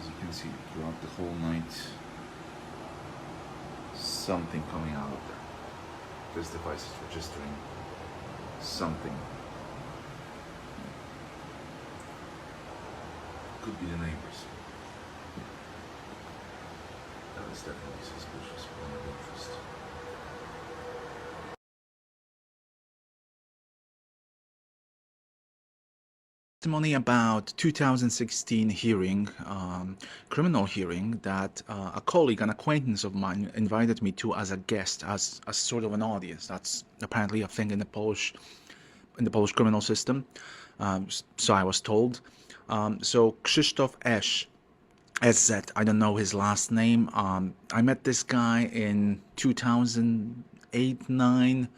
as you can see, throughout the whole night, something coming out of there. This device is registering something. Could be the neighbors. That is definitely suspicious. Point of interest. Testimony about 2016 hearing, criminal hearing that a colleague, an acquaintance of mine, invited me to as a guest, as sort of an audience. That's apparently a thing in the Polish criminal system. So I was told. So Krzysztof SZ, I don't know his last name. I met this guy in 2008-9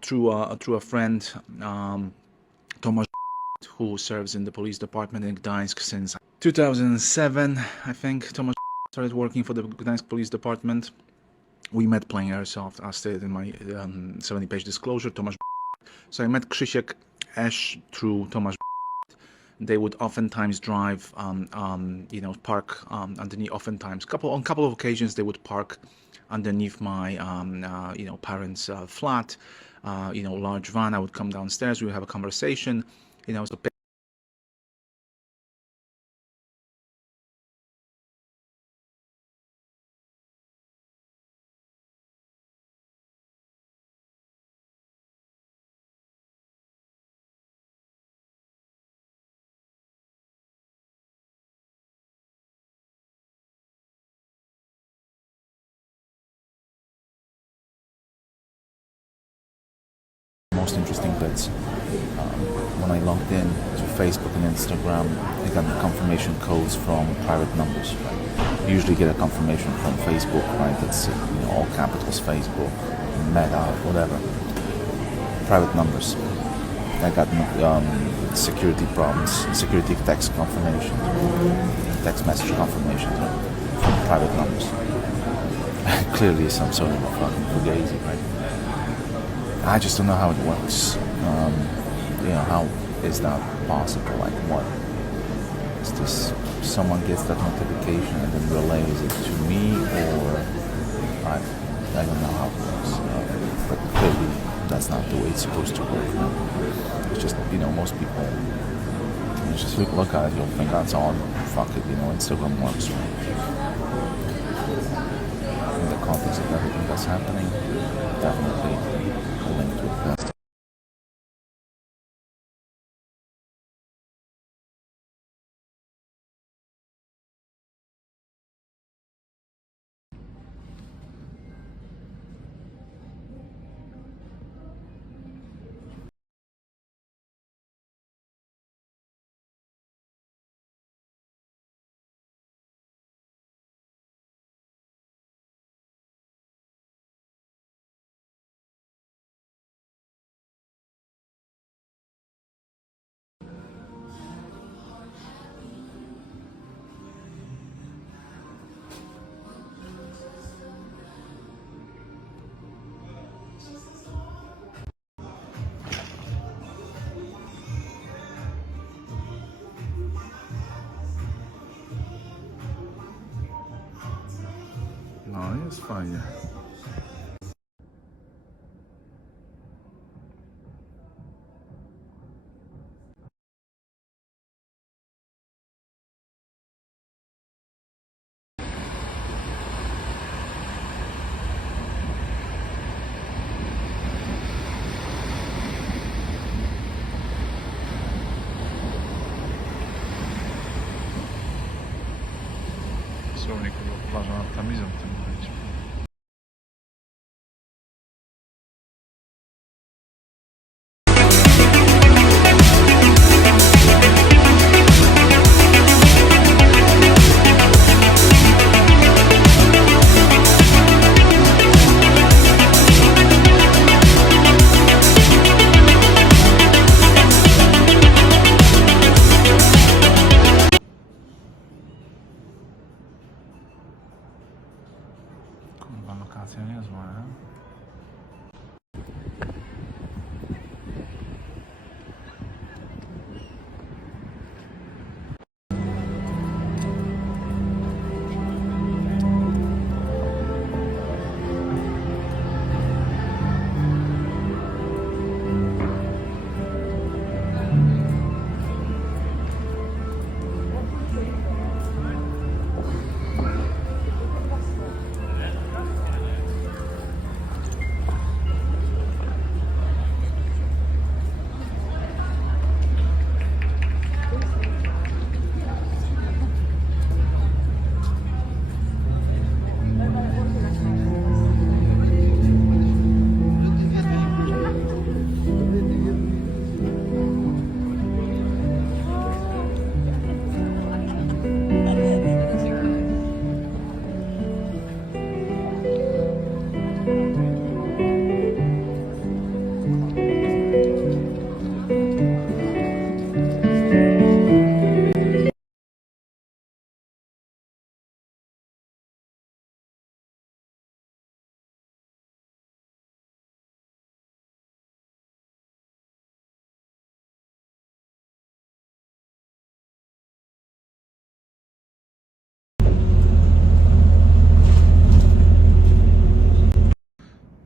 through a friend, Tomasz, who serves in the police department in Gdańsk since 2007, I think. Tomasz started working for the Gdańsk police department. We met playing airsoft, as stated in my 70-page disclosure. Tomasz. So I met Krzysiek Esch through Tomasz. They would oftentimes drive, park underneath. Oftentimes, on couple of occasions, they would park underneath my, parents' flat. Large van. I would come downstairs. We would have a conversation. So most interesting bits. When I logged in to Facebook and Instagram, I got the confirmation codes from private numbers. Right? You usually get a confirmation from Facebook, right? That's all capitals, Facebook, Meta, whatever. Private numbers. I got security problems, security text confirmation, text message confirmation from private numbers. Clearly, some sort of a fucking fugazi, right? I just don't know how it works. How is that possible? Like, what is this? Someone gets that notification and then relays it to me, or I don't know how it works. But clearly, that's not the way it's supposed to work. No? It's just, most people, just look at it, you'll think that's all. Fuck it, Instagram works, right? In the context of everything that's happening, definitely linked with that. No, jest fajnie. Słownik uważa nad tamizą w tym momencie.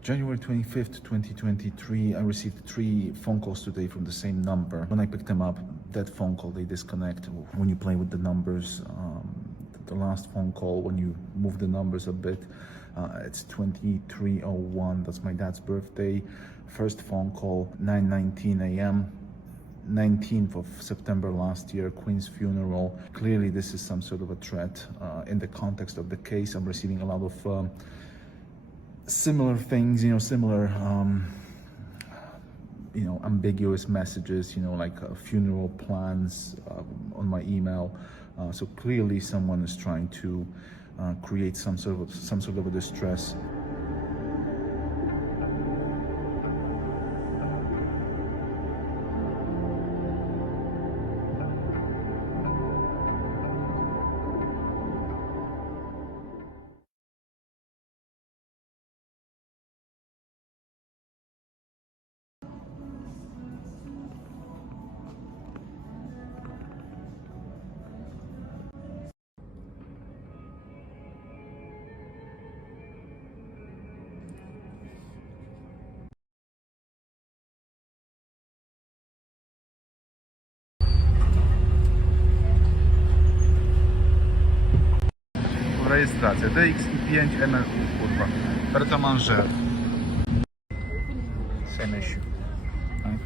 January 25th, 2023, I received 3 phone calls today from the same number. When I picked them up, that phone call, they disconnect. When you play with the numbers, the last phone call, when you move the numbers a bit, it's 2301, that's my dad's birthday. First phone call, 9:19 a.m. 19th of September last year, Queen's funeral. Clearly this is some sort of a threat. In the context of the case, I'm receiving a lot of similar things, similar ambiguous messages, like funeral plans on my email. So clearly someone is trying to create some sort of a distress. Rejestracja DXI5 MLU, kurwa. Berta Manger. Same issue. Right?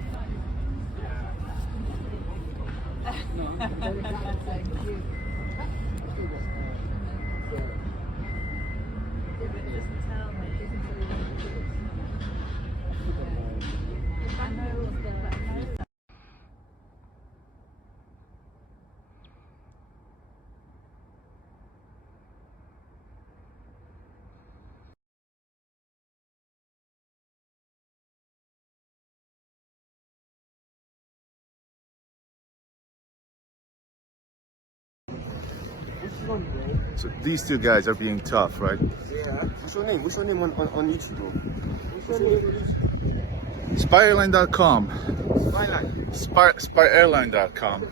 So these 2 guys are being tough, right? Yeah. What's your name? What's your name on YouTube, bro? What's your name? Spirairline.com. Spyline. Spirairline.com.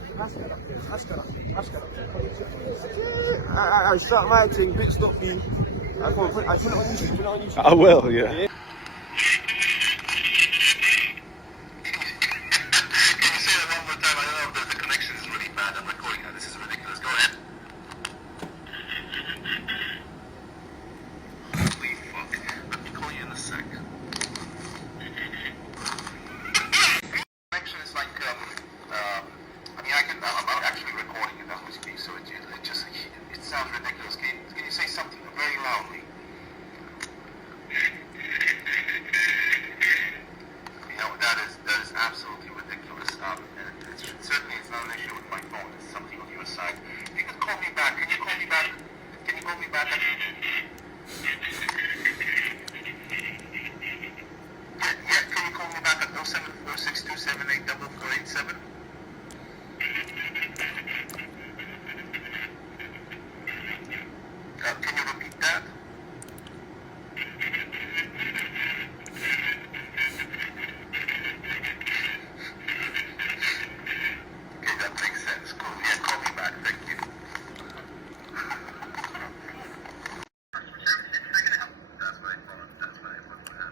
I start writing, bit stop me. I put it on YouTube. Put it on YouTube. I will, yeah.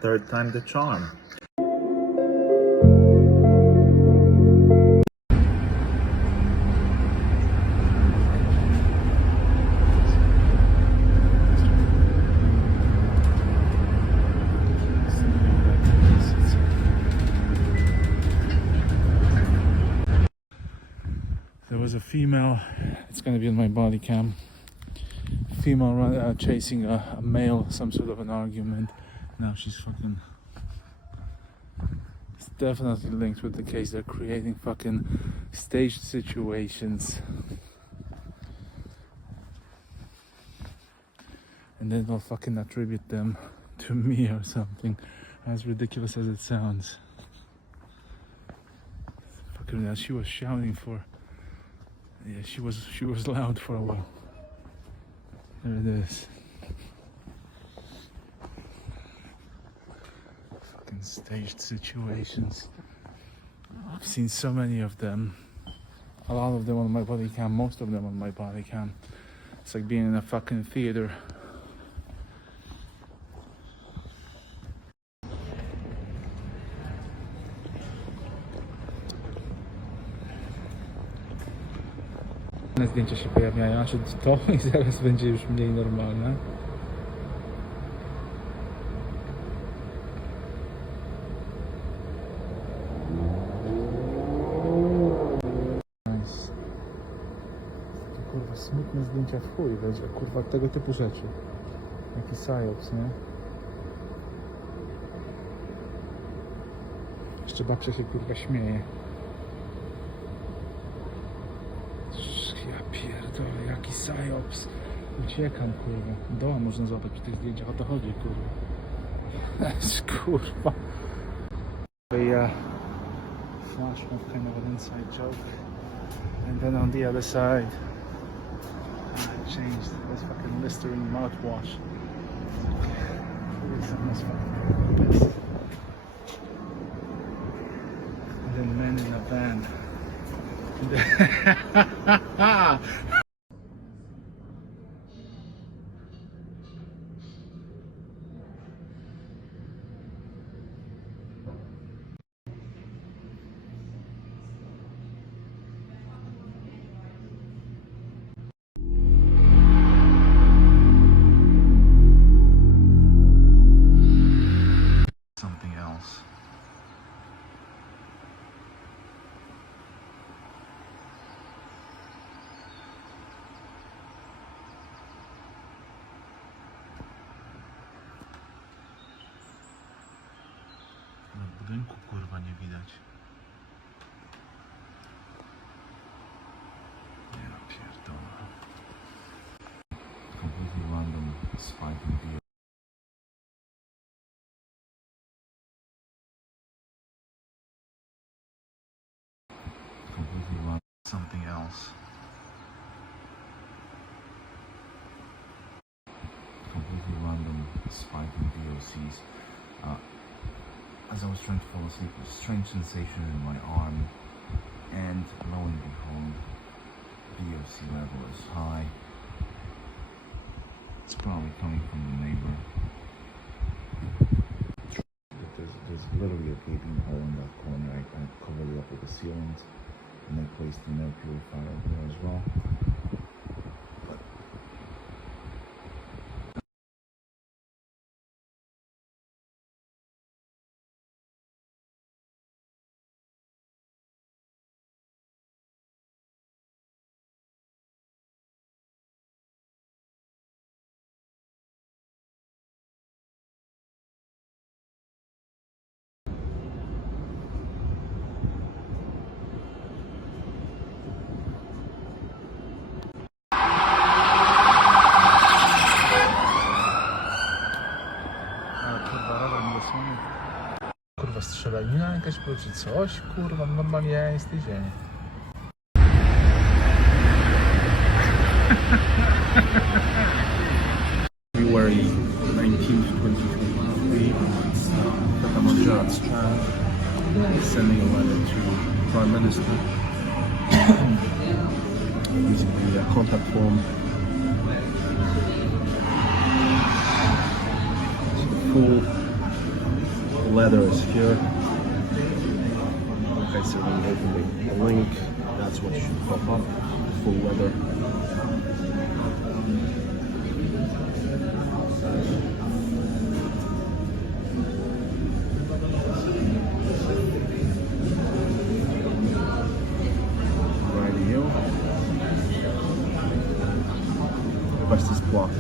Third time the charm. There was a female, it's gonna be on my body cam, female chasing a male, some sort of an argument. Now she's fucking... It's definitely linked with the case. They're creating fucking staged situations. And then they'll fucking attribute them to me or something. As ridiculous as it sounds. Fucking she was shouting for... Yeah, she was loud for a while. There it is. Fucking staged situations. I've seen so many of them. A lot of them on my body cam, most of them on my body cam. It's like being in a fucking theater. Zdjęcia się pojawiają, a czy to i zaraz będzie już mniej normalne. Nice. To kurwa smutne zdjęcia w chuj będzie, kurwa tego typu rzeczy. Jaki psyops, nie? Jeszcze babcia się kurwa śmieje. Ja pierdolę, jaki psyops. Uciekam, kurwa. Doła można złapać przy tych zdjęciach, o to chodzi, kurwa. Kurwa. Flash of kind of an inside joke. And then on the other side, I changed this fucking Listerine mouthwash. It's almost fucking best. And then men in a van. Something else. Na budynku kurwa nie widać. Ja pierdolę. Completely random spike in video. Completely random something else. Completely random spike in VOCs. As I was trying to fall asleep, a strange sensation in my arm, and lo and behold, VOC level is high. It's probably coming from the neighbor. There's literally a gaping hole in that corner. I covered it up with the sealant, and I placed an air purifier there as well. Kurwa strzelanina jakaś była czy coś? Kurwa, normalnie ja jest tydzień. February 19th, 2023, Katamajat Strand is sending a letter to the Prime Minister using the contact form. So the full letter is here. Okay, so when you open the link, that's what should pop up. Full letter. Request is blocked.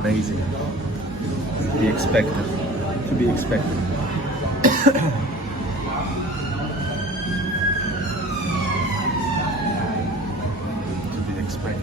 Amazing. To be expected. To be expected. To be expected.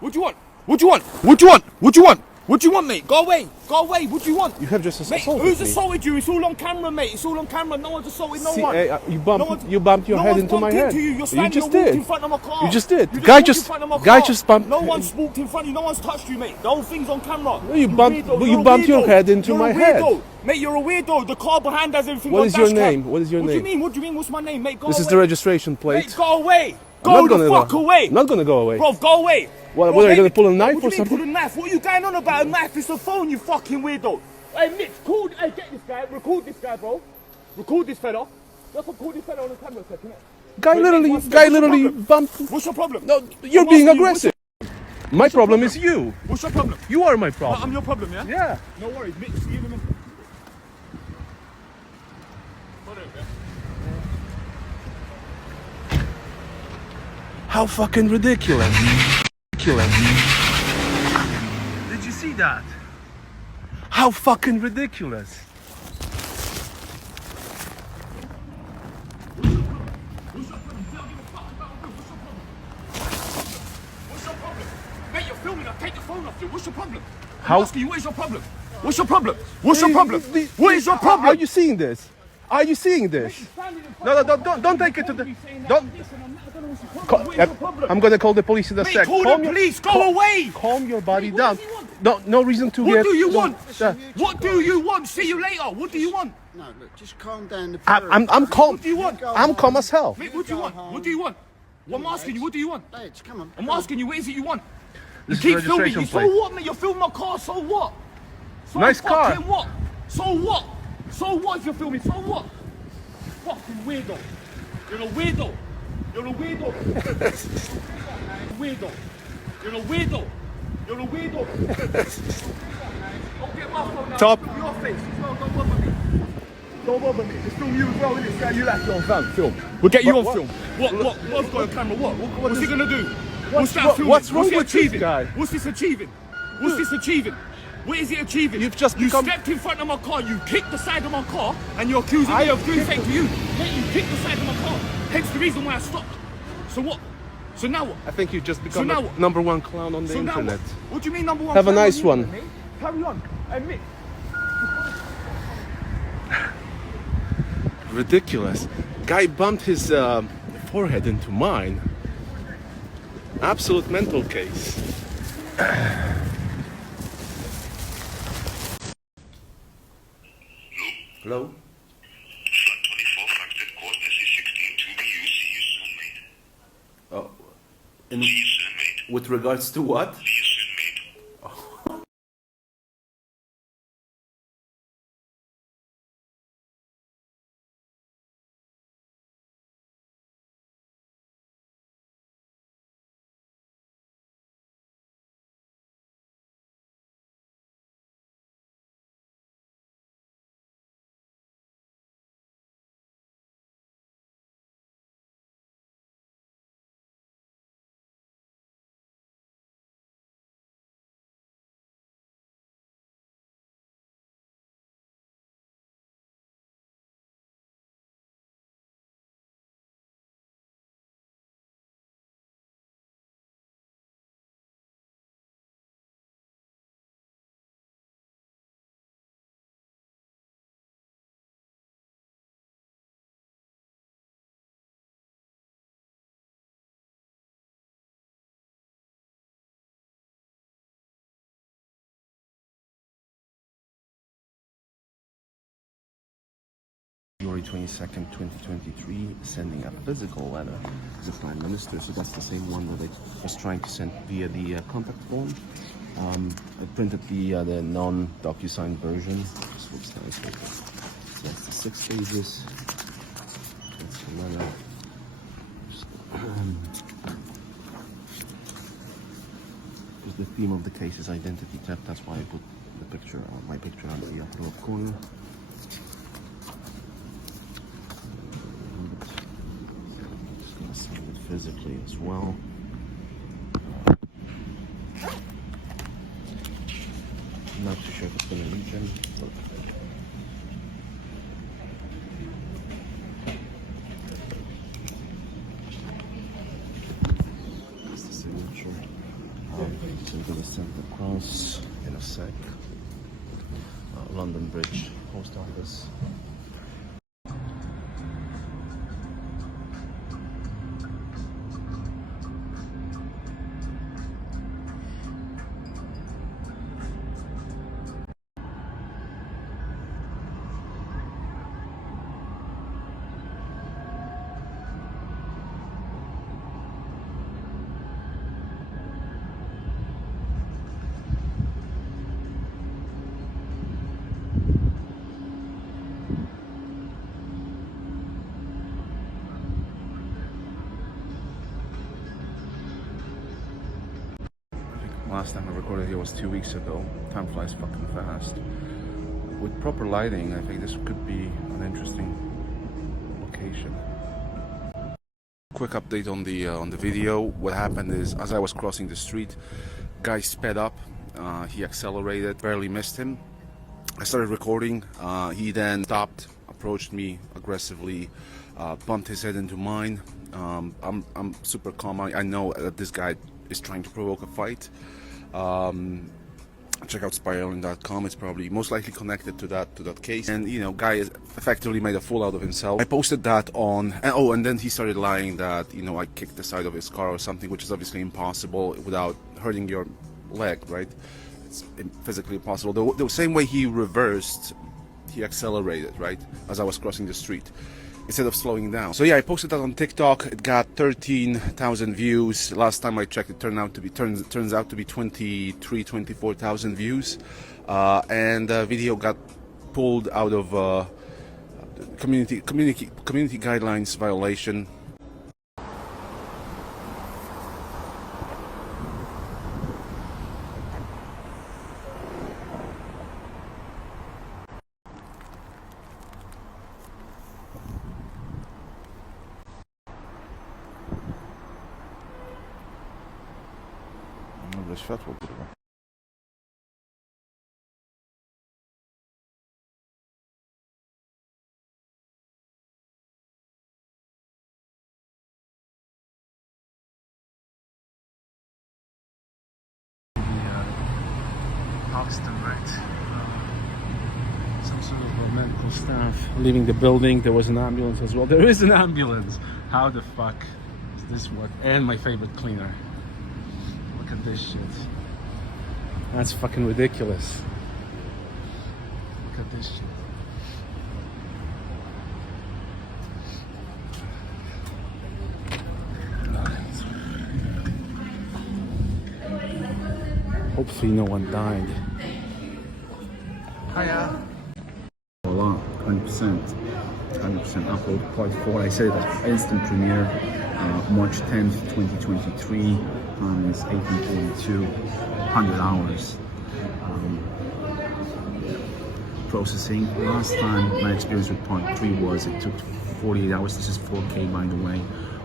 What do you want? What do you want? What do you want? What do you want? What do you want, mate? Go away! Go away! What do you want? You have just Mate, assaulted who's me. assaulted you? It's all on camera, mate. It's all on camera. No one's assaulted no See, one. you No bumped, one's- you bumped your no head one's into my bumped head. into you. You're You standing just and walked did. in front of my car. You just did. You Guy walked just- in front of my guy car. just bumped- No one's walked in front of you. No one's touched you, mate. The whole thing's on camera. No, you bumped- weirdo. but You're you a bumped your weirdo. head into You're my a head. weirdo. Mate, you're a weirdo. The car behind has everything What on is your dash cam. name? What is your What do name? you mean? What do you mean? What's my name, mate? Go This away. is the registration plate. Mate, go away. I'm Go not the gonna fuck go. away. I'm not gonna go away. Bro, go away. What Bro, are you maybe- gonna pull a knife what or do you mean something? pull a knife? What are you going on about a knife? It's a phone, you fucking weirdo. Hey, Mitch, call. Hey, get this guy. Record this guy, bro. Record this fella. Let's record this fella on the camera, sir. Can I? Guy Wait, literally, what's the- guy what's your literally problem? bumped. What's your problem? No, you're I'm being asking you, aggressive. My problem is you. What's your problem? You are my I'm problem. your problem, yeah? Yeah. No worries, mate. See you in a minute. How fucking ridiculous. Ridiculous. Did you see that? How fucking ridiculous. What's your problem? Mate, you're filming. I'll take the phone off you. What's your problem? How- I'm asking you, what is your problem? What's your problem? What's your problem? What is your problem? Are you seeing this? Are you seeing this? No, don't take it to the. Don't. I'm gonna call the police in a Mate, sec. call the police. Go away. Calm your body Mate, what down. does he want? No reason to What get. do you no, want? uh, What do you want? See you later. What do you want? No, look, just calm down. I'm calm. What do you want? I'm calm as hell. Mate, what do you want? What do you want? Well, I'm asking you, what do you want? Ledge, come on. I'm asking you, what is it you want? You This is keep filming. registration You, so plate. what, mate? You're filming my car. So what? So Nice car. fucking what? So what? So what if you're filming? So what? Fucking weirdo. You're a weirdo. You're a weirdo. Weirdo. You're a weirdo. You're a weirdo. Don't get my phone now. Top. Film your face as well. Don't bother me. Don't bother me. Just film you as well, innit? See you like you on film. We'll get you on film. What's got a camera? What's he gonna do? What's that filming? what's wrong it with this achieving? guy? What's this achieving? What's this achieving? What is it achieving? You've just you become- stepped in front of my car, you kicked the side of my car, and you're accusing me of doing something to you. Mate, you kicked the side of my car. Hence the reason why I stopped. So what? So now what? I think you've just become now a what? #1 clown on the So now internet. what do you mean number one? Have a Carry on, nice you one. mate. Carry on. Admit. Ridiculous. Guy bumped his forehead into mine. Absolute mental case. Hello? Flat 24, Frankfurt Court, SE16, 2BU, see you soon, mate. Oh, See you soon, mate. with regards to what? See you soon, mate. February 22nd, 2023, sending a physical letter to the Prime Minister. So that's the same one that I was trying to send via the contact form. I printed the non-DocuSign version. This looks nice. So that's the 6 pages. That's the letter. Because the theme of the case is identity theft, that's why I put the picture, my picture on the upper left corner. Just gonna send it physically as well. I'm not too sure if it's gonna reach him. But that's the signature. So I'm gonna send it across in a sec. London Bridge Post Office. Last time I recorded here was 2 weeks ago. Time flies fucking fast. With proper lighting, I think this could be an interesting location. Quick update on the video. What happened is, as I was crossing the street, guy sped up. He accelerated, barely missed him. I started recording. He then stopped, approached me aggressively, bumped his head into mine. I'm super calm. I know that this guy is trying to provoke a fight. Check out spiraling.com. It's probably most likely connected to that case. And you know, guy effectively made a fool out of himself. I posted that on, and then he started lying that, you know, I kicked the side of his car or something, which is obviously impossible without hurting your leg, right? It's physically impossible. The same way he reversed, he accelerated, right, as I was crossing the street, instead of slowing down. So yeah, I posted that on TikTok. It got 13,000 views. Last time I checked, it turns out to be 24,000 views. And the video got pulled out of community guidelines violation. Nowe światło, kurwa. Hoxton, right? Some sort of medical staff leaving the building. There was an ambulance as well. There is an ambulance. How the fuck is this work? And my favorite cleaner. Look at this shit. That's fucking ridiculous. Look at this shit. Hopefully no one died. Hiya. Voila, 100% upload part 4. I said that instant premiere, March 10th, 2023. Time is 18:42, 100 hours. Processing. Last time my experience with part 3 was it took 48 hours. This is 4K, by the way.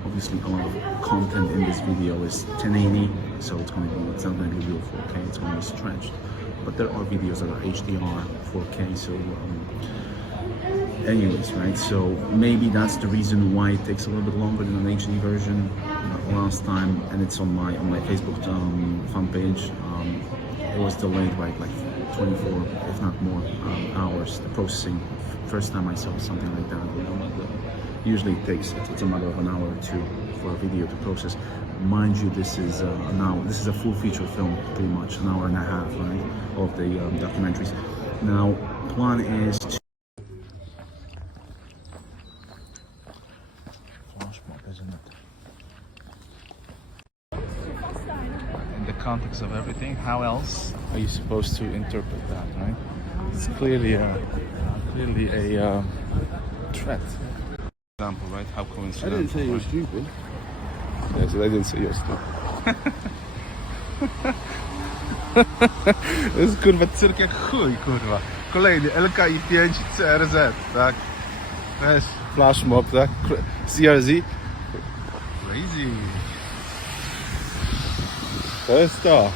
Obviously, a lot of content in this video is 1080, so it's not going to be 4K. It's going to be stretched. But there are videos that are HDR 4K. So, anyways, right? So maybe that's the reason why it takes a little bit longer than an HD version last time, and it's on my Facebook fan page. It was delayed by like 24, if not more, hours. The processing. First time I saw something like that, you know, usually it's a matter of an hour or two for a video to process. Mind you, this is a full feature film, pretty much an hour and a half, right, of the documentaries. Now, plan is to Flash mob, isn't it? In the context of everything, how else are you supposed to interpret that, right? It's clearly a threat. Example, right? How coincidental. I didn't say you were right? stupid. Yes, I didn't say you're stupid. To jest kurwa cyrk jak chuj, kurwa. Kolejny LKI5 CRZ, tak? Weź flash mob, tak? CRZ. Crazy. To jest to.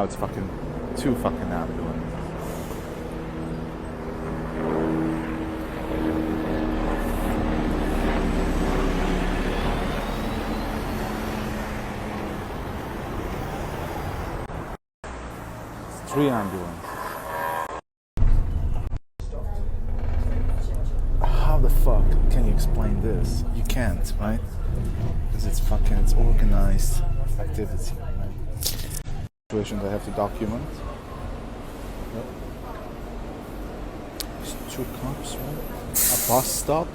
Now it's fucking too fucking ambulance. It's 3 ambulances. How the fuck can you explain this? You can't, right? Because it's organized activity. Situation they have to document. Yep. There's 2 cops, right? A bus stop.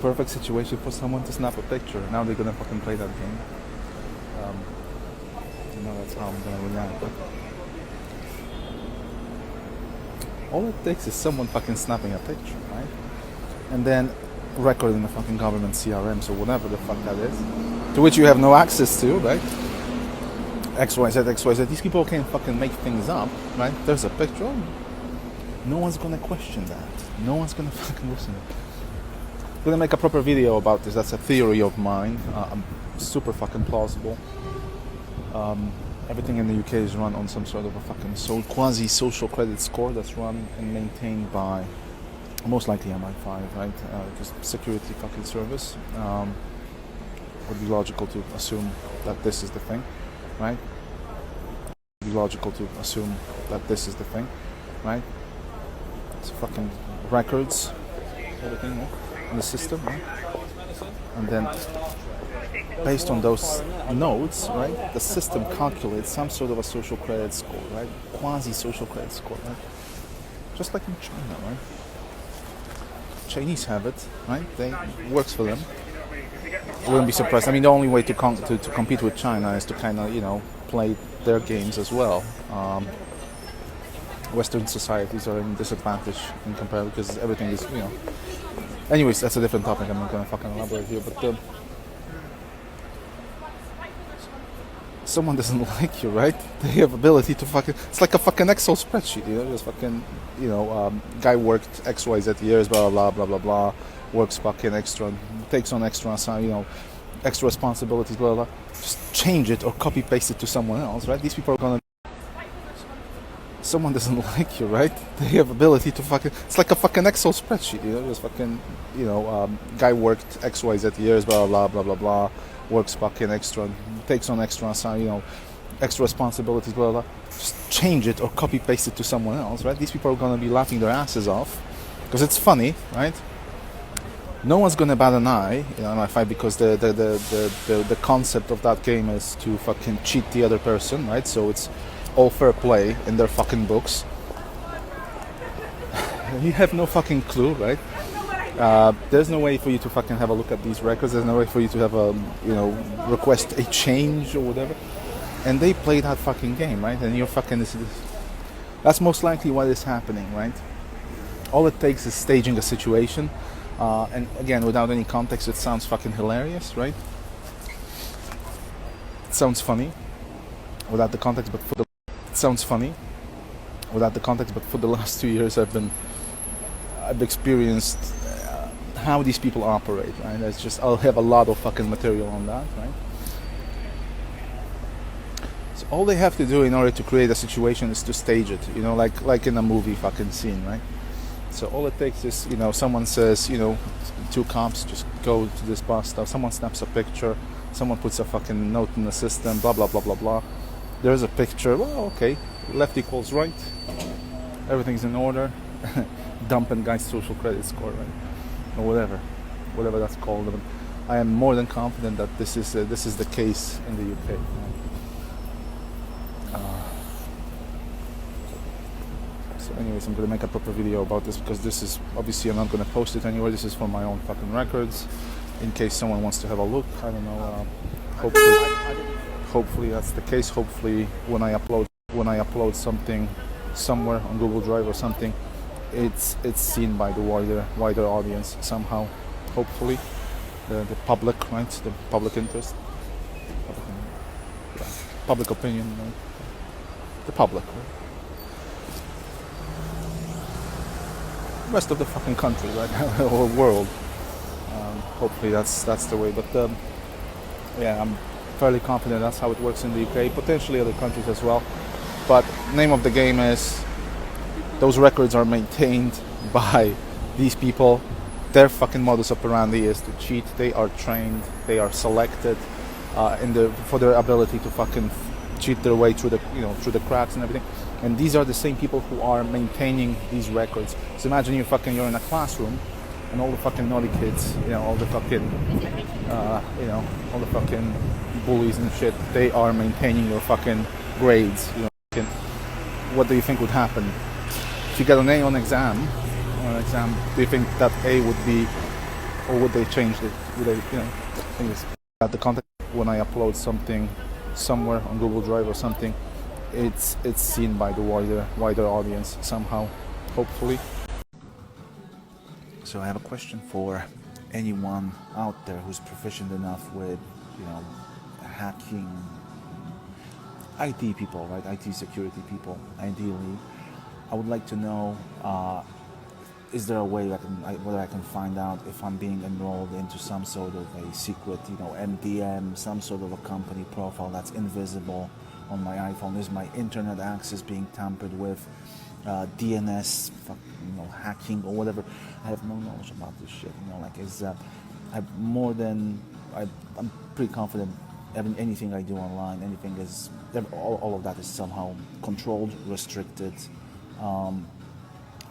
Perfect situation for someone to snap a picture. Now they're gonna fucking play that game. You know that's how I'm gonna react. But all it takes is someone fucking snapping a picture, right? And then recording the fucking government CRMs or whatever the fuck that is, to which you have no access to, right? XYZ, XYZ. These people can fucking make things up, right? There's a picture. No one's gonna question that. No one's gonna fucking listen to it. I'm gonna make a proper video about this. That's a theory of mine. Super fucking plausible. Everything in the UK is run on some sort of a fucking quasi-social credit score that's run and maintained by most likely MI5, right? Just security fucking service. Would be logical to assume that this is the thing, right? Would be logical to assume that this is the thing, right? It's fucking records, everything, right? In the system, right? And then based on those nodes, right, the system calculates some sort of a social credit score, right? Quasi-social credit score, right? Just like in China, right? Chinese have it, right? It works for them. I wouldn't be surprised. I mean, the only way to compete with China is to kind of, play their games as well. Western societies are in disadvantage in comparison because everything is, Anyways, that's a different topic. I'm not gonna fucking elaborate here, but someone doesn't like you, right? They have ability to fucking. It's like a fucking Excel spreadsheet, Just fucking, guy worked XYZ years, blah blah blah blah blah, works fucking extra, takes on extra, extra responsibilities, blah blah. Just change it or copy paste it to someone else, right? These people are gonna. Someone doesn't like you, right? They have ability to fucking. It's like a fucking Excel spreadsheet, Just fucking, guy worked XYZ years, blah blah blah blah blah, works fucking extra, takes on extra, extra responsibilities, blah blah. Just change it or copy paste it to someone else, right? These people are gonna be laughing their asses off because it's funny, right? No one's gonna bat an eye in MI5 because the concept of that game is to fucking cheat the other person, right? So it's all fair play in their fucking books. You have no fucking clue, right? There's no way for you to fucking have a look at these records. There's no way for you to have a, request a change or whatever. And they play that fucking game, right? And you're fucking... That's most likely what is happening, right? All it takes is staging a situation. And again, without any context, it sounds fucking hilarious, right? It sounds funny. Without the context, but it sounds funny. Without the context, but for the last 2 years, I've experienced how these people operate, right? I'll have a lot of fucking material on that, right? So all they have to do in order to create a situation is to stage it, like in a movie fucking scene, right? So all it takes is, someone says, 2 cops just go to this bus stop, someone snaps a picture, someone puts a fucking note in the system, blah, blah, blah, blah, blah. There's a picture, well, okay, left equals right, everything's in order, dumping guy's social credit score, right? Or whatever that's called. I am more than confident that this is the case in the UK. So anyways, I'm gonna make a proper video about this because this is obviously I'm not gonna post it anywhere. This is for my own fucking records, in case someone wants to have a look. I don't know. Hopefully that's the case. Hopefully when I upload something somewhere on Google Drive or something, it's seen by the wider audience somehow. Hopefully, the public, right? The public interest, public opinion, right? The public, right? Rest of the fucking country, right? Or world. Hopefully that's the way. But yeah, I'm fairly confident that's how it works in the UK. Potentially other countries as well. But name of the game is those records are maintained by these people. Their fucking modus operandi is to cheat. They are trained. They are selected for their ability to fucking cheat their way through through the cracks and everything. And these are the same people who are maintaining these records. So imagine you're in a classroom, and all the fucking naughty kids, all the fucking, all the fucking bullies and shit. They are maintaining your fucking grades, what do you think would happen? If you get an A on exam, do you think that A would be, or would they change it? Would they, thing is, at the content when I upload something somewhere on Google Drive or something, it's seen by the wider audience somehow, hopefully. So I have a question for anyone out there who's proficient enough with, hacking, IT people, right? IT security people, ideally. I would like to know, is there a way whether I can find out if I'm being enrolled into some sort of a secret, MDM, some sort of a company profile that's invisible on my iPhone? Is my internet access being tampered with? DNS, hacking or whatever. I have no knowledge about this shit. I'm pretty confident. Anything I do online, all of that is somehow controlled, restricted. I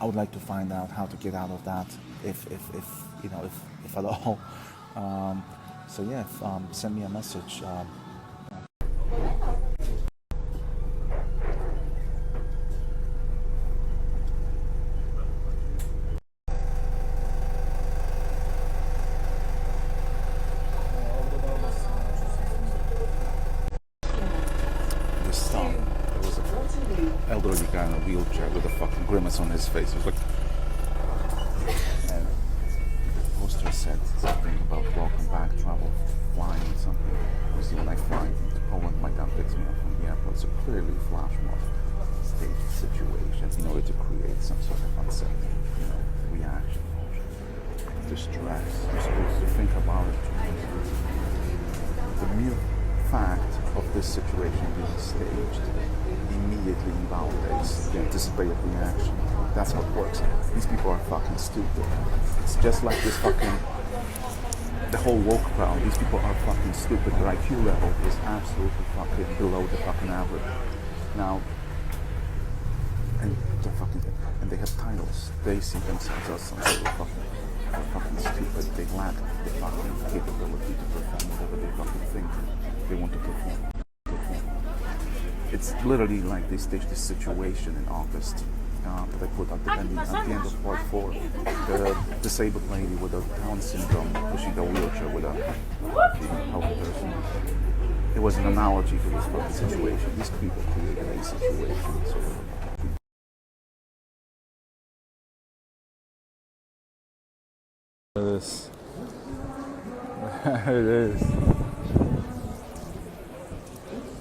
would like to find out how to get out of that, if at all. Send me a message. There was an elderly guy in a wheelchair with a fucking grimace on his face. It was like, and the poster said something about welcome back, travel, flying, something. Obviously, when I fly to Poland, my dad picks me up from the airport. So clearly, flash mob staged situation in order to create some sort of unsettling, reaction, distress. You're supposed to think about it. The mere fact of this situation being staged immediately invalidates the anticipated reaction. That's how it works. These people are fucking stupid. It's just like this the whole woke crowd. These people are fucking stupid. Their IQ level is absolutely fucking below the fucking average. Now, and they have titles. They see themselves as some sort of fucking stupid. They lack the fucking capability to perform whatever they fucking think they want to perform. It's literally like they staged this situation in August that I put at the end of part 4. The disabled lady with a Down syndrome pushing a wheelchair with a healthy person. It was an analogy to this fucking situation. These people created a situation. So it is.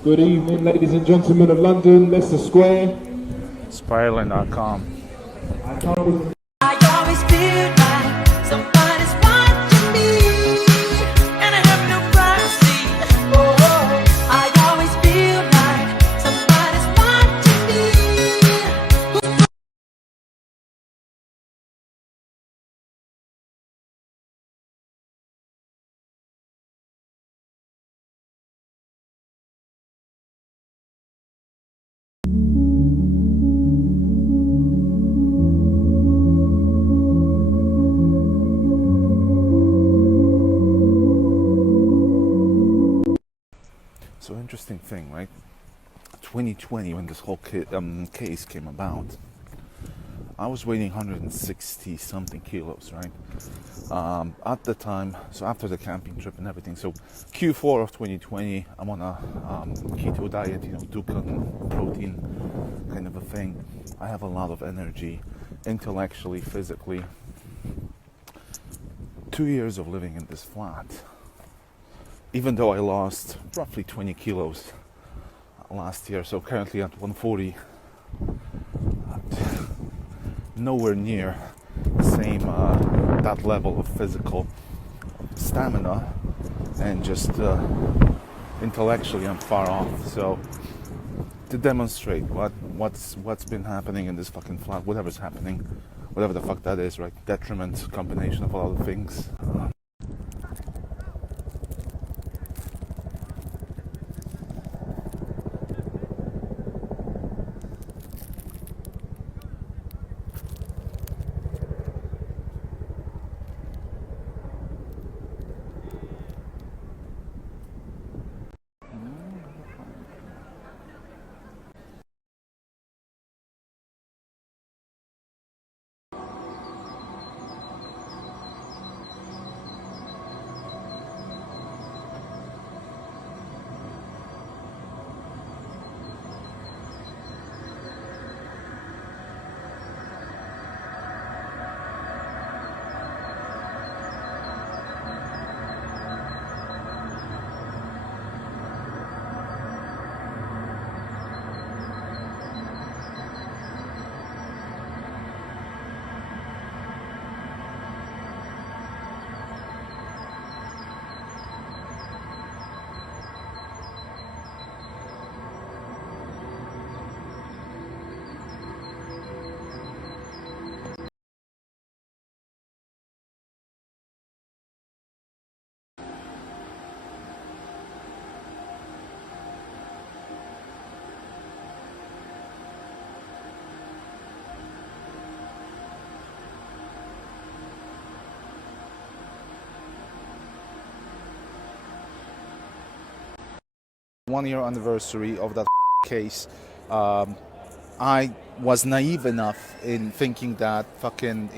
Good evening, ladies and gentlemen of London, Leicester Square. Spiraling.com. I always feel like somebody's watching me, and I have no privacy. Oh, I always feel like somebody's watching me. So interesting thing, right? 2020, when this whole case came about, I was weighing 160 something kilos, right? At the time, so after the camping trip and everything, so Q4 of 2020, I'm on a keto diet, Dukan protein kind of a thing. I have a lot of energy, intellectually, physically. 2 years of living in this flat, even though I lost roughly 20 kilos last year, so currently at 140, nowhere near the same that level of physical stamina, and just intellectually I'm far off. So to demonstrate what's been happening in this fucking flat, whatever's happening, whatever the fuck that is, right? Detriment, combination of a lot of things. 1 year anniversary of that case, I was naive enough in thinking that fucking,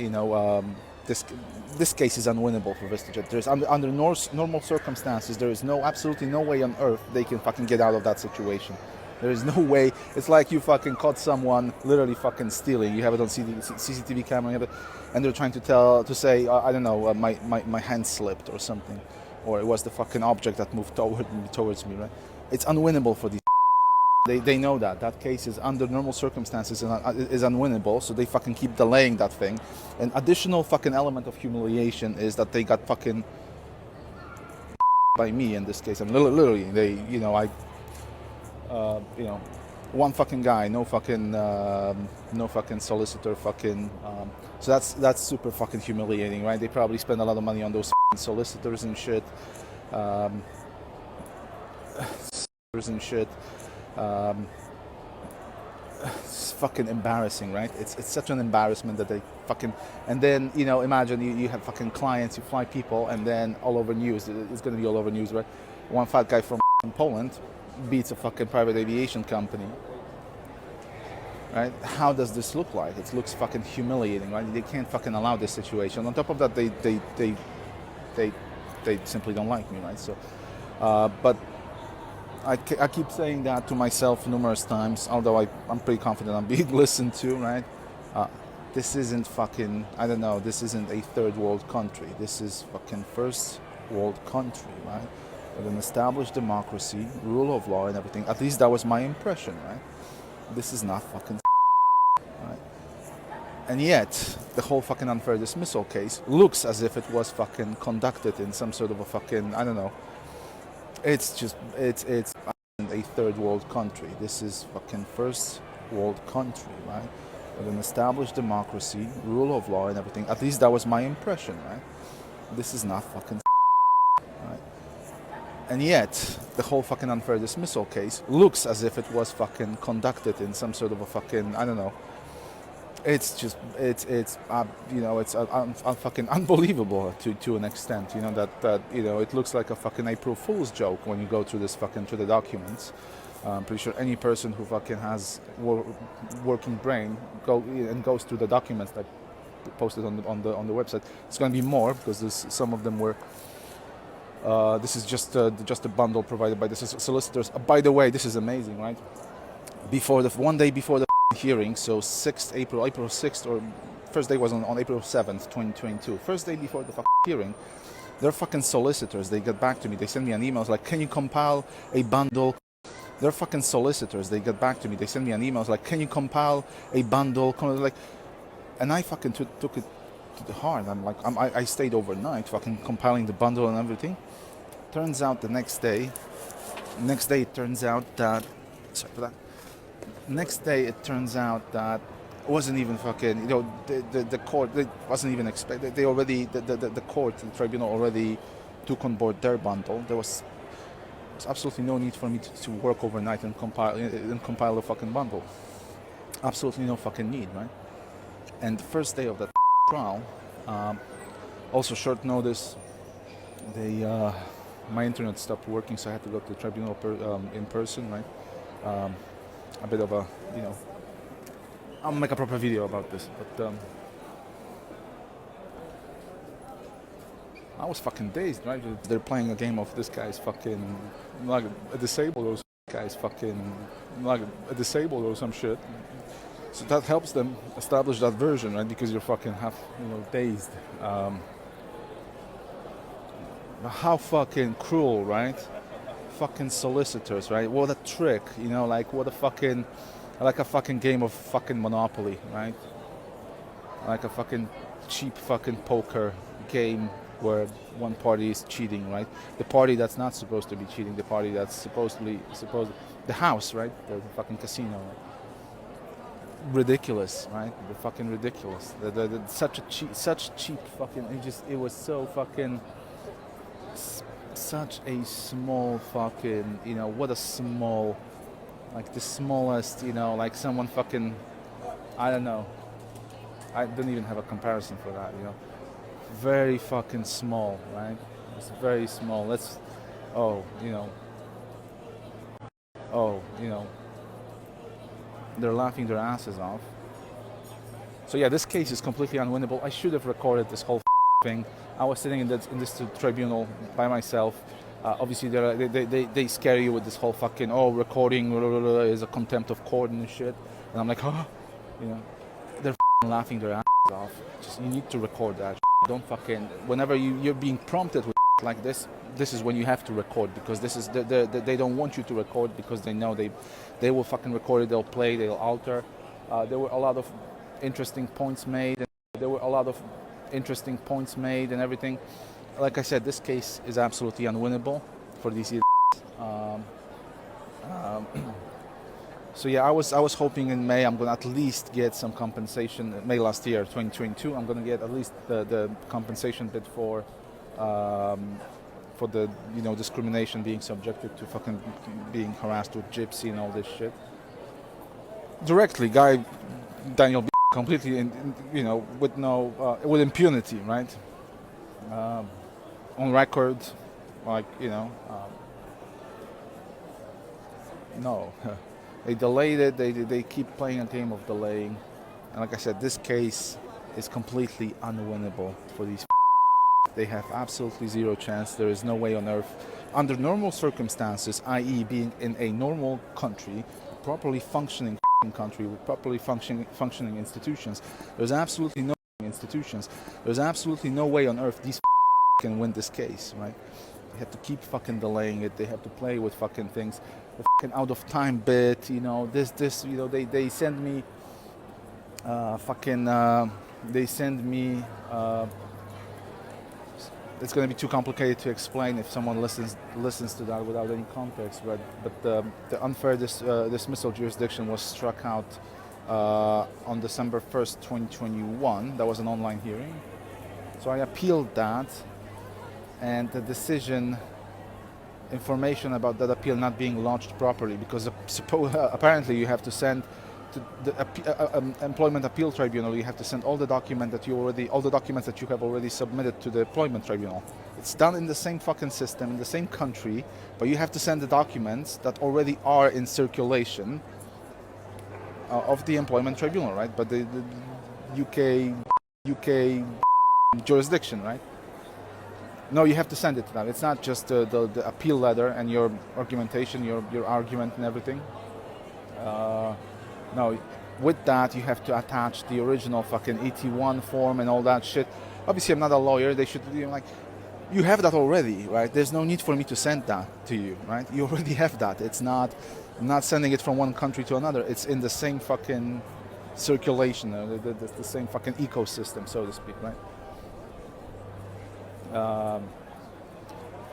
this case is unwinnable for VistaJet. There's under normal circumstances, there is absolutely no way on earth they can fucking get out of that situation. There is no way. It's like you fucking caught someone literally fucking stealing. You have it on CCTV camera, and they're trying to say, I don't know, my hand slipped or something, or it was the fucking object that moved towards me, right? It's unwinnable for these. They know that case is under normal circumstances is unwinnable, so they fucking keep delaying that thing. An additional fucking element of humiliation is that they got fucking by me in this case. And literally, they, one fucking guy, no fucking solicitor, fucking. So that's super fucking humiliating, right? They probably spend a lot of money on those solicitors and shit. It's fucking embarrassing, right? It's such an embarrassment that they fucking. And then, imagine you have fucking clients, you fly people, and then all over news. It's gonna be all over news, right? One fat guy from Poland beats a fucking private aviation company, right? How does this look like? It looks fucking humiliating, right? They can't fucking allow this situation. On top of that, they simply don't like me, right? So, but I keep saying that to myself numerous times, although I'm pretty confident I'm being listened to, right? This isn't fucking, I don't know, this isn't a third world country. This is fucking first world country, right? With an established democracy, rule of law and everything. At least that was my impression, right? This is not fucking right? And yet, the whole fucking unfair dismissal case looks as if it was fucking conducted in some sort of a fucking, I don't know. It's a third world country. This is fucking first world country, right? With an established democracy, rule of law and everything. At least that was my impression, right? This is not fucking right? And yet, the whole fucking unfair dismissal case looks as if it was fucking conducted in some sort of a fucking, I don't know. It's fucking unbelievable to an extent, that it looks like a fucking April Fool's joke when you go through the documents. I'm pretty sure any person who fucking has working brain goes through the documents that posted on the website. It's going to be more because some of them were. This is just a bundle provided by the solicitors. By the way, this is amazing, right? One day before the hearing, so April 6th, or first day was on April 7th, 2022. First day before the hearing, their fucking solicitors, they get back to me. They send me an email like, can you compile a bundle? They're fucking solicitors. They get back to me. They send me an email like, can you compile a bundle? Like, and I fucking took it to the heart. I stayed overnight fucking compiling the bundle and everything. Turns out the next day it turns out that, sorry for that. Next day it turns out that it wasn't even fucking, the court, it wasn't even expected. They already, the court, the tribunal already took on board their bundle. There was absolutely no need for me to work overnight and compile a fucking bundle. Absolutely no fucking need, right? And the first day of that trial, also short notice, my internet stopped working, so I had to go to the tribunal in person, right? A bit of a, I'll make a proper video about this, but I was fucking dazed, right? They're playing a game of this guy's fucking, like, disabled or guy's fucking, like, disabled or some shit. So that helps them establish that version, right? Because you're fucking half, dazed. How fucking cruel, right? Fucking solicitors, right? What a trick, like what a fucking, like a fucking game of fucking Monopoly, right? Like a fucking cheap fucking poker game where one party is cheating, right? The party that's not supposed to be cheating, the party that's supposed, the house, right? The fucking casino, right? Ridiculous, right? The fucking ridiculous. Such cheap fucking. It was so fucking. Such a small fucking, what a small, like the smallest, like someone fucking, I don't know. I don't even have a comparison for that, Very fucking small, right? It's very small. oh, they're laughing their asses off. So yeah, this case is completely unwinnable. I should have recorded this whole thing. I was sitting in this tribunal by myself. Obviously, they scare you with this whole fucking recording is a contempt of court and shit. And I'm like, they're laughing their asses off. Just you need to record that. Don't fucking whenever you're being prompted with like this is when you have to record, because this is they don't want you to record because they know they will fucking record it. They'll play. They'll alter. There were a lot of interesting points made. And everything. Like I said, this case is absolutely unwinnable for these idiots. So yeah, I was hoping in May I'm gonna at least get some compensation. May last year, 2022, I'm gonna get at least the compensation bit for the discrimination, being subjected to fucking being harassed with gypsy and all this shit. Directly, guy Daniel B. completely, with impunity, right? On record, no. They delayed it. They keep playing a game of delaying, and like I said, this case is completely unwinnable for these. They have absolutely zero chance. There is no way on earth, under normal circumstances, i.e., being in a normal country, properly functioning country with properly functioning institutions. There's absolutely no institutions. There's absolutely no way on earth these can win this case, right? They have to keep fucking delaying it. They have to play with fucking things. The fucking out of time bit, they send me they send me it's going to be too complicated to explain if someone listens to that without any context, right? But the unfair dismissal jurisdiction was struck out on December 1st, 2021. That was an online hearing. So I appealed that, and the decision, information about that appeal not being lodged properly, because apparently you have to send to the Employment Appeal Tribunal, you have to send all the documents that you have already submitted to the Employment Tribunal. It's done in the same fucking system, in the same country, but you have to send the documents that already are in circulation of the Employment Tribunal, right? But the UK jurisdiction, right? No, you have to send it to them. It's not just the appeal letter and your argumentation, your argument and everything. No, with that you have to attach the original fucking 81 form and all that shit. Obviously, I'm not a lawyer. They should you have that already, right? There's no need for me to send that to you, right? You already have that. I'm not sending it from one country to another. It's in the same fucking circulation, the same fucking ecosystem, so to speak, right?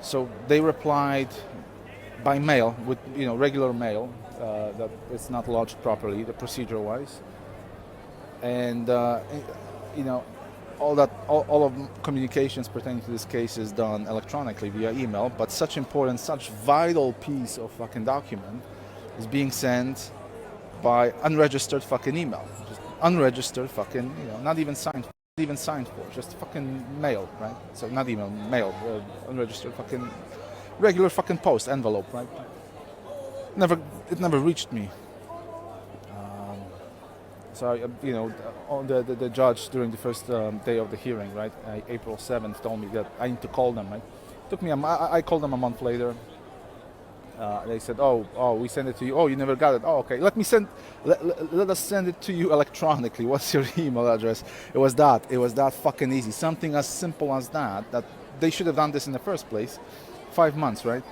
So they replied by mail with regular mail. That it's not lodged properly, the procedure-wise, and all of communications pertaining to this case is done electronically via email. But such vital piece of fucking document is being sent by unregistered fucking email, just unregistered fucking, not even signed for, just fucking mail, right? So not email, mail, unregistered fucking regular fucking post envelope, right? It never reached me. So the judge during the first day of the hearing, right, April 7th, told me that I need to call them. Right, took me. I called them a month later. They said, "Oh, we sent it to you. Oh, you never got it. Oh, okay. Let us send it to you electronically. What's your email address?" It was that fucking easy. Something as simple as that. That they should have done this in the first place. 5 months, right?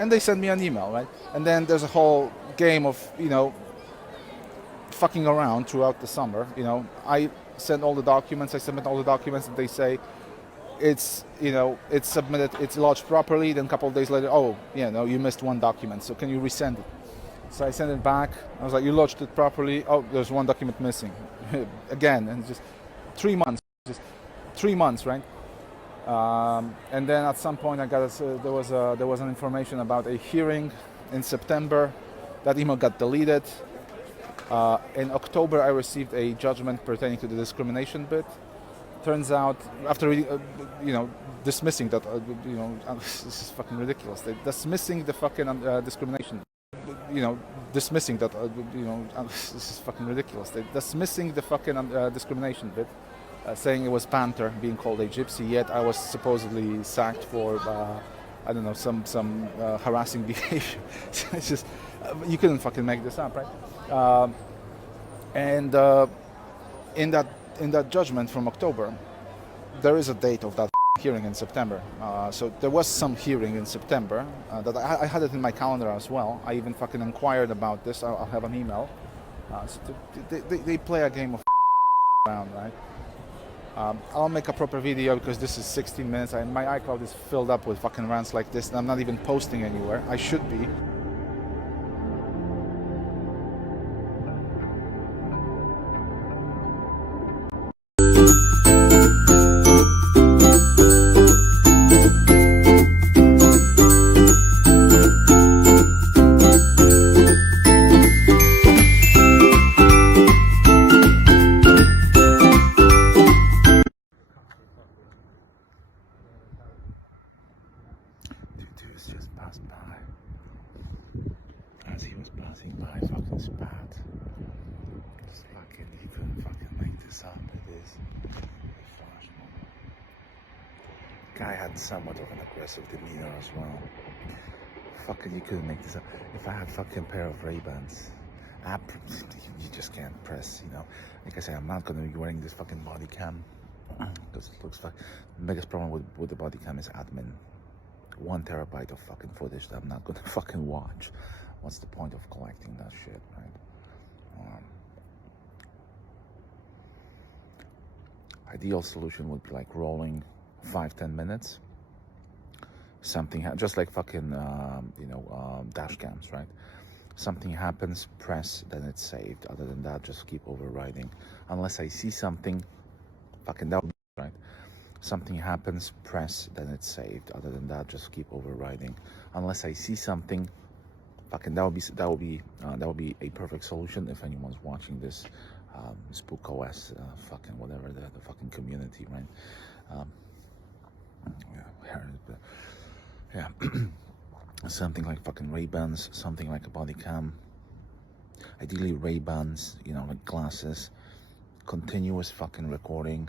And they sent me an email, right? And then there's a whole game of, fucking around throughout the summer. I send all the documents, I submit all the documents, and they say it's submitted, it's lodged properly. Then a couple of days later, you missed one document, so can you resend it? So I sent it back. I was like, you lodged it properly. Oh, there's one document missing. Again, and just 3 months. Just 3 months, right? And then at some point, I got there was an information about a hearing in September. That email got deleted. In October, I received a judgment pertaining to the discrimination bit. Turns out, after dismissing that, this is fucking ridiculous. They're dismissing the fucking discrimination. dismissing that, this is fucking ridiculous. They're dismissing the fucking discrimination bit, saying it was Panther being called a gypsy, yet I was supposedly sacked for, I don't know, some harassing behavior. So it's just, you couldn't fucking make this up, right? And in that judgment from October, there is a date of that hearing in September. So there was some hearing in September that I had it in my calendar as well. I even fucking inquired about this. I'll have an email. So they play a game of around, right? I'll make a proper video because this is 16 minutes. My iCloud is filled up with fucking rants like this, and I'm not even posting anywhere. I should be. Just passed by. As he was passing by, fucking spat. Just fucking, you couldn't fucking make this up. It is. Guy had somewhat of an aggressive demeanor as well. Fucking, you couldn't make this up. If I had fucking pair of Ray-Bans, you just can't press, Like I say, I'm not gonna be wearing this fucking body cam because it looks like the biggest problem with the body cam is admin. 1 terabyte of fucking footage that I'm not gonna fucking watch. What's the point of collecting that shit, right? Ideal solution would be like rolling 5-10 minutes. Something just like fucking dash cams, right? Something happens, press, then it's saved. Other than that, just keep overriding. Unless I see something, fucking that would be right. Something happens, press, then it's saved. Other than that, just keep overriding. Unless I see something, fucking that would be a perfect solution if anyone's watching this. Spook OS, fucking whatever the fucking community, right? Yeah. Something like fucking Ray-Bans, something like a body cam. Ideally Ray-Bans, like glasses. Continuous fucking recording.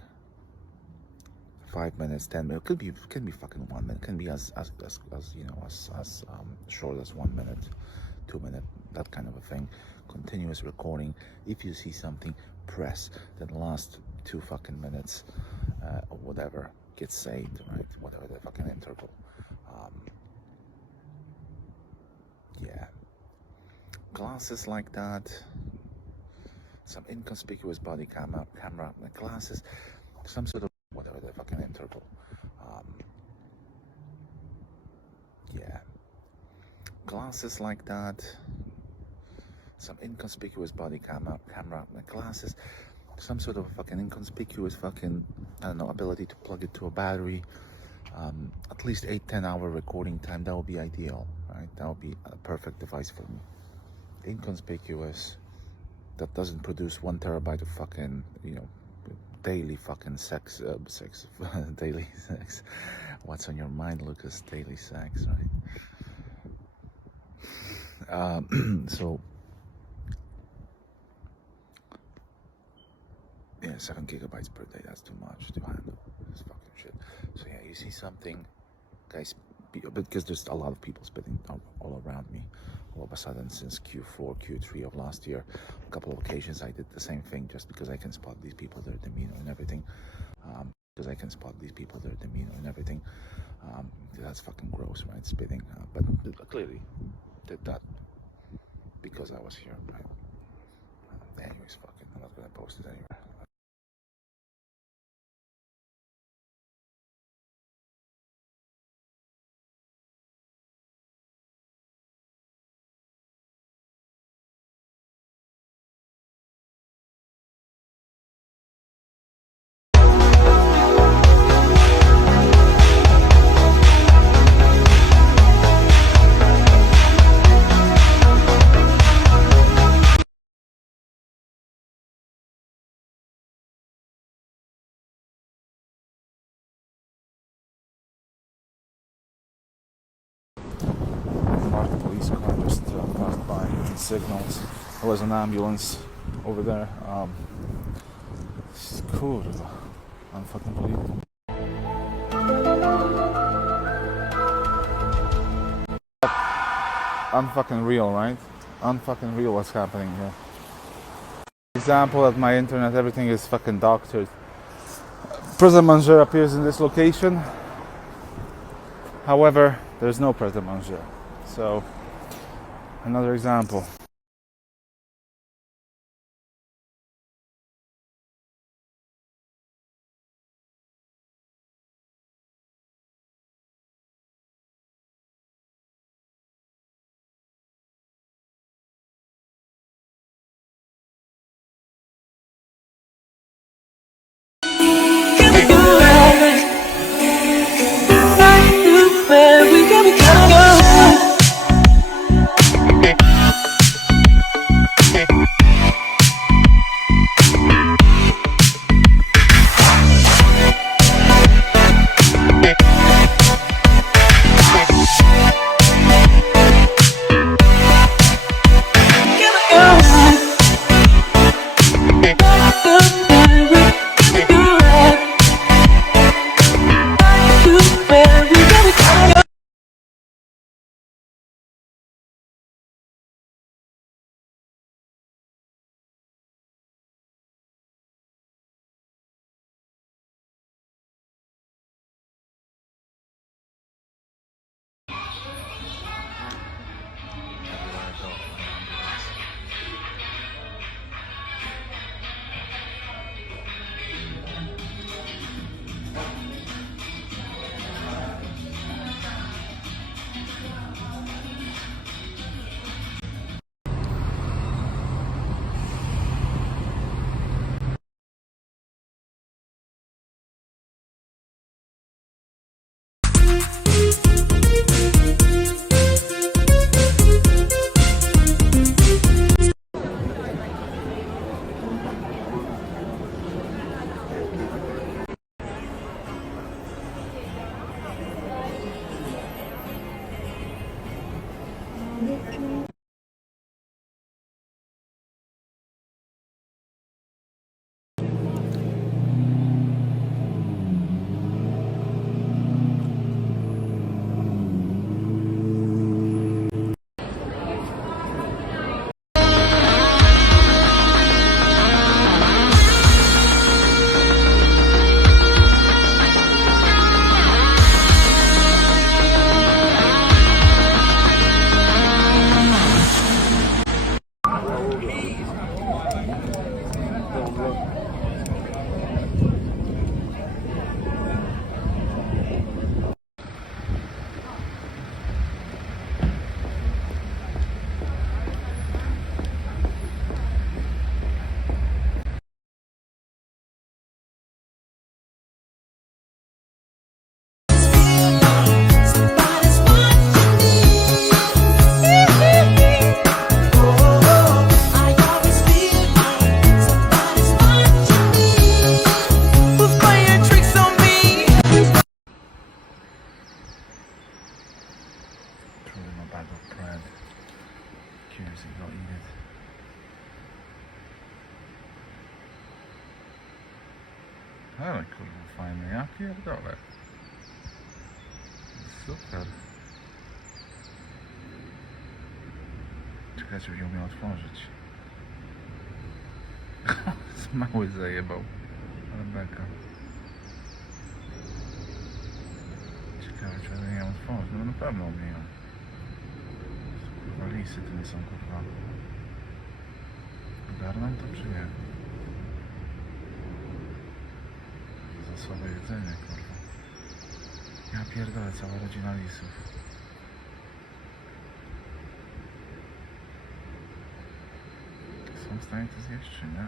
5 minutes, 10 minutes. It can be fucking 1 minute. It can be as short as 1 minute, 2 minute, that kind of a thing. Continuous recording. If you see something, press. Then last 2 fucking minutes, or whatever, gets saved, right? Whatever the fucking interval. Yeah. Glasses like that. Some inconspicuous body camera, glasses, some sort of whatever the fucking interval. Yeah. Glasses like that. Some inconspicuous body camera, glasses, some sort of fucking inconspicuous fucking, I don't know, ability to plug it to a battery. At least 8-10 hour recording time, that would be ideal, right? That would be a perfect device for me. Inconspicuous, that doesn't produce 1 terabyte of fucking, daily fucking sex, daily sex. What's on your mind, Lucas? Daily sex, right? So, yeah, 7 gigabytes per day, that's too much to handle. This fucking shit. So yeah, you see something, guys, because there's a lot of people spitting all around me. All of a sudden, since Q4, Q3 of last year, a couple of occasions I did the same thing just because I can spot these people, their demeanor and everything. That's fucking gross, right? Spitting. But clearly did that because I was here, right? Anyways, fucking, I'm not gonna post it anywhere. police car just passed by and signals. There was an ambulance over there. It's cool. Unfucking believable. Unfucking real, right? Unfucking real what's happening here. Example at my internet, everything is fucking doctored. Pret a manger appears in this location. However, there's no pret a manger. So, another example. Ale kurwa fajne, ja pierdolę. Super. Czekaj, żeby ją miał otworzyć. Mały zajebał. Ale beka. Ciekawe, czy będę ją otworzyć. No na pewno umieją. Kurwa lisy to nie są kurwa. Ogarną to czy nie? Za słabe jedzenie kurwa. Ja pierdolę, cała rodzina lisów. Są w stanie to zjeść czy nie?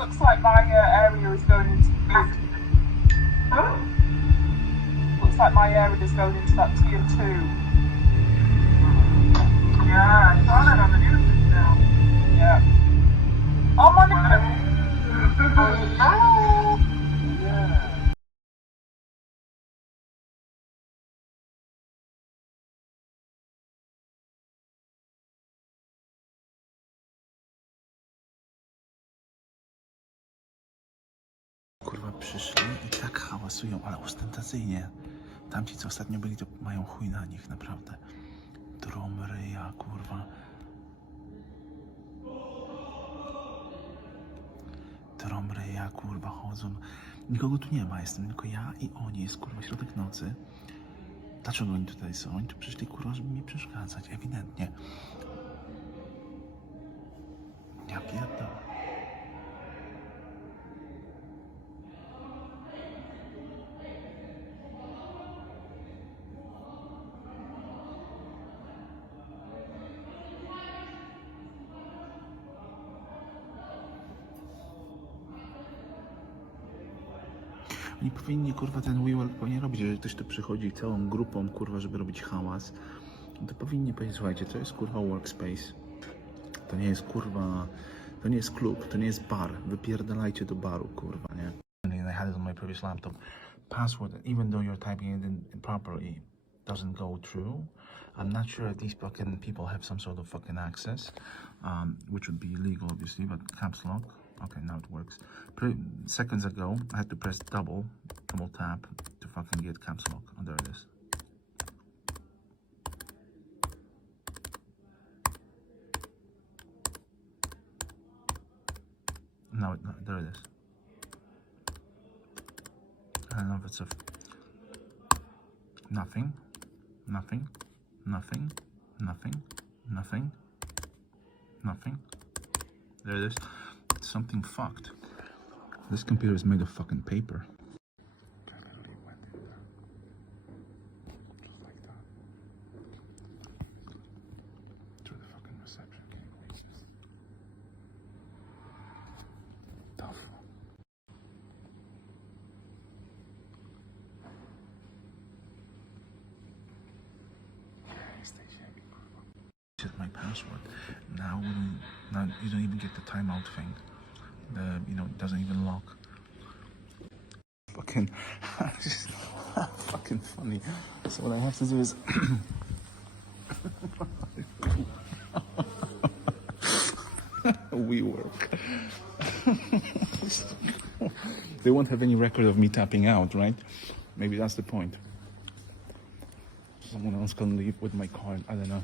looks like my area is going into tier. Huh? Looks like my area is going into that tier 2. Yeah, I saw that on the news now. Yeah. Oh my god. Yeah. Kurwa, przyszli i tak hałasują, ale ostentacyjnie. Tamci, co ostatnio byli, to mają chuj na nich, naprawdę. Dromryja, kurwa. Dromryja, kurwa, chodzą. Nikogo tu nie ma, jestem tylko ja i oni. Jest, kurwa, środek nocy. Dlaczego oni tutaj są? Oni tu przyszli, kurwa, żeby mi przeszkadzać, ewidentnie. Ja pierdolę. Oni powinni, kurwa, ten WeWork powinien robić, jeżeli ktoś tu przychodzi całą grupą, kurwa, żeby robić hałas, to powinni powiedzieć, słuchajcie, to jest, kurwa, workspace. To nie jest, kurwa, to nie jest klub, to nie jest bar. Wypierdalajcie do baru, kurwa, nie? I had it on my previous laptop. Password, even though you're typing it in properly, doesn't go through. I'm not sure if these fucking people have some sort of fucking access, which would be illegal, obviously, but caps lock. Okay, now it works. Seconds ago, I had to press double tap to fucking get caps lock. Oh, there it is. No, there it is. I don't know if it's a nothing. There it is. It's something fucked. This computer is made of fucking paper. Through the fucking reception cable. Tough. My password. Now you don't even get the timeout thing. It doesn't even lock. Fucking, fucking funny. So what I have to do is WeWork. They won't have any record of me tapping out, right? Maybe that's the point. Someone else can leave with my card. I don't know.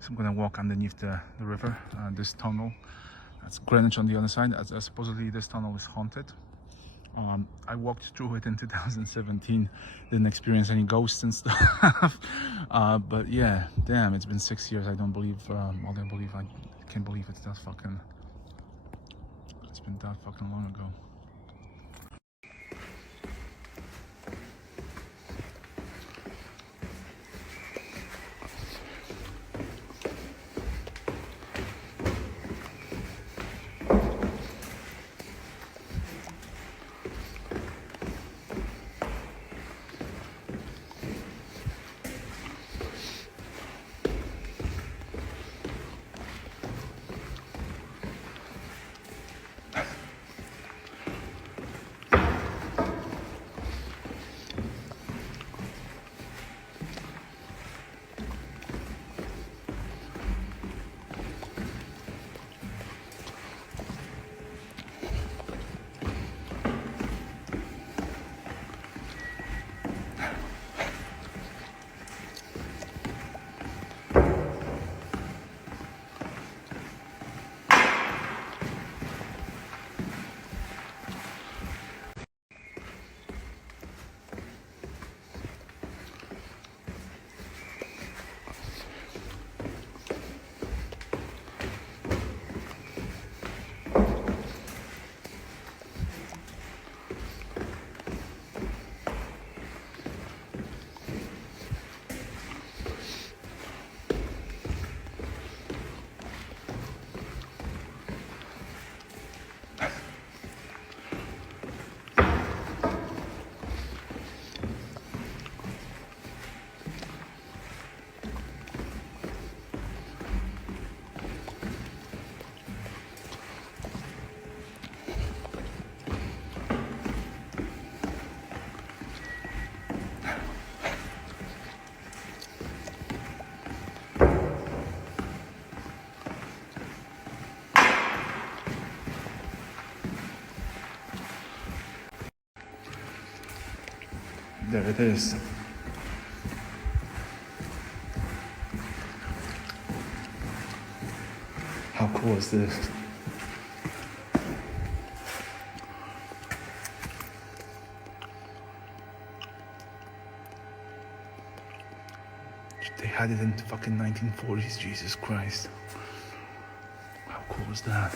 So I'm gonna walk underneath the river, this tunnel. That's Greenwich on the other side. Supposedly this tunnel is haunted. I walked through it in 2017, didn't experience any ghosts and stuff. But yeah, damn, it's been 6 years. I can't believe it's that fucking, it's been that fucking long ago. There it is. How cool is this? They had it in the fucking 1940s, Jesus Christ. How cool is that?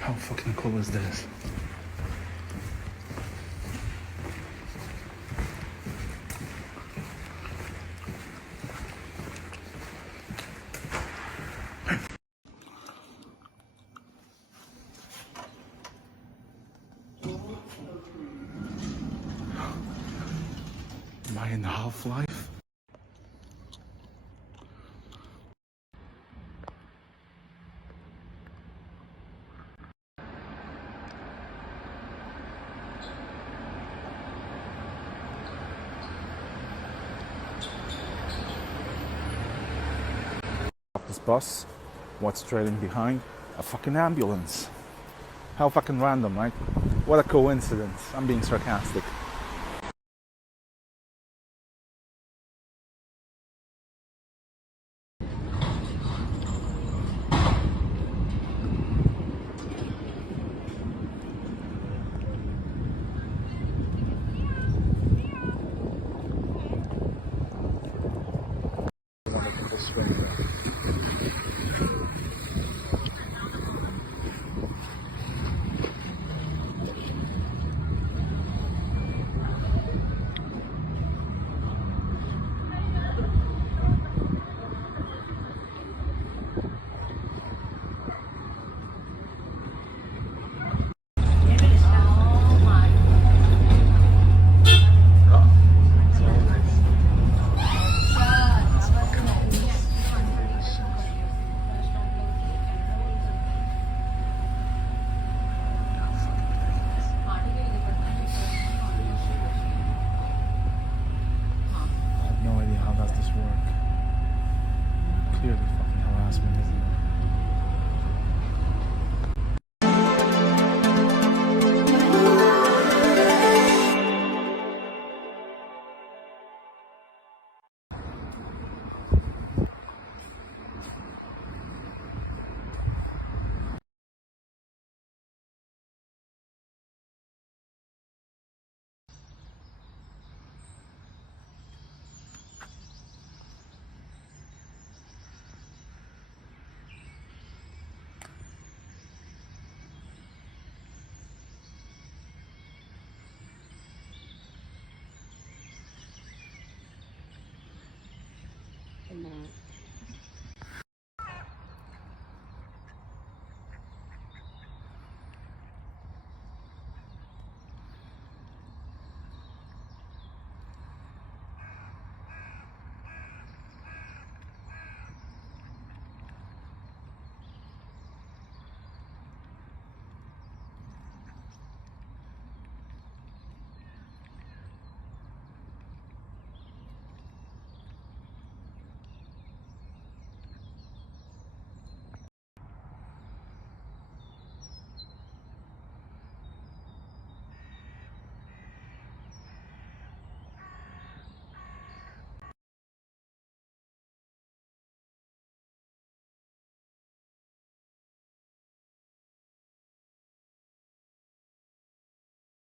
How fucking cool is this? Am I in Half-Life? This bus, what's trailing behind? A fucking ambulance. How fucking random, right? What a coincidence. I'm being sarcastic. Clearly fucking harassment, isn't it?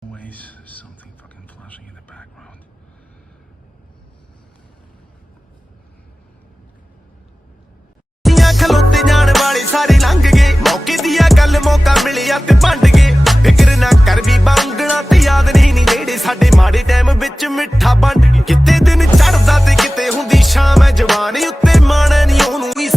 Always something fucking flashing in the background. ਖਲੋਤੇ ਜਾਣ ਵਾਲੇ ਸਾਰੇ ਲੰਘ ਗਏ ਮੌਕੇ ਦੀ ਆ ਗੱਲ ਮੌਕਾ ਮਿਲਿਆ ਤੇ ਵੰਡ ਗਏ ਫਿਕਰ ਨਾ ਕਰ ਵੀ ਬਾਂਗਣਾ ਤੇ ਯਾਦ ਨਹੀਂ ਜਿਹੜੇ ਸਾਡੇ ਮਾੜੇ ਟਾਈਮ ਵਿੱਚ ਮਿੱਠਾ ਵੰਡ ਗਏ ਕਿਤੇ ਦਿਨ ਚੜਦਾ ਤੇ ਕਿਤੇ ਹੁੰਦੀ ਸ਼ਾਮ ਐ ਜਵਾਨ ਉੱਤੇ ਮਾਣ ਨਹੀਂ ਉਹਨੂੰ ਵੀ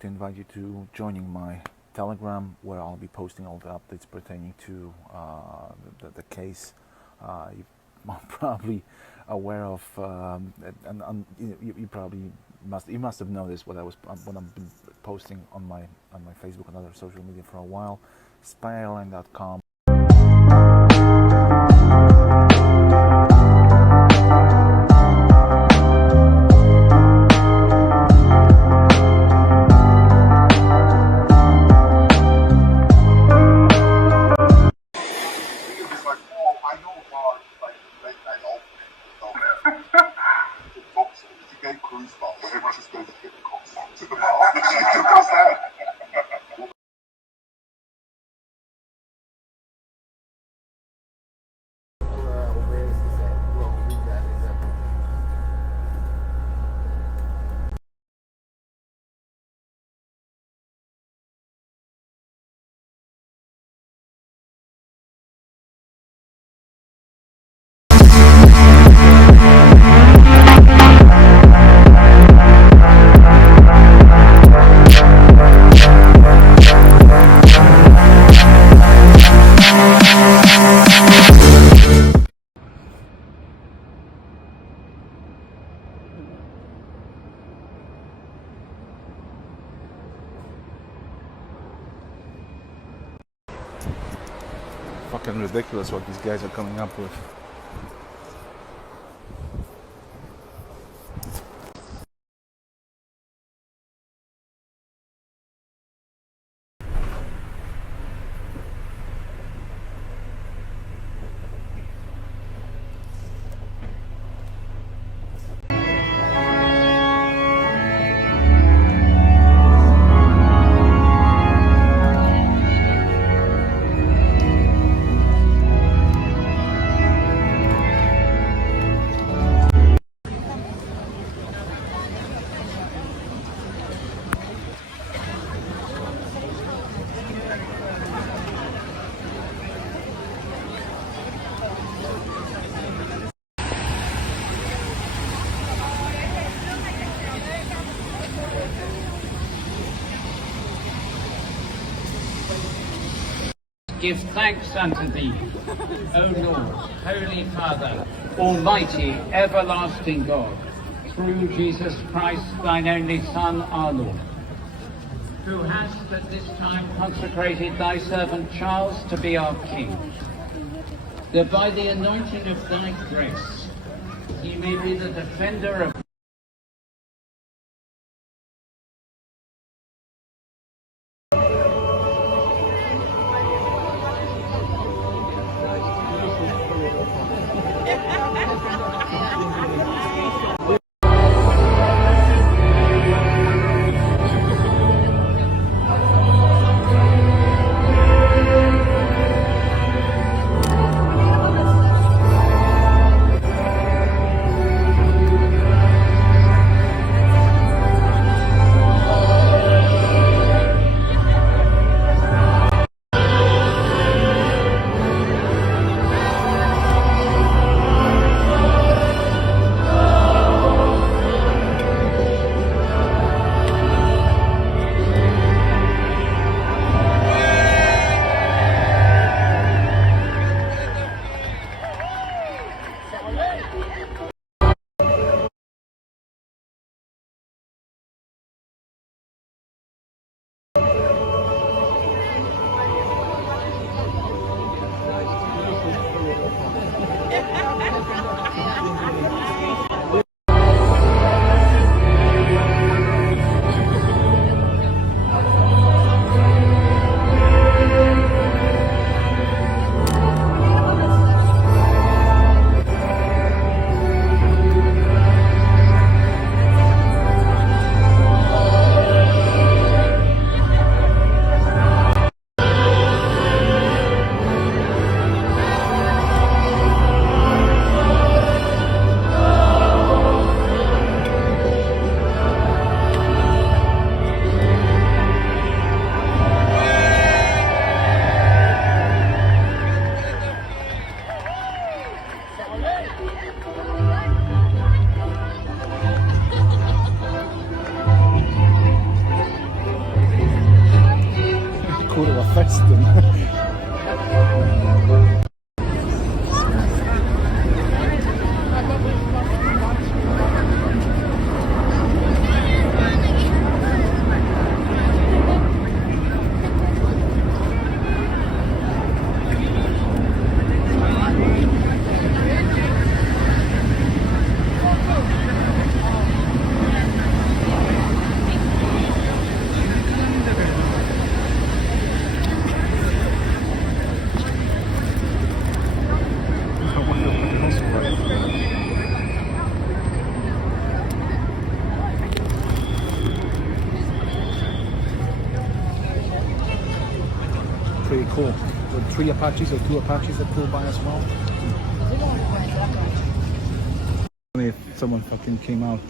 to invite you to joining my Telegram, where I'll be posting all the updates pertaining to the case. You are probably aware of, and you probably must have noticed what I've been posting on my Facebook and other social media for a while. SpyAirline.com. Fucking ridiculous what these guys are coming up with. Give thanks unto thee, O Lord, Holy Father, Almighty, everlasting God, through Jesus Christ, thine only Son, our Lord, who hast at this time consecrated thy servant Charles to be our King, that by the anointing of thy grace he may be the defender of festen. Pretty cool. With 3 Apaches or 2 Apaches that pull by as well. If someone fucking came out.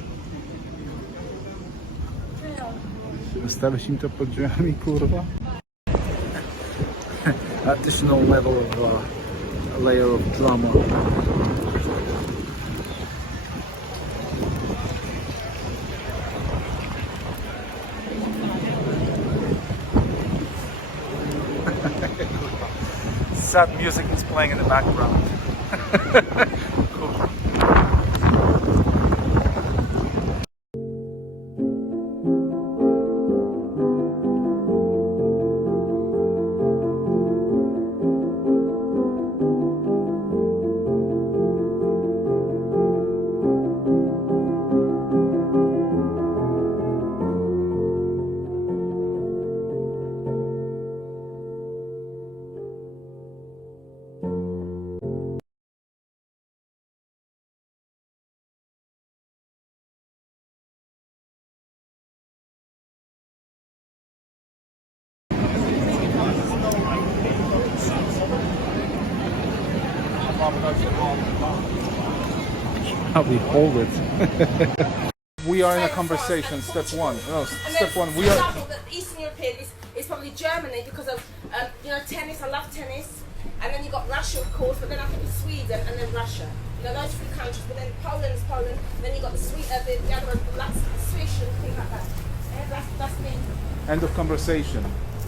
Zostawisz im to pod drzwiami, kurwa. Additional level of layer of drama. Sad music is playing in the background. Cool. How we hold it. We are in a conversation. Step 1. No, step 1. We are. Eastern European is probably Germany because of tennis. I love tennis. And then you got Russia, of course, but then I think it's Sweden and then Russia. Those 3 countries. But then Poland is Poland. Then you got the other one, the Swiss and things like that. Yeah, that's me. End of conversation.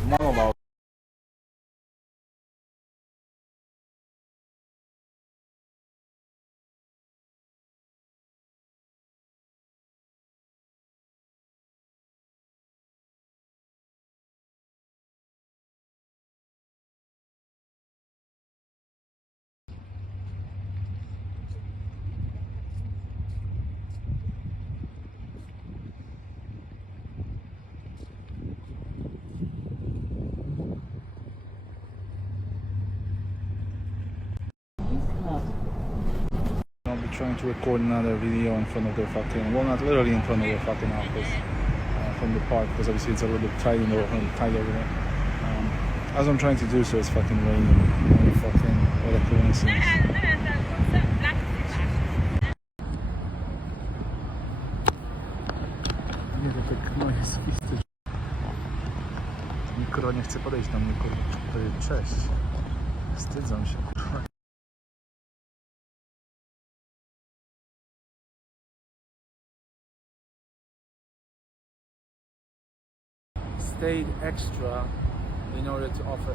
Monologue. I'll be trying to record another video in front of their fucking, well, not literally in front of their fucking office, from the park, because obviously it's a little bit tight over there. As I'm trying to do so, it's fucking raining. What a coincidence. Nie wiem, tak moje swisty. Mikro nie chce podejść do mnie, kurwa. Cześć. Wstydzą się, kurwa. Stayed extra in order to offer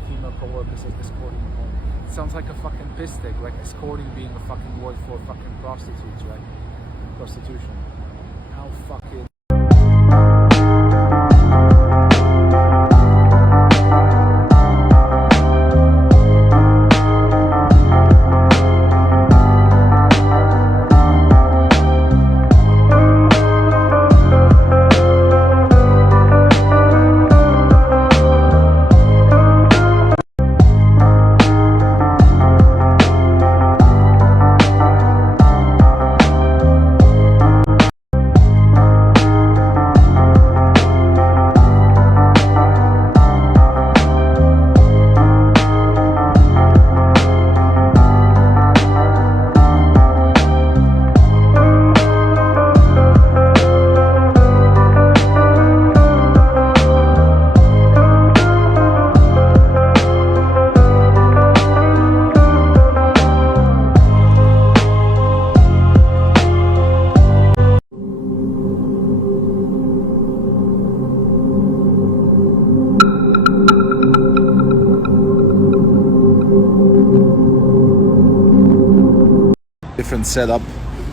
female co-workers escorting home. It sounds like a fucking piss take, like escorting being a fucking word for fucking prostitutes, right? Prostitution. How fucking different setup.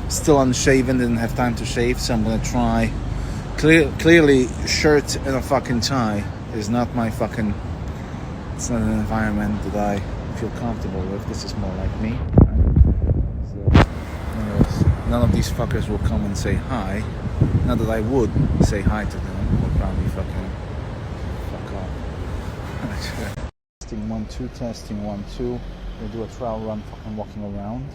Still unshaven, didn't have time to shave, so I'm gonna try. Clearly, shirt and a fucking tie is not my fucking. It's not an environment that I feel comfortable with. This is more like me. Right? So, anyways, none of these fuckers will come and say hi. Not that I would say hi to them. They'll probably fucking fuck off. Testing 1 2, testing 1 2. We'll do a trial run, fucking walking around.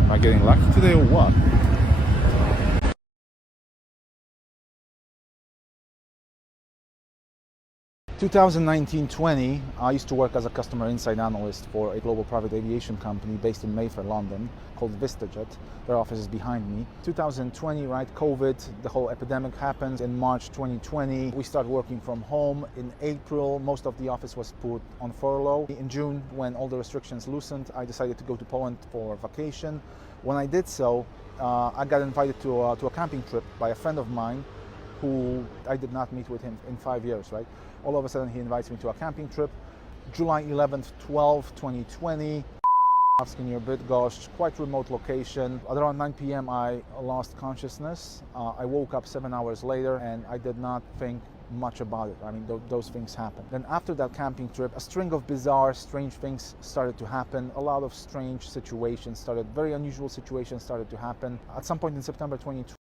Am I getting lucky today or what? 2019-20, I used to work as a customer insight analyst for a global private aviation company based in Mayfair, London, called VistaJet. Their office is behind me. 2020, right, COVID, the whole epidemic happened. In March 2020, we started working from home. In April, most of the office was put on furlough. In June, when all the restrictions loosened, I decided to go to Poland for vacation. When I did so, I got invited to a camping trip by a friend of mine who I did not meet with him in 5 years, right? All of a sudden he invites me to a camping trip. July 11th, 12th, 2020, near Bydgoszcz, quite remote location. At around 9 p.m. I lost consciousness. I woke up 7 hours later and I did not think much about it. I mean, those things happen. Then after that camping trip, a string of bizarre, strange things started to happen. A lot of strange situations started, very unusual situations started to happen. At some point in September 2020,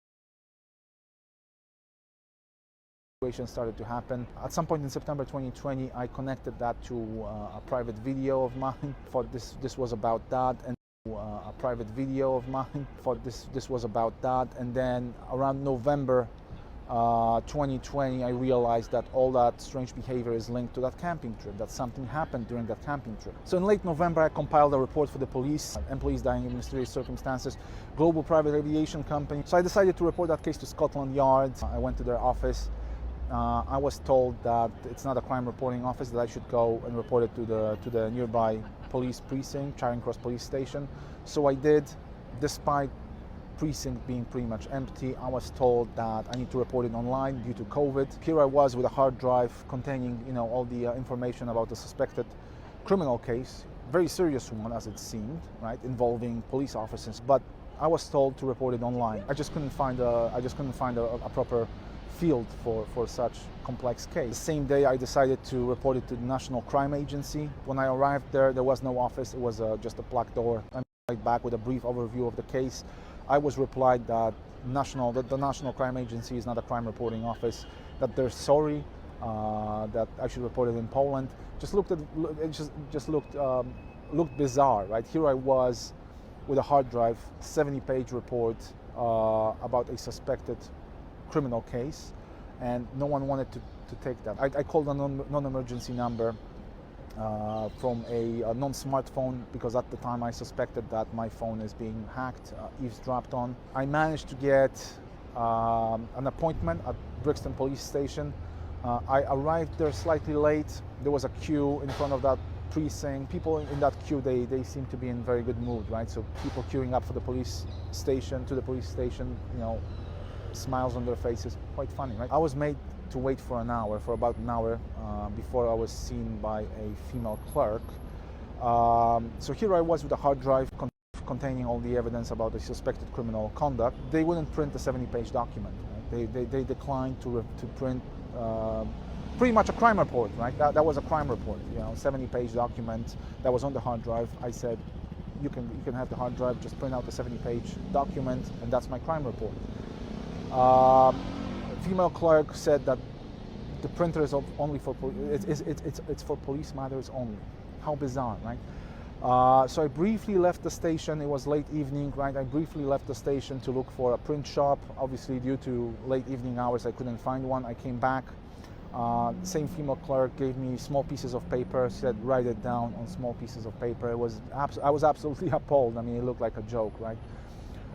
started to happen. At some point in September 2020, I connected that to a private video of mine. Thought this was about that, and a private video of mine. Thought this was about that, and then around November 2020, I realized that all that strange behavior is linked to that camping trip, that something happened during that camping trip. So in late November, I compiled a report for the police, employees dying in mysterious circumstances, global private aviation company. So I decided to report that case to Scotland Yard. I went to their office. I was told that it's not a crime reporting office, that I should go and report it to the nearby police precinct, Charing Cross Police Station. So I did, despite precinct being pretty much empty. I was told that I need to report it online due to COVID. Here I was with a hard drive containing, all the information about the suspected criminal case, very serious one as it seemed, right, involving police officers. But I was told to report it online. I just couldn't find a proper field for such complex case. The same day I decided to report it to the National Crime Agency. When I arrived there was no office, it was just a black door. I went back with a brief overview of the case. I was replied that the National Crime Agency is not a crime reporting office, that they're sorry, that I should report it in Poland. Looked bizarre, right? Here I was with a hard drive, 70-page report about a suspected criminal case, and no one wanted to take that. I called a non-emergency number from a non-smartphone because at the time I suspected that my phone is being hacked, eavesdropped on. I managed to get an appointment at Brixton Police Station I arrived there slightly late. There was a queue in front of that precinct. People in that queue, they seem to be in very good mood, right? So people queuing up for the police station, you know, smiles on their faces, quite funny, right? I was made to wait for about an hour, before I was seen by a female clerk. So here I was with a hard drive containing all the evidence about the suspected criminal conduct. They wouldn't print a 70-page document. Right? They declined to print pretty much a crime report, right? That was a crime report, you know, 70-page document that was on the hard drive. I said, you can have the hard drive, just print out the 70-page document, and that's my crime report. Female clerk said that the printer is only for it's for police matters only. How bizarre, right? So I briefly left the station. It was late evening, right? I briefly left the station to look for a print shop. Obviously, due to late evening hours, I couldn't find one. I came back. Same female clerk gave me small pieces of paper, said write it down on small pieces of paper. I was absolutely appalled. I mean, it looked like a joke, right?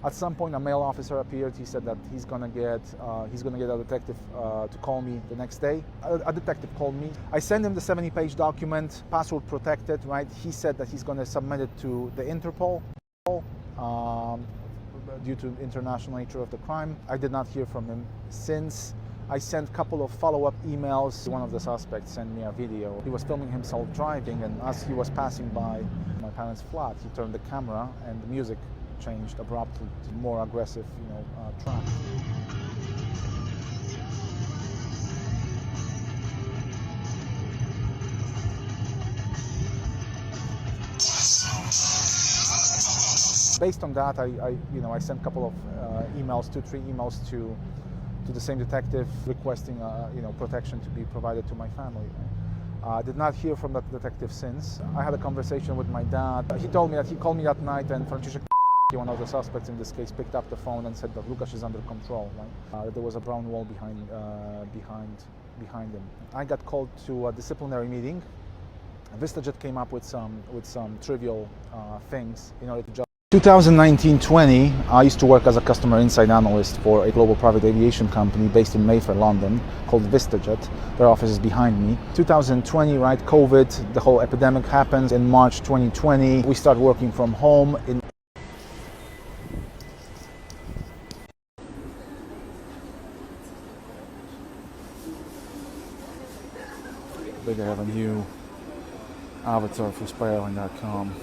At some point, a male officer appeared. He said that he's gonna get a detective to call me the next day. A detective called me. I sent him the 70-page document, password protected, right? He said that he's gonna submit it to the Interpol due to international nature of the crime. I did not hear from him since. I sent a couple of follow-up emails. One of the suspects sent me a video. He was filming himself driving, and as he was passing by my parents' flat, he turned the camera and the music changed abruptly to more aggressive, you know, track. Based on that, I sent a couple of emails, 2-3 emails to the same detective requesting, protection to be provided to my family. I did not hear from that detective since. I had a conversation with my dad. He told me that he called me that night, and Franciszek, one of the suspects in this case, picked up the phone and said that Lukasz is under control. Right? There was a brown wall behind him. I got called to a disciplinary meeting. VistaJet came up with some trivial things in order to just. 2019-20, I used to work as a customer insight analyst for a global private aviation company based in Mayfair, London, called VistaJet. Their office is behind me. 2020, right, COVID, the whole epidemic happens. In March 2020, we start working from home. I think I have a new avatar for spiraling.com.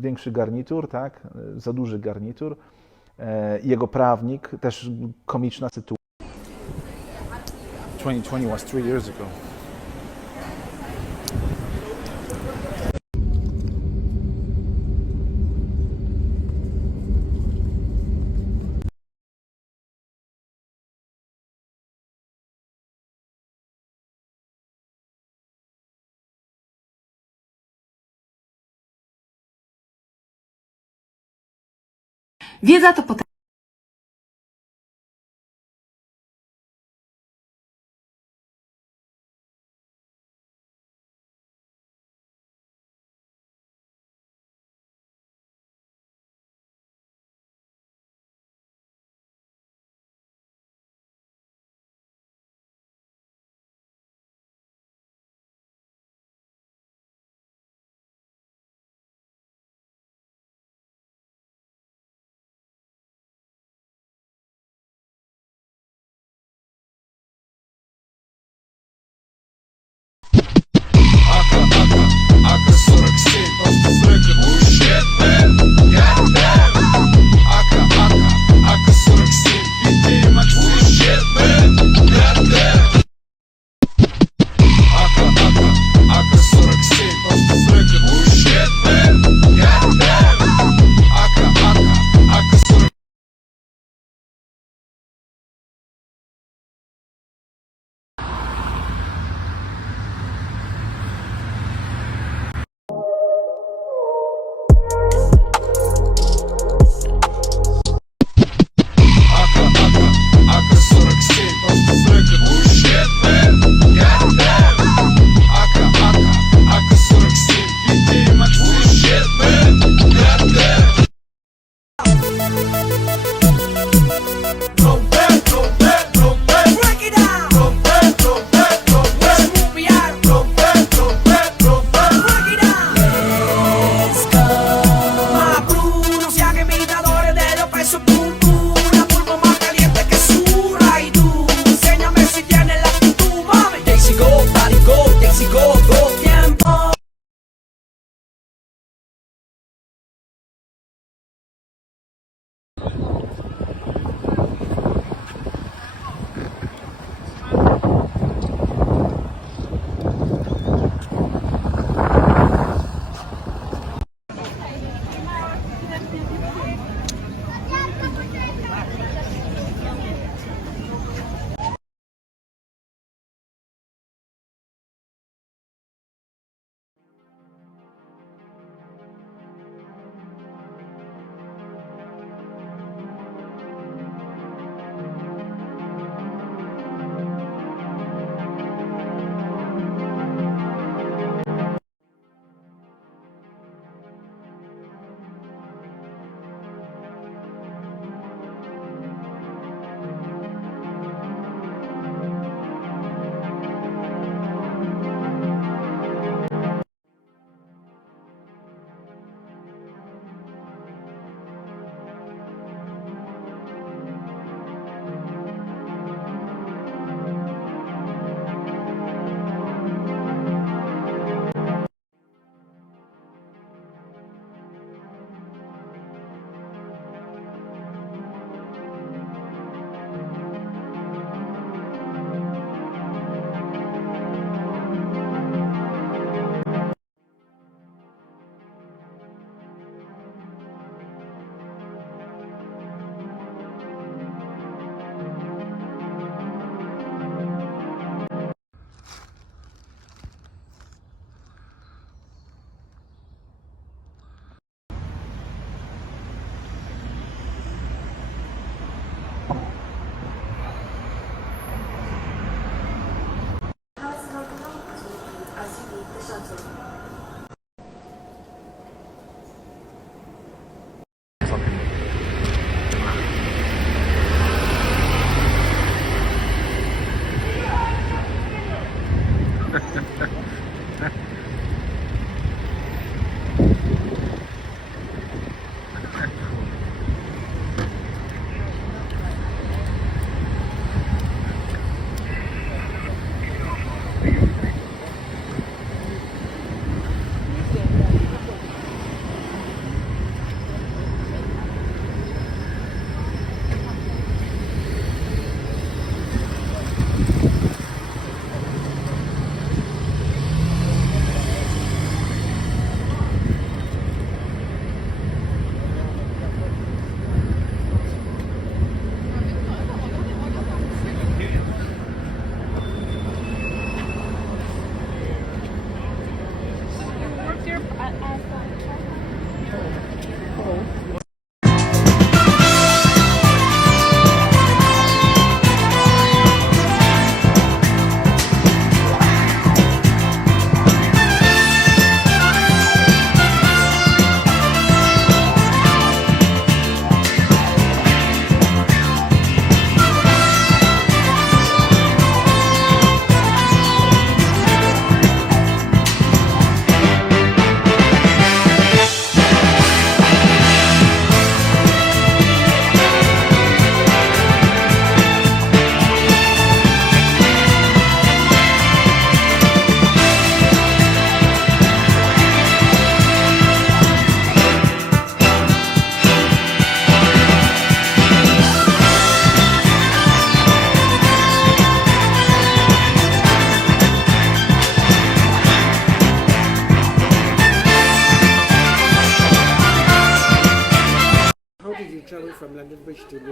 większy garnitur, tak? Za duży garnitur. Jego prawnik, też komiczna sytuacja. 2020 was 3 years ago. Wiedza to potęga.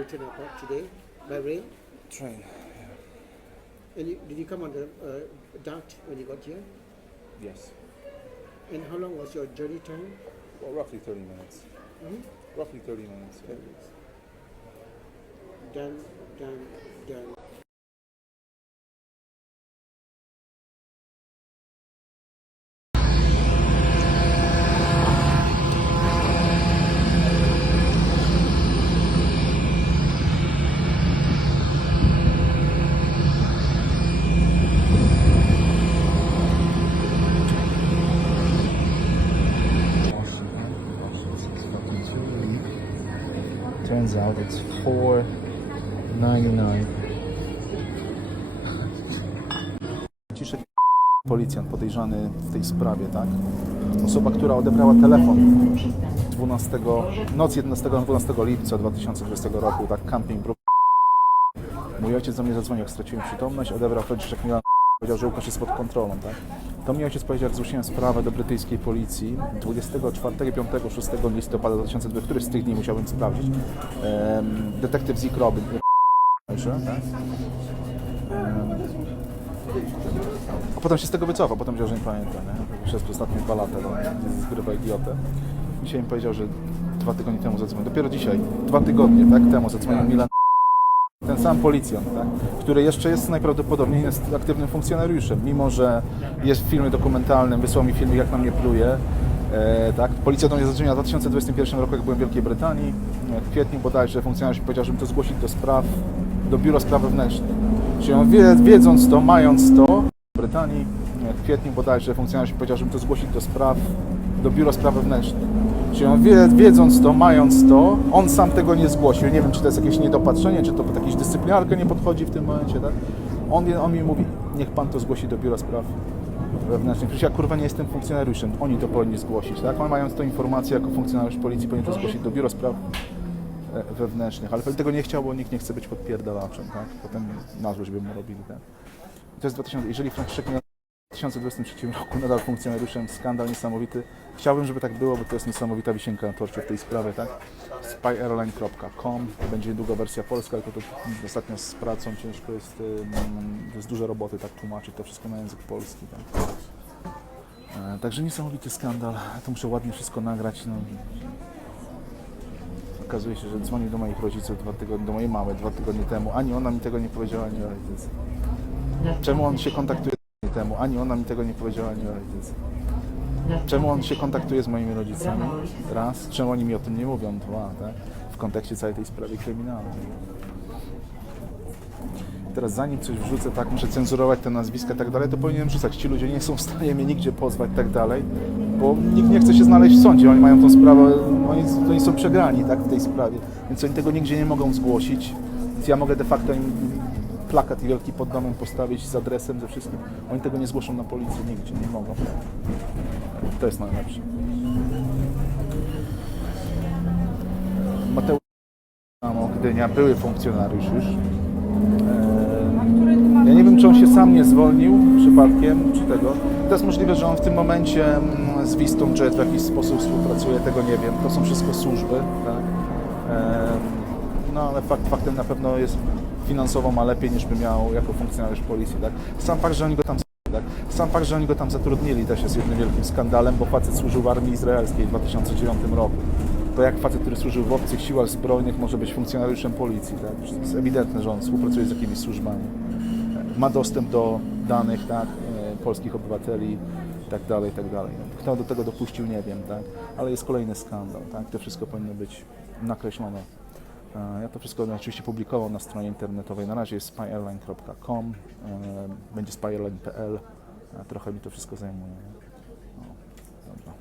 return airport today by rain? Train. And did you come on the dart when you got here? Yes. And how long was your journey time? Well, roughly 30 minutes. Roughly 30 minutes. Done. Turns out it's $4.99. Ciszek, policjant podejrzany w tej sprawie, tak? Osoba, która odebrała telefon 11 na 12 lipca 2020 roku, tak, camping. Mój ojciec do mnie zadzwonił, jak straciłem przytomność, odebrał Franciszek Milan, powiedział, że Łukasz jest pod kontrolą, tak? To mi ojciec powiedział, jak zgłosiłem sprawę do brytyjskiej policji 24, 5, 6 listopada 2002, któryś z tych dni musiałbym sprawdzić. Detektyw Zik Robin, tak? A potem się z tego wycofał, potem powiedział, że nie pamięta, nie? Przez ostatnie 2 lata zgrywa idiotę. Dzisiaj mi powiedział, że 2 tygodnie temu zadzwonił, dopiero dzisiaj, 2 tygodnie, tak, temu zadzwonił Milan. Ten sam policjant, tak, który jeszcze jest najprawdopodobniej jest aktywnym funkcjonariuszem, mimo że jest w filmie dokumentalnym, wysłał mi filmik, jak na mnie pluje. Tak. Policja do mnie zadzwoniła w 2021 roku, jak byłem w Wielkiej Brytanii. W kwietniu bodajże funkcjonariusz mi powiedział, żeby to zgłosić do Biura Spraw Wewnętrznych. Czyli on wiedząc to, mając to w Brytanii, w kwietniu bodajże funkcjonariusz mi powiedział, żeby to zgłosić do Biura Spraw Wewnętrznych. Czyli on wiedząc to, mając to, on sam tego nie zgłosił. Nie wiem, czy to jest jakieś niedopatrzenie, czy to pod jakąś dyscyplinarkę nie podchodzi w tym momencie, tak? On mi mówi, niech pan to zgłosi do Biura Spraw Wewnętrznych. Przecież ja kurwa nie jestem funkcjonariuszem, oni to powinni zgłosić, tak? On mając tą informację jako funkcjonariusz policji powinien to zgłosić do Biura Spraw Wewnętrznych, ale tego nie chciał, bo nikt nie chce być podpierdalaczem, tak? Potem na złość by mu robili, tak? To jest 2000, jeżeli Franciszek w 2023 roku nadal funkcjonariuszem, skandal niesamowity. Chciałbym, żeby tak było, bo to jest niesamowita wisienka na torcie w tej sprawie, tak? spyairline.com, będzie niedługo wersja polska, tylko to ostatnio z pracą ciężko jest, to jest dużo roboty, tak tłumaczyć to wszystko na język polski, tak? Także niesamowity skandal, to muszę ładnie wszystko nagrać, no. Okazuje się, że dzwonił do moich rodziców 2 tygodnie, do mojej mamy 2 tygodnie temu, ani ona mi tego nie powiedziała, ani ojciec. Czemu on się kontaktuje temu? Ani ona mi tego nie powiedziała, ani ojciec. Czemu on się kontaktuje z moimi rodzicami? Raz. Czemu oni mi o tym nie mówią? 2, tak? W kontekście całej tej sprawy kryminalnej. Teraz zanim coś wrzucę, tak, muszę cenzurować te nazwiska i tak dalej, to powinienem wrzucać. Ci ludzie nie są w stanie mnie nigdzie pozwać i tak dalej, bo nikt nie chce się znaleźć w sądzie. Oni mają tą sprawę, oni są przegrani, tak, w tej sprawie. Więc oni tego nigdzie nie mogą zgłosić. Więc ja mogę de facto im plakat wielki pod domem postawić z adresem, ze wszystkim. Oni tego nie zgłoszą na policję nigdzie, nie mogą. To jest najlepsze. Mateusz Gdynia, były funkcjonariusz już. Ja nie wiem, czy on się sam nie zwolnił przypadkiem, czy tego. To jest możliwe, że on w tym momencie z Wistą Jet w jakiś sposób współpracuje, tego nie wiem. To są wszystko służby, tak? No ale faktem na pewno jest finansowo ma lepiej niż by miał jako funkcjonariusz policji, tak? Sam fakt, że oni go tam zatrudnili też jest jednym wielkim skandalem, bo facet służył w armii izraelskiej w 2009 roku. To jak facet, który służył w obcych siłach zbrojnych, może być funkcjonariuszem policji, tak? Jest ewidentne, że on współpracuje z jakimiś służbami. Ma dostęp do danych, tak? Polskich obywateli i tak dalej, i tak dalej. Kto do tego dopuścił, nie wiem, tak? Ale jest kolejny skandal, tak? To wszystko powinno być nakreślone. Ja to wszystko będę oczywiście publikował na stronie internetowej. Na razie jest spyairline.com, będzie spyairline.pl. Trochę mi to wszystko zajmuje. No, dobra.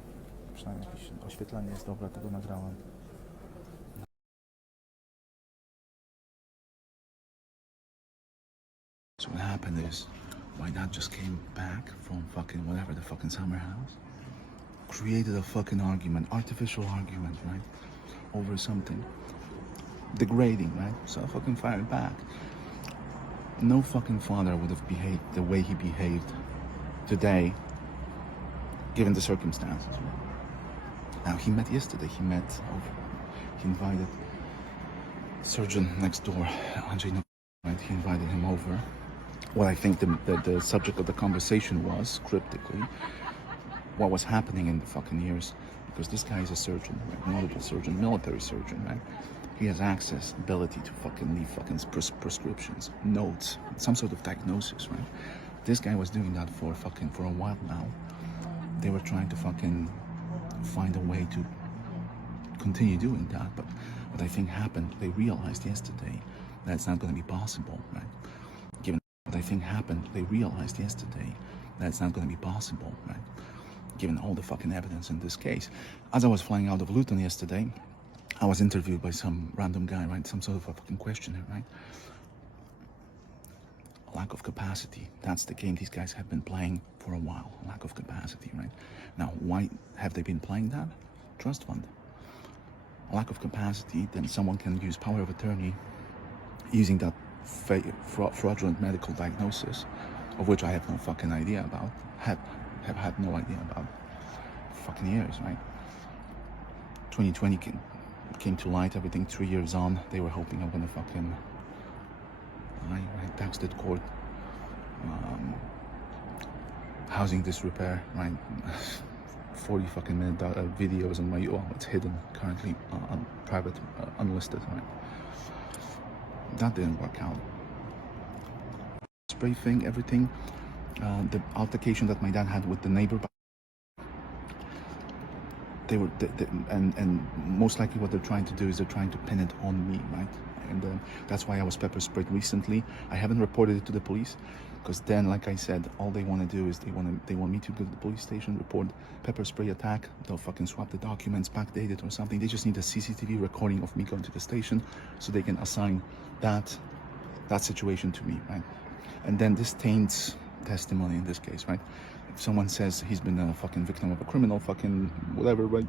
Przynajmniej jakieś oświetlenie jest dobre, tego nagrałem. So what happened is, my dad just came back from fucking whatever, the fucking summer house. Created a fucking argument, artificial argument, right? Over something. Degrading, right? So I fucking fired back. No fucking father would have behaved the way he behaved today, given the circumstances. Now he met yesterday. He invited surgeon next door, Andrzej, right? He invited him over. What I think the subject of the conversation was, cryptically, what was happening in the fucking years, because this guy is a surgeon, right? Notable surgeon, military surgeon, right? He has access, ability to fucking leave fucking prescriptions, notes, some sort of diagnosis, right? This guy was doing that for a while now. They were trying to fucking find a way to continue doing that, but what I think happened, they realized yesterday that it's not going to be possible, right? Given what I think happened, they realized yesterday that it's not going to be possible, right? Given all the fucking evidence in this case. As I was flying out of Luton yesterday, I was interviewed by some random guy, right? Some sort of a fucking questionnaire, right? Lack of capacity. That's the game these guys have been playing for a while. Lack of capacity, right? Now, why have they been playing that? Trust fund. Lack of capacity, then someone can use power of attorney using that fraudulent medical diagnosis, of which I have no fucking idea about. Have had no idea about fucking years, right? 2020 came to light, everything 3 years on. They were hoping I'm gonna fucking I texted court, housing disrepair, right? 40 fucking minute videos on my, well, it's hidden currently on private, unlisted, right? That didn't work out. Spray thing, everything, the altercation that my dad had with the neighbor, they were, and most likely what they're trying to do is they're trying to pin it on me, right? And that's why I was pepper sprayed recently. I haven't reported it to the police, because then, like I said, all they want to do is they want me to go to the police station, report pepper spray attack. They'll fucking swap the documents, backdate it or something. They just need a CCTV recording of me going to the station so they can assign that situation to me, right? And then this taints testimony in this case, right? If someone says he's been a fucking victim of a criminal, fucking whatever, right?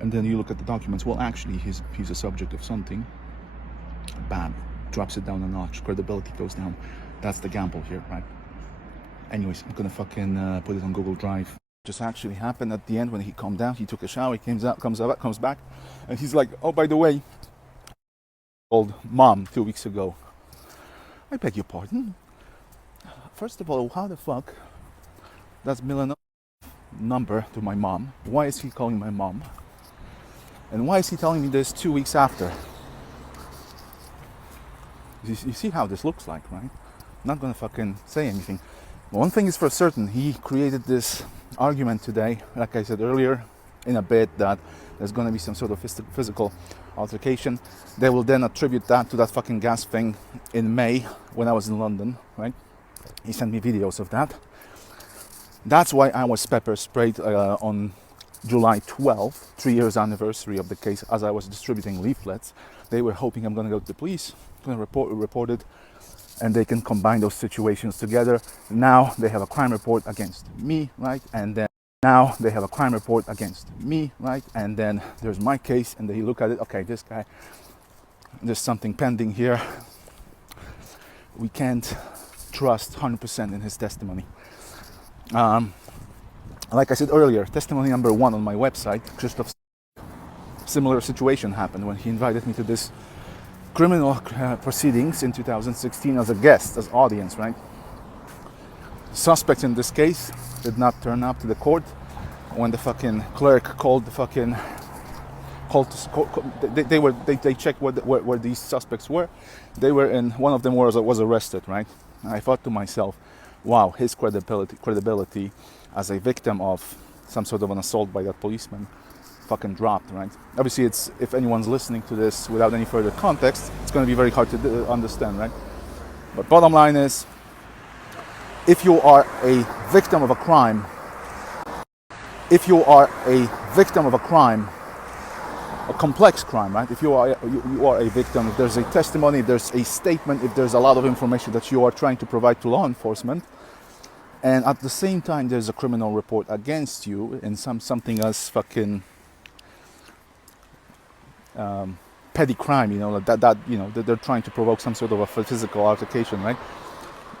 And then you look at the documents, well, actually, he's a subject of something bad, drops it down a notch, credibility goes down. That's the gamble here, right? Anyways, I'm gonna fucking put it on Google Drive. Just actually happened at the end when he calmed down. He took a shower, he comes back, and he's like, oh, by the way, called mom 2 weeks ago. I beg your pardon. First of all, how the fuck does Milan number to my mom? Why is he calling my mom? And why is he telling me this 2 weeks after? You see how this looks like, right? I'm not gonna fucking say anything. One thing is for certain, he created this argument today, like I said earlier, in a bit that there's gonna be some sort of physical altercation. They will then attribute that to that fucking gas thing in May when I was in London, right? He sent me videos of that. That's why I was pepper sprayed on July 12th, 3 years anniversary of the case, as I was distributing leaflets. They were hoping I'm going to go to the police, going to report it, and they can combine those situations together. Now they have a crime report against me, right? And then now they have a crime report against me, right? And then there's my case, and they look at it, okay, this guy, there's something pending here. We can't trust 100% in his testimony. Like I said earlier, testimony number 1 on my website, Christoph's similar situation happened when he invited me to this criminal proceedings in 2016 as a guest, as audience, right? Suspect in this case did not turn up to the court. When the fucking clerk called the fucking they checked where these suspects were. They were in, one of them was arrested, right? And I thought to myself, wow, his credibility as a victim of some sort of an assault by that policeman fucking dropped, right? Obviously, it's, if anyone's listening to this without any further context, it's going to be very hard to understand, right? But bottom line is, if you are a victim of a crime, a complex crime, right? If you are a victim, if there's a testimony, if there's a statement, if there's a lot of information that you are trying to provide to law enforcement, and at the same time there's a criminal report against you in something as fucking petty crime, you know, like that you know, that they're trying to provoke some sort of a physical altercation, right?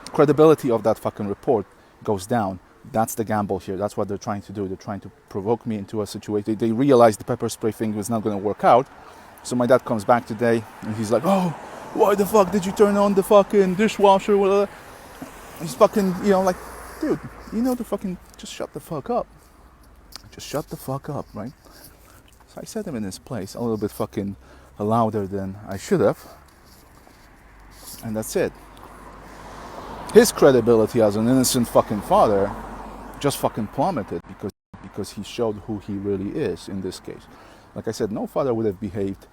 Credibility of that fucking report goes down. That's the gamble here. That's what they're trying to do. They're trying to provoke me into a situation. They realize the pepper spray thing was not going to work out, So my dad comes back today and he's like, oh, why the fuck did you turn on the fucking dishwasher? He's fucking, like, dude, to fucking just shut the fuck up. Just shut the fuck up, right? So I set him in his place a little bit fucking louder than I should have. And that's it. His credibility as an innocent fucking father just fucking plummeted because he showed who he really is in this case. Like I said, no father would have behaved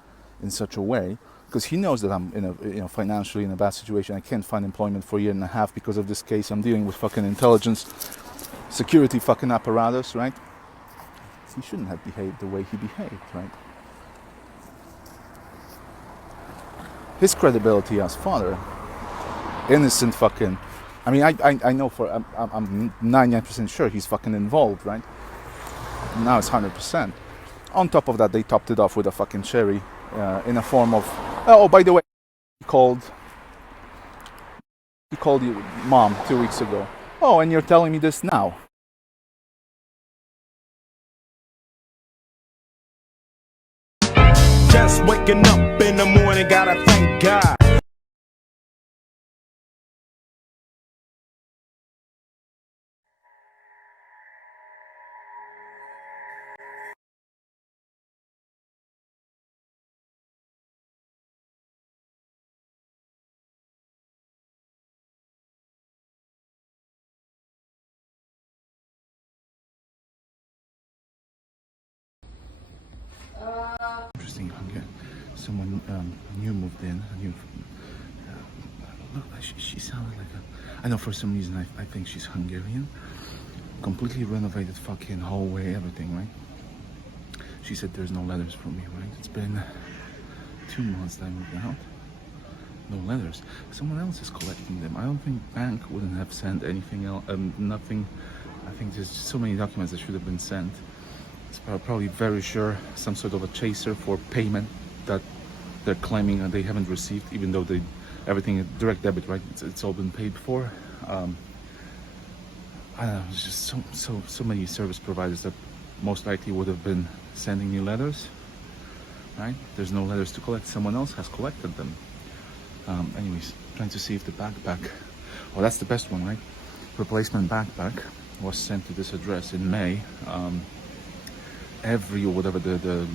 in such a way because he knows that I'm financially in a bad situation. I can't find employment for a year and a half because of this case. I'm dealing with fucking intelligence, security fucking apparatus, right? He shouldn't have behaved the way he behaved, right? His credibility as father, innocent fucking. I mean, I know I'm 99% sure he's fucking involved, right? Now it's 100%. On top of that, they topped it off with a fucking cherry in a form of. Oh, by the way, he called your mom 2 weeks ago. Oh, and you're telling me this now? Just waking up in the morning, gotta thank God. Interesting. Someone new moved in. Look, she sounded like a. I know for some reason I think she's Hungarian. Completely renovated fucking hallway, everything, right? She said there's no letters from me, right? It's been 2 months that I moved out. No letters. Someone else is collecting them. I don't think bank wouldn't have sent anything else. Nothing. I think there's so many documents that should have been sent. It's probably very sure some sort of a chaser for payment that they're claiming and they haven't received, even though everything is direct debit, right? It's all been paid for. I don't know. It's just so many service providers that most likely would have been sending me letters, right? There's no letters to collect. Someone else has collected them. Anyways, trying to see if the backpack. Oh, that's the best one, right? Replacement backpack was sent to this address in May. Every or whatever the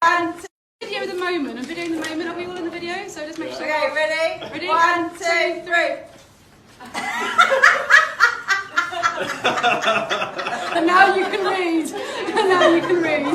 And video at the moment. I'm videoing the moment. Are we all in the video? So just make sure. Okay, ready? Ready? 1, 2, 3. And now you can read. And now you can read.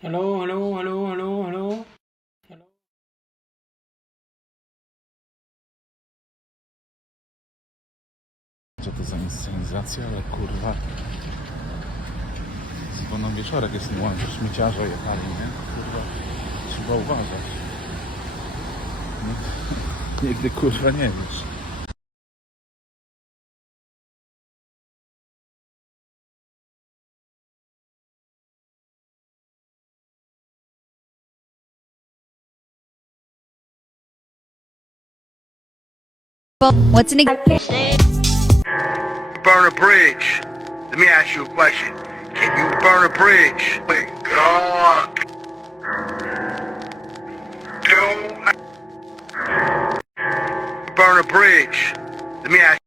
Hello, hello, hello, hello, hello. Co to za inscenizacja, ale kurwa. Dzwoną wieczorek jest nieładny, śmieciarze jechali, nie? Kurwa, trzeba uważać. Nigdy kurwa nie wiesz. What's an Burn a bridge. Let me ask you a question. Can you burn a bridge? Wait, God. Don't burn a bridge. Let me ask.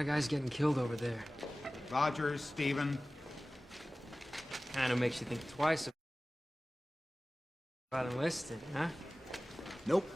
lot of guys getting killed over there. Rogers, Stephen. Kinda makes you think twice about enlisting, huh? Nope.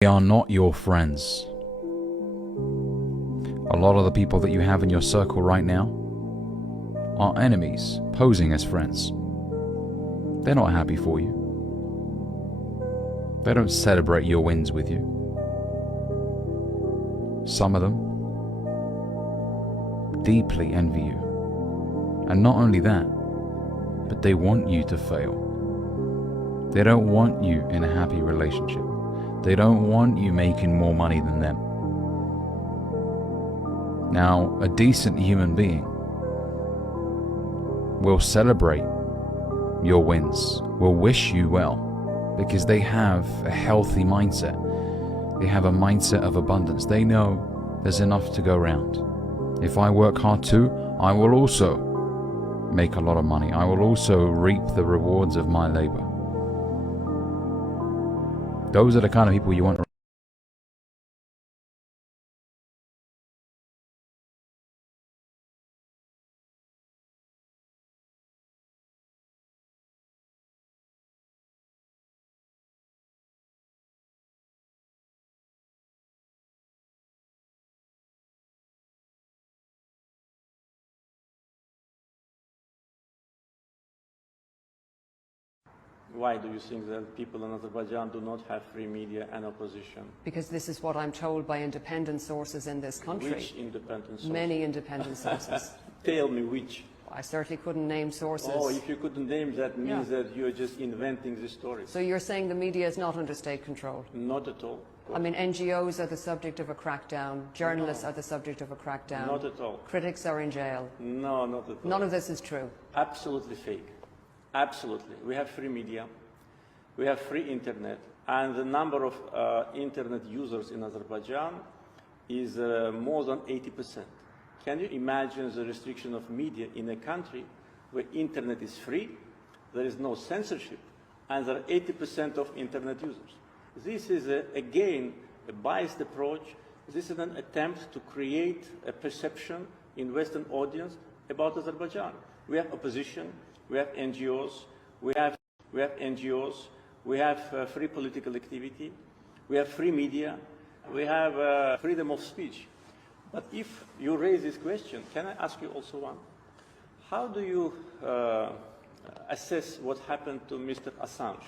They are not your friends. A lot of the people that you have in your circle right now are enemies posing as friends. They're not happy for you. They don't celebrate your wins with you. Some of them deeply envy you. And not only that, but they want you to fail. They don't want you in a happy relationship. They don't want you making more money than them. Now, a decent human being will celebrate your wins, will wish you well, because they have a healthy mindset. They have a mindset of abundance. They know there's enough to go around. If I work hard too, I will also make a lot of money. I will also reap the rewards of my labor. Those are the kind of people you want. Why do you think that people in Azerbaijan do not have free media and opposition? Because this is what I'm told by independent sources in this country. Which independent sources? Many independent sources. Tell me which. I certainly couldn't name sources. Oh, if you couldn't name, that means that you're just inventing the story. So you're saying the media is not under state control? Not at all. I mean, NGOs are the subject of a crackdown. Journalists are the subject of a crackdown. Not at all. Critics are in jail. No, not at all. None of this is true. Absolutely fake. Absolutely. We have free media. We have free internet. And the number of internet users in Azerbaijan is more than 80%. Can you imagine the restriction of media in a country where internet is free, there is no censorship, and there are 80% of internet users? This is, again, a biased approach. This is an attempt to create a perception in Western audience about Azerbaijan. We have opposition, we have NGOs, we have free political activity, we have free media, we have freedom of speech. But if you raise this question, can I ask you also one? How do you assess what happened to Mr. Assange?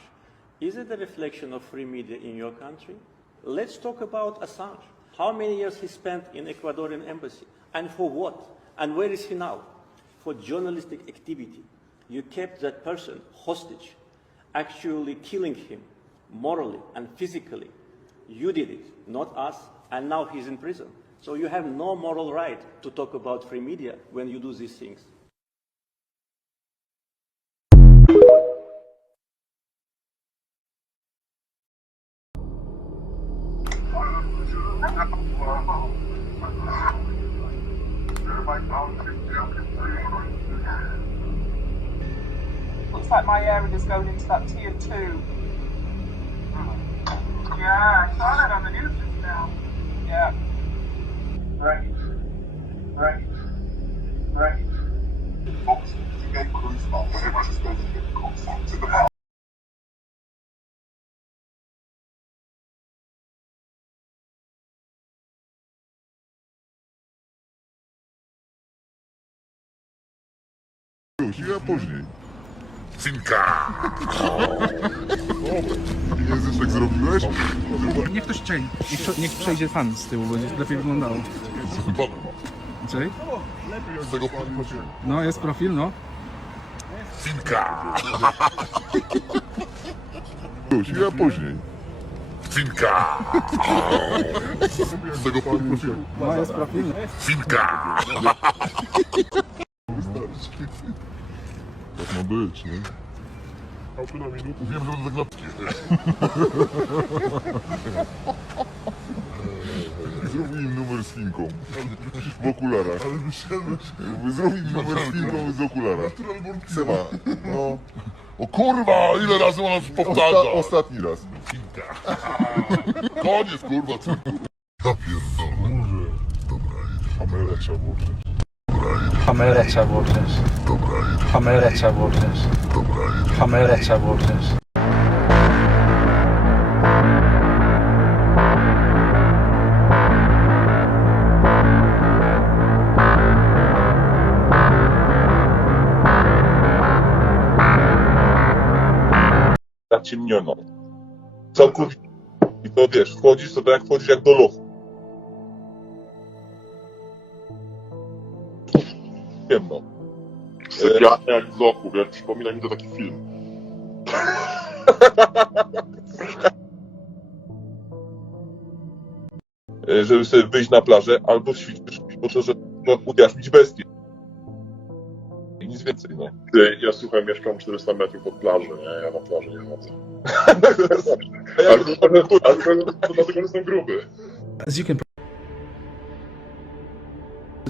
Is it a reflection of free media in your country? Let's talk about Assange. How many years he spent in Ecuadorian embassy? And for what? And where is he now? For journalistic activity. You kept that person hostage, actually killing him morally and physically. You did it, not us, and now he's in prison. So you have no moral right to talk about free media when you do these things. Looks like my area is going into that tier 2. Yeah, I saw that on the news just now. Yeah. Right. Folks, you get cruise off whenever she's going to get close to the mouth. Już, ja później. Cinka! Języczek zrobiłeś? Niech ktoś niech przejdzie fan z tyłu, będzie lepiej wyglądało. Czej? Z tego profilu. No, jest profil, no. Finka! Chwilę później. Finka! Z tego profilu. No, jest profil. Finka! Tak ma być, nie? Chałupy na minutę. Wiem, że to tak lapki. Zrób im numer z Finką. W okularach. Zrób im numer z Finką z okulara. Seba, no. O kurwa, ile razy ona powtarza? Ostatni raz. Finka. Koniec, kurwa, co? Ja pierdolę. Dobra, kamerę trzeba włączyć. Kamerę trzeba włączyć. Kamerę trzeba włączyć. Kamerę trzeba włączyć. Zaciemniono. Całkowicie. I to wiesz, wchodzisz, to tak jak wchodzisz jak do lochu. Ciemno. Sypialnia jak w lochu, wiesz, przypomina mi to taki film. Żeby sobie wyjść na plażę, albo ćwiczysz po to, że ujarzmić bestię. I nic więcej, no. Ja słuchaj, mieszkam 400 metrów od plaży, nie? Ja na plaży nie chodzę. Ale to dlatego, że jestem gruby. As you can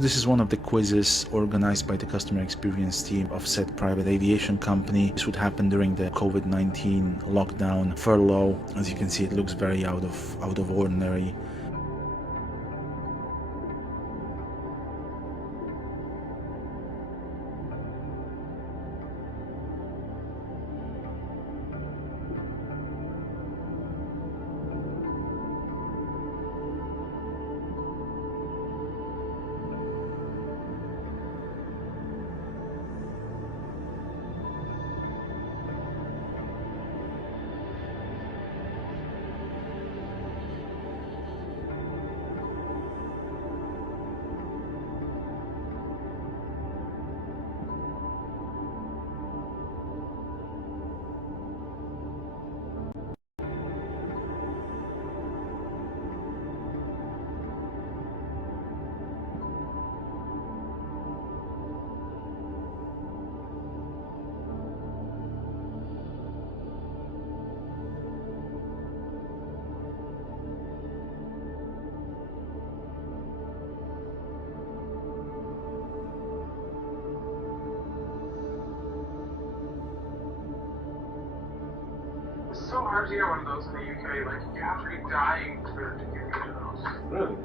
This is one of the quizzes organized by the customer experience team of said private aviation company. This would happen during the COVID-19 lockdown furlough. As you can see, it looks very out of ordinary. It's so hard to get one of those in the UK. Like, you have to be dying to get one of those. Really?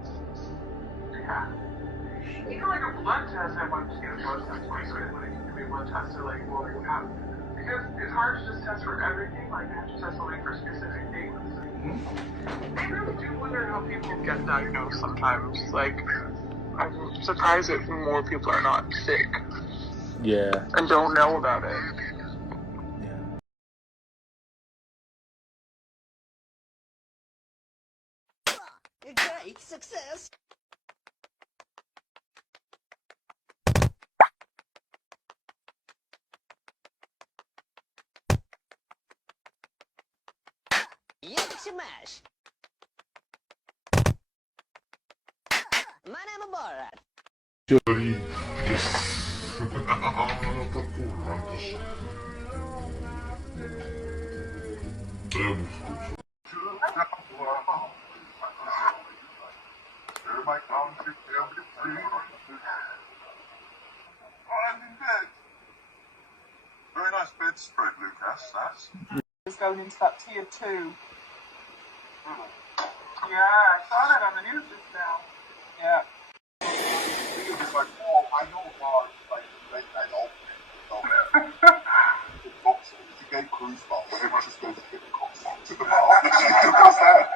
Yeah. Even like a blood test, I want to get a blood test. Like, it can be a blood test to like, well, you have. Because it's hard to just test for everything. Like, you have to test only for specific things. I really do wonder how people get diagnosed sometimes. Like, I'm surprised that more people are not sick. Yeah. And don't know about it. Great success. Jak się masz? Manam Borat. Jeżeli jest... No to kurwa, też... Very nice bedspread, Lucas. That's. It's going into that tier 2. Yeah, I saw that on the news just now. Yeah. It's like, oh, I know about like late night opening. It's a gay cruise bar where everyone just goes to get the cocktails at the bar. She does that.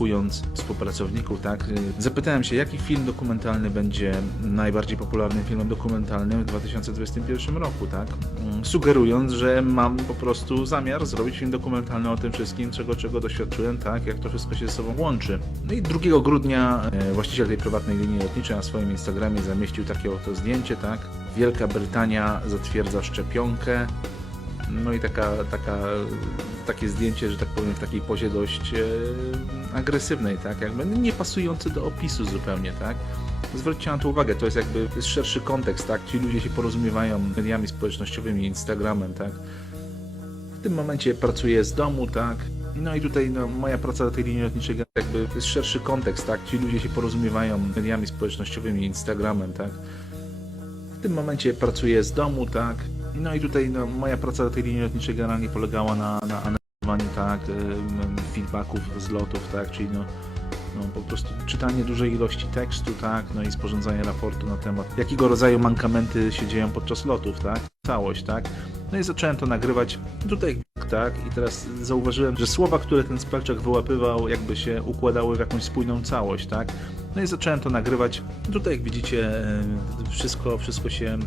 szukując współpracowników, tak, zapytałem się, jaki film dokumentalny będzie najbardziej popularnym filmem dokumentalnym w 2021 roku, tak, sugerując, że mam po prostu zamiar zrobić film dokumentalny o tym wszystkim, czego doświadczyłem, tak, jak to wszystko się ze sobą łączy. No i 2 grudnia właściciel tej prywatnej linii lotniczej na swoim Instagramie zamieścił takie oto zdjęcie, tak, Wielka Brytania zatwierdza szczepionkę. No i takie zdjęcie, że tak powiem, w takiej pozie dość agresywnej, tak, jakby nie pasujące do opisu zupełnie, tak. Zwróćcie na to uwagę, to jest jakby szerszy kontekst, tak, ci ludzie się porozumiewają mediami społecznościowymi, Instagramem, tak. W tym momencie pracuję z domu, tak. No i tutaj moja praca na tej linii lotniczej jakby jest szerszy kontekst, tak, ci ludzie się porozumiewają mediami społecznościowymi, Instagramem, tak. W tym momencie pracuję z domu, tak. No i tutaj moja praca na tej linii lotniczej generalnie polegała na analizowaniu, tak, feedbacków z lotów, tak, czyli po prostu czytanie dużej ilości tekstu, tak, no i sporządzanie raportu na temat, jakiego rodzaju mankamenty się dzieją podczas lotów, tak, całość, tak. No i zacząłem to nagrywać tutaj, tak, i teraz zauważyłem, że słowa, które ten spellcheck wyłapywał, jakby się układały w jakąś spójną całość, tak. No i zacząłem to nagrywać. Tutaj, jak widzicie, wszystko się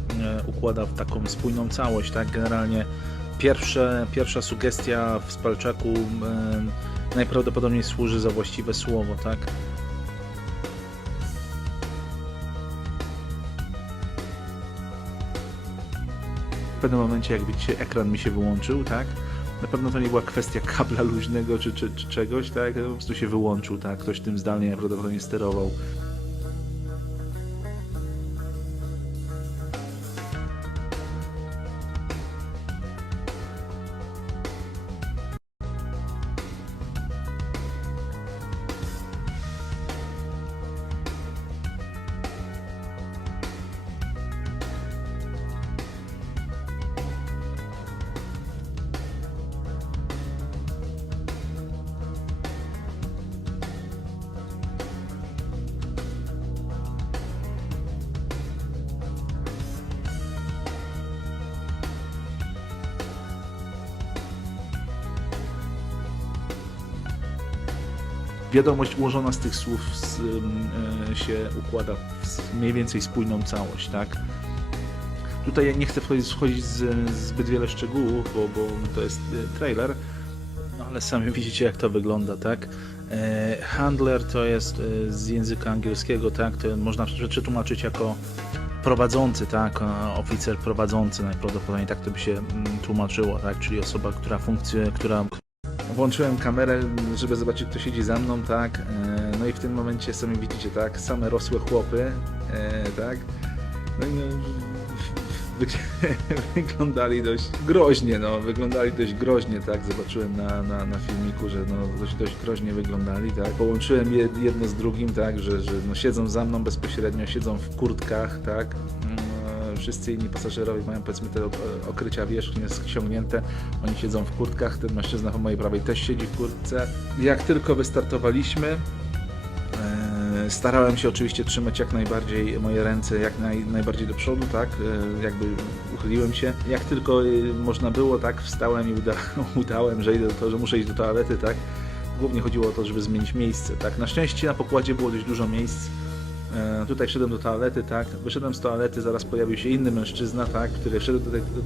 układa w taką spójną całość, tak. Generalnie pierwsza sugestia w spellchecku najprawdopodobniej służy za właściwe słowo, tak. W pewnym momencie, jak widzicie, ekran mi się wyłączył, tak. Na pewno to nie była kwestia kabla luźnego czy czegoś, tak, po prostu się wyłączył, tak, ktoś tym zdalnie prawdopodobnie sterował. Wiadomość ułożona z tych słów się układa w mniej więcej spójną całość, tak? Tutaj nie chcę wchodzić zbyt wiele szczegółów, bo to jest trailer, no ale sami widzicie, jak to wygląda, tak? Handler to jest z języka angielskiego, tak? To można przetłumaczyć jako prowadzący, tak? Oficer prowadzący najprawdopodobniej, tak to by się tłumaczyło, tak? Czyli osoba, która włączyłem kamerę, żeby zobaczyć, kto siedzi za mną, tak, no i w tym momencie sami widzicie, tak, same rosłe chłopy, tak, no i wyglądali dość groźnie, tak, zobaczyłem na filmiku, że dość groźnie wyglądali, tak, połączyłem jedno z drugim, tak, że siedzą za mną bezpośrednio, siedzą w kurtkach, tak, wszyscy inni pasażerowie mają, powiedzmy, te okrycia wierzchnie ściągnięte, oni siedzą w kurtkach, ten mężczyzna po mojej prawej też siedzi w kurtce. Jak tylko wystartowaliśmy, starałem się oczywiście trzymać jak najbardziej moje ręce jak najbardziej do przodu, tak, jakby uchyliłem się. Jak tylko można było, tak, wstałem i udałem, że muszę iść do toalety, tak. Głównie chodziło o to, żeby zmienić miejsce, tak. Na szczęście na pokładzie było dość dużo miejsc. Tutaj wszedłem do toalety, tak, wyszedłem z toalety, zaraz pojawił się inny mężczyzna, tak, który wszedł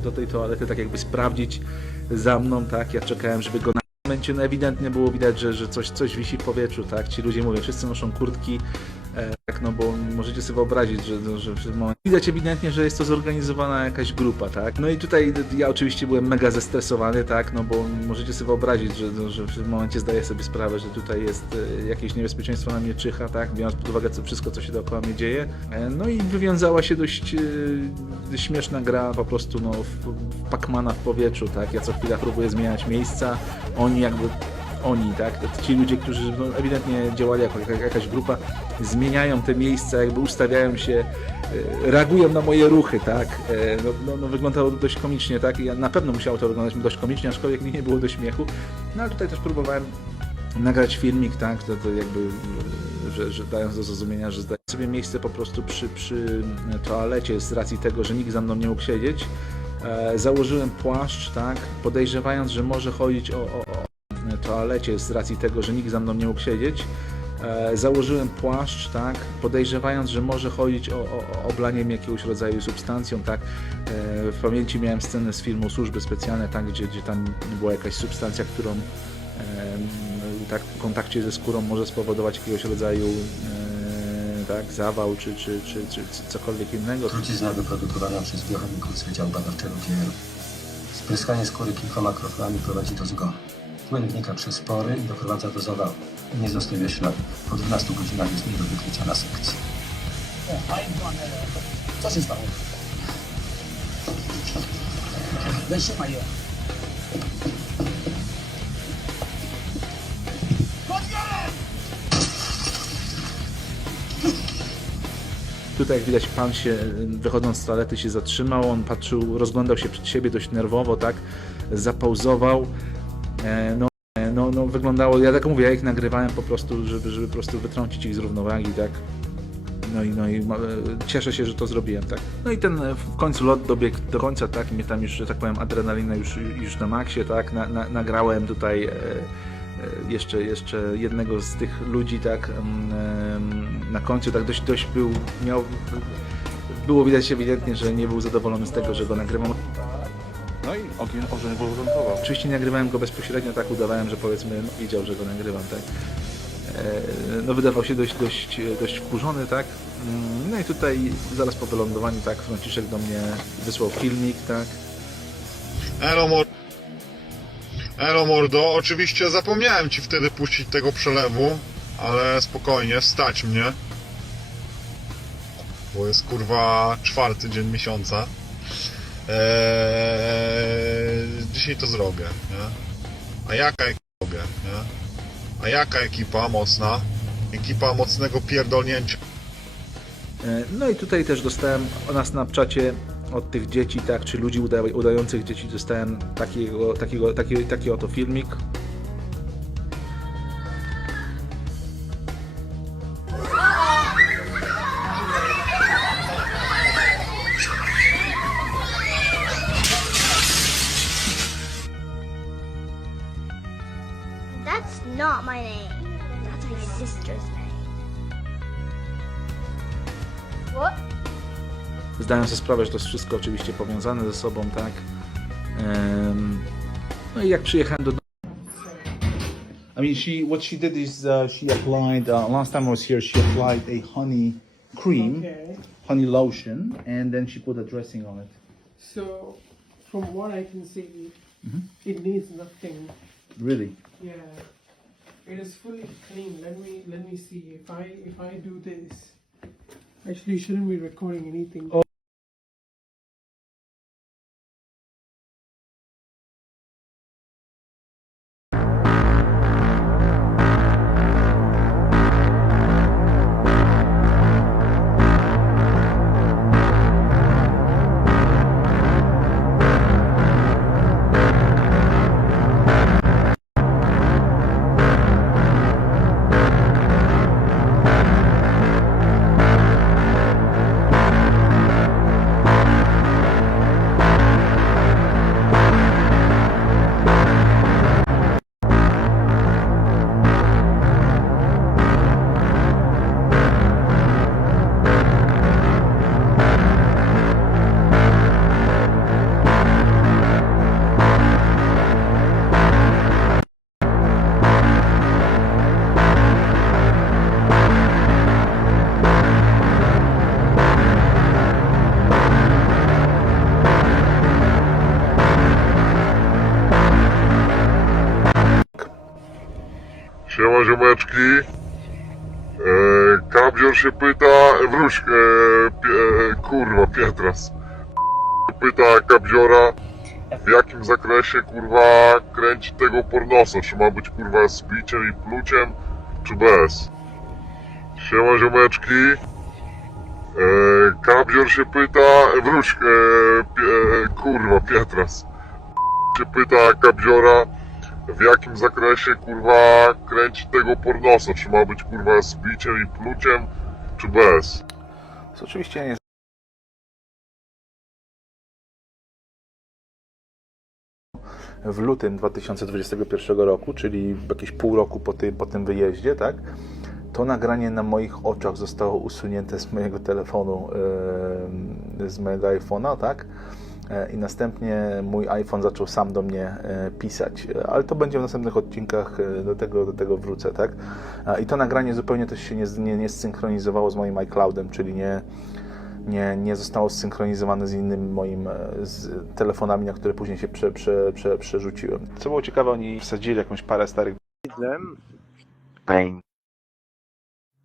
do tej toalety, tak jakby sprawdzić za mną, tak, ja czekałem, żeby go na momencie, no ewidentnie było widać, że coś wisi w powietrzu, tak, ci ludzie mówią, wszyscy noszą kurtki, tak, no bo możecie sobie wyobrazić, że w tym momencie widać ewidentnie, że jest to zorganizowana jakaś grupa, tak, no i tutaj ja oczywiście byłem mega zestresowany, tak, no bo możecie sobie wyobrazić, że w tym momencie zdaję sobie sprawę, że tutaj jest jakieś niebezpieczeństwo na mnie czyha, tak, biorąc pod uwagę wszystko, co się dookoła mnie dzieje, no i wywiązała się dość śmieszna gra, po prostu, no, w Pacmana w powietrzu, tak, ja co chwila próbuję zmieniać miejsca, oni, tak, ci ludzie, którzy ewidentnie działali jako jakaś grupa, zmieniają te miejsca, jakby ustawiają się, reagują na moje ruchy, tak, no wyglądało to dość komicznie, tak, ja na pewno musiało to wyglądać dość komicznie, aczkolwiek mi nie było do śmiechu, no ale tutaj też próbowałem nagrać filmik, tak, to jakby, że dając do zrozumienia, że zdaję sobie miejsce po prostu przy toalecie z racji tego, że nikt za mną nie mógł siedzieć, założyłem płaszcz, tak, podejrzewając, że może chodzić o toalecie z racji tego, że nikt za mną nie mógł siedzieć. Założyłem płaszcz, tak, podejrzewając, że może chodzić o oblanie mnie jakiegoś rodzaju substancją, tak. W pamięci miałem scenę z filmu Służby Specjalne, tak, gdzie tam była jakaś substancja, którą tak, w kontakcie ze skórą może spowodować jakiegoś rodzaju tak, zawał czy cokolwiek innego. Trucizna wyprodukowana przez biochemików z Wydziału Badawczego GR. Spryskanie skóry kilkoma kroplami prowadzi do zgonu. Płyn wnika przez pory i doprowadza do zawału. Nie zostawia śladu. Po 12 godzinach jest nie do wykrycia na sekcji. Co się stało? Weź się, Maria. Tutaj jak widać, pan się wychodząc z toalety się zatrzymał, on patrzył, rozglądał się przed siebie dość nerwowo, tak, zapauzował. No, wyglądało, ja tak mówię, ja ich nagrywałem po prostu, żeby po prostu wytrącić ich z równowagi, tak. No i cieszę się, że to zrobiłem, tak. No i ten w końcu lot dobiegł do końca, tak, mnie tam już, że tak powiem, adrenalina już na maksie, tak, nagrałem tutaj jeszcze jednego z tych ludzi, tak, na końcu, tak, dość było widać ewidentnie, że nie był zadowolony z tego, że go nagrywam. No i ogień powątkował. Oczywiście nie nagrywałem go bezpośrednio, tak, udawałem, że powiedzmy wiedział, że go nagrywam, tak. No wydawał się dość wkurzony, tak. No i tutaj zaraz po wylądowaniu, tak, Franciszek do mnie wysłał filmik, tak. Elo mordo, oczywiście zapomniałem ci wtedy puścić tego przelewu, ale spokojnie, stać mnie. Bo jest kurwa 4. dzień miesiąca. Dzisiaj to zrobię, nie? A jaka ekipa, nie? A jaka ekipa mocna? Ekipa mocnego pierdolnięcia. No i tutaj też dostałem na Snapchacie od tych dzieci, tak, czy ludzi udających dzieci, dostałem taki oto filmik. That's not my name. That's my sister's name. What? Zdaję sobie sprawę, że to jest wszystko oczywiście powiązane ze sobą, tak. No i jak przyjechałem do domu. I mean, what she did is she applied, last time I was here, she applied a honey cream, honey lotion, and then she put a dressing on it. So, from what I can see, it needs nothing. Really? Yeah, it is fully clean. Let me see if I do this. Actually, you shouldn't be recording anything. Oh. Siema ziomeczki. Kabzior się pyta, kurwa Pietras. Pyta Kabziora, w jakim zakresie kurwa kręci tego pornosa, czy ma być kurwa z piciem i pluciem, czy bez. Siema ziomeczki. Kabzior się pyta, kurwa Pietras. Się pyta Kabziora, w jakim zakresie kurwa kręci tego pornosa, czy ma być kurwa z biciem i pluciem, czy bez. To oczywiście nie jest. w lutym 2021 roku, czyli jakieś pół roku po tym wyjeździe, tak? To nagranie na moich oczach zostało usunięte z mojego telefonu, z mojego iPhone'a, tak? I następnie mój iPhone zaczął sam do mnie pisać, ale to będzie w następnych odcinkach, do tego wrócę, tak? I to nagranie zupełnie też się nie zsynchronizowało z moim iCloudem, czyli nie zostało zsynchronizowane z innymi z telefonami, na które później się przerzuciłem. Co było ciekawe, oni wsadzili jakąś parę starych... Lidlem.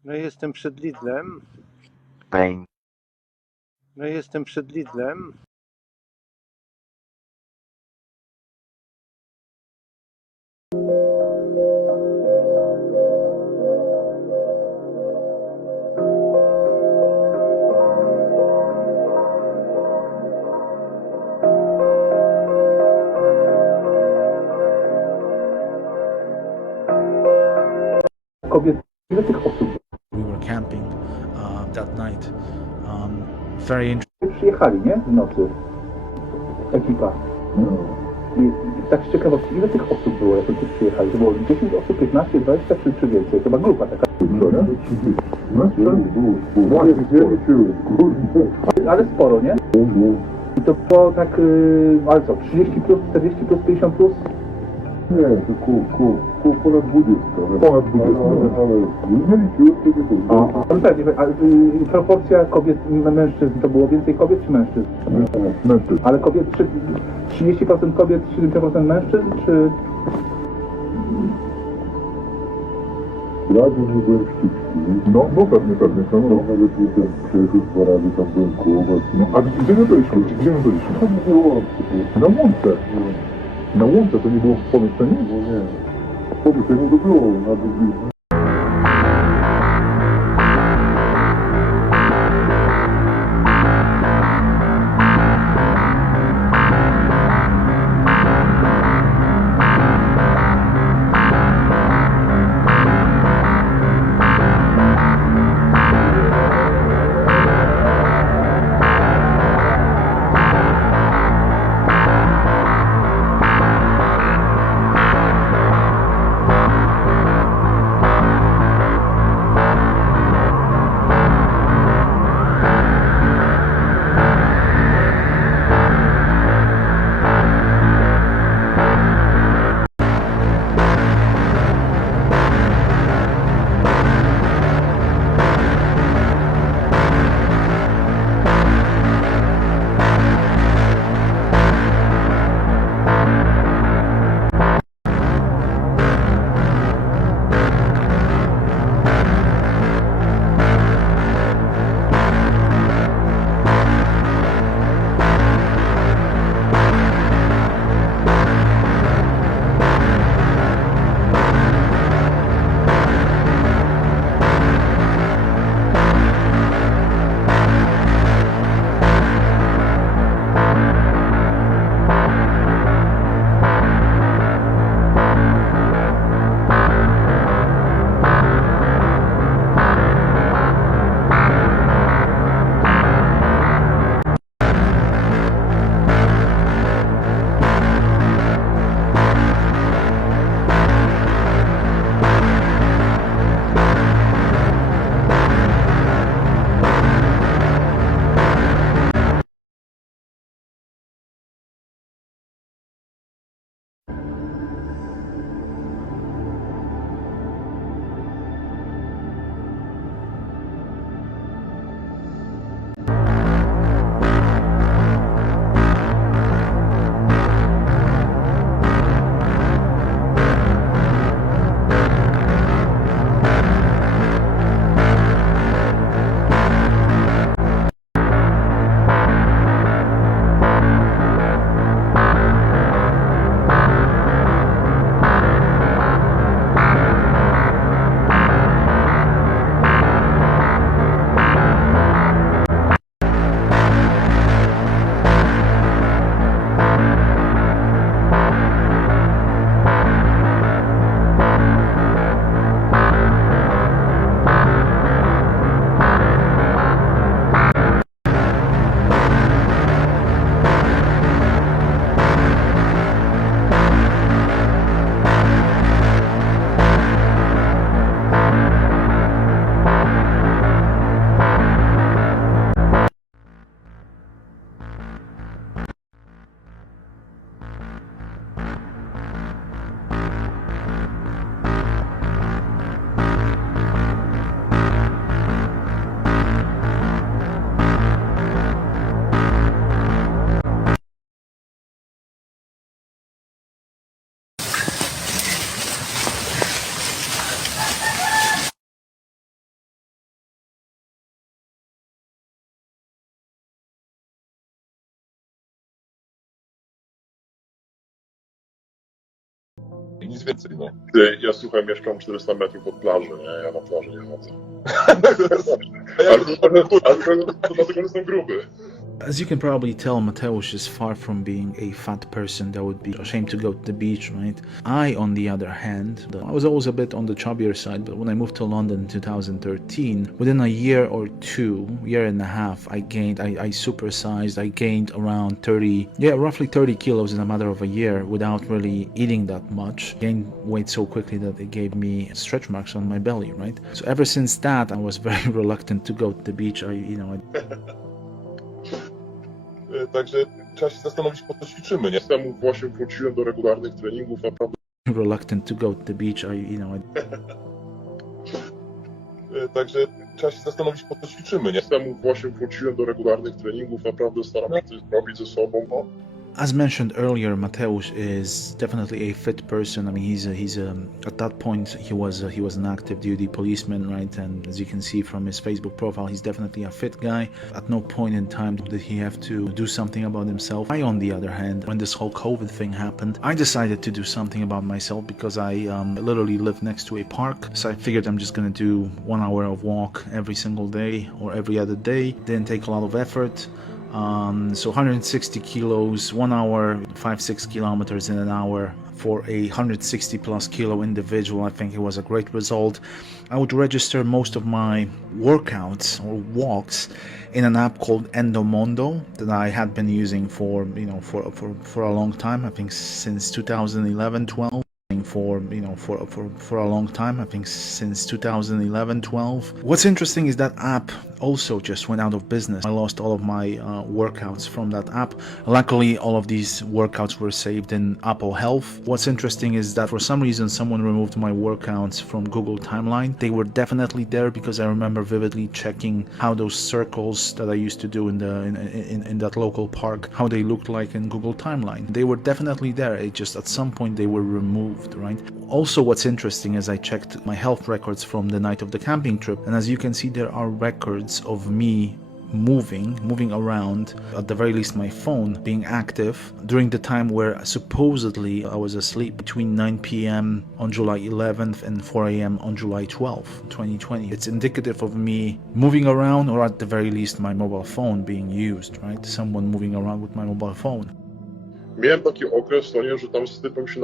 No jestem przed Lidlem. No jestem przed Lidlem. Kobiet, ile tych osób? We were camping that night. Very interesting. Przyjechali, nie? W nocy. Ekipa. I tak z ciekawości, ile tych osób było, jak tu przyjechali? To było 10 osób, 15, 20 czy więcej? Chyba grupa taka. Ale sporo, nie? I to było tak, ale co, 30 plus, 40 plus, 50 plus? Nie, to ponad 20. Ponad 20, ale nie liczyłem tego. Ale pewnie, a proporcja kobiet i mężczyzn, to było więcej kobiet czy mężczyzn? Mężczyzn. Ale kobiet, 30% kobiet, 70% mężczyzn, czy... Radzie nie byłem wścibski. No pewnie. No, nawet jestem przyjechał 2 razy, tam byłem kołować. No, a gdzie my byliśmy? To nie było na łące. Na łące to nie było w pomieszczeniu? No nie. W pomieszczeniu to było, na drugim. nic więcej, no. Ja słuchaj, mieszkam 400 metrów od plaży, nie? Ja na plaży nie chodzę. To dlatego, że jestem gruby. As you can probably tell, Mateusz is far from being a fat person that would be ashamed to go to the beach, right? I, on the other hand, I was always a bit on the chubbier side, but when I moved to London in 2013, within a year or two, year and a half, I supersized. I gained around roughly 30 kilos in a matter of a year without really eating that much. Gained weight so quickly that it gave me stretch marks on my belly, right? So ever since that, I was very reluctant to go to the beach. Także trzeba się zastanowić, po co ćwiczymy, nie? Temu właśnie wróciłem do regularnych treningów, naprawdę. Reluctant to go to the beach. Także trzeba się zastanowić, po co ćwiczymy, nie? Temu właśnie wróciłem do regularnych treningów, naprawdę staram się coś zrobić ze sobą. As mentioned earlier, Mateusz is definitely a fit person. I mean, he's at that point he was an active duty policeman, right? And as you can see from his Facebook profile, he's definitely a fit guy. At no point in time did he have to do something about himself. I, on the other hand, when this whole COVID thing happened, I decided to do something about myself because I literally live next to a park. So I figured I'm just gonna do 1 hour of walk every single day or every other day. Didn't take a lot of effort. So 160 kilos, 1 hour, 5-6 kilometers in an hour for a 160 plus kilo individual. I think it was a great result. I would register most of my workouts or walks in an app called Endomondo that I had been using for a long time. I think since 2011-12. For a long time, I think since 2011-12. What's interesting is that app also just went out of business. I lost all of my workouts from that app. Luckily, all of these workouts were saved in Apple Health. What's interesting is that for some reason someone removed my workouts from Google Timeline. They were definitely there because I remember vividly checking how those circles that I used to do in that local park, how they looked like in Google Timeline. They were definitely there. It just at some point they were removed, right? Also, what's interesting is I checked my health records from the night of the camping trip, and as you can see, there are records of me moving around, at the very least my phone being active during the time where supposedly I was asleep, between 9 p.m. on July 11th and 4 a.m. on July 12th, 2020. It's indicative of me moving around, or at the very least my mobile phone being used, right? Someone moving around with my mobile phone. Miałem taki okres, to nie, że tam z typem się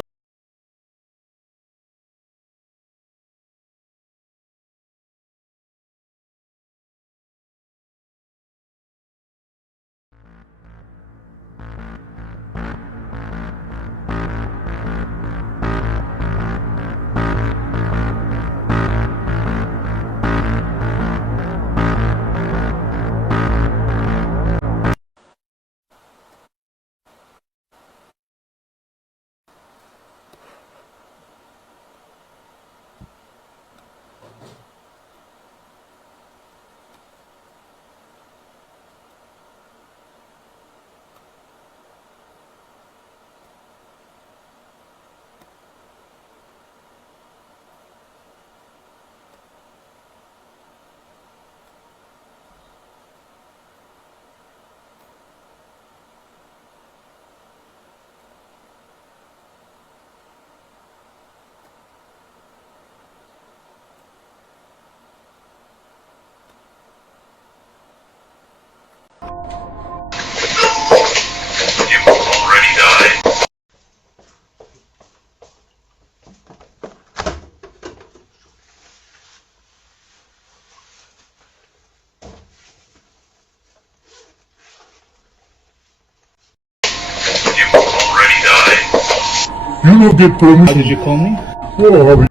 You don't get permission. How did you call me? Well,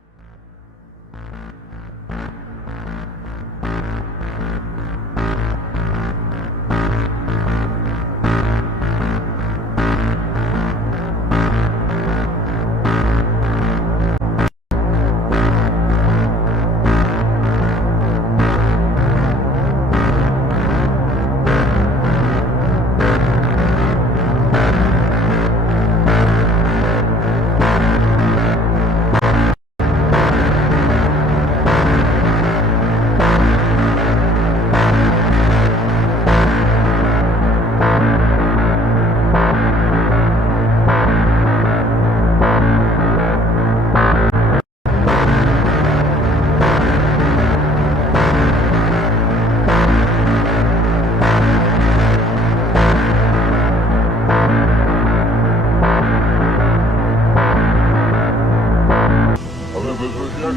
They're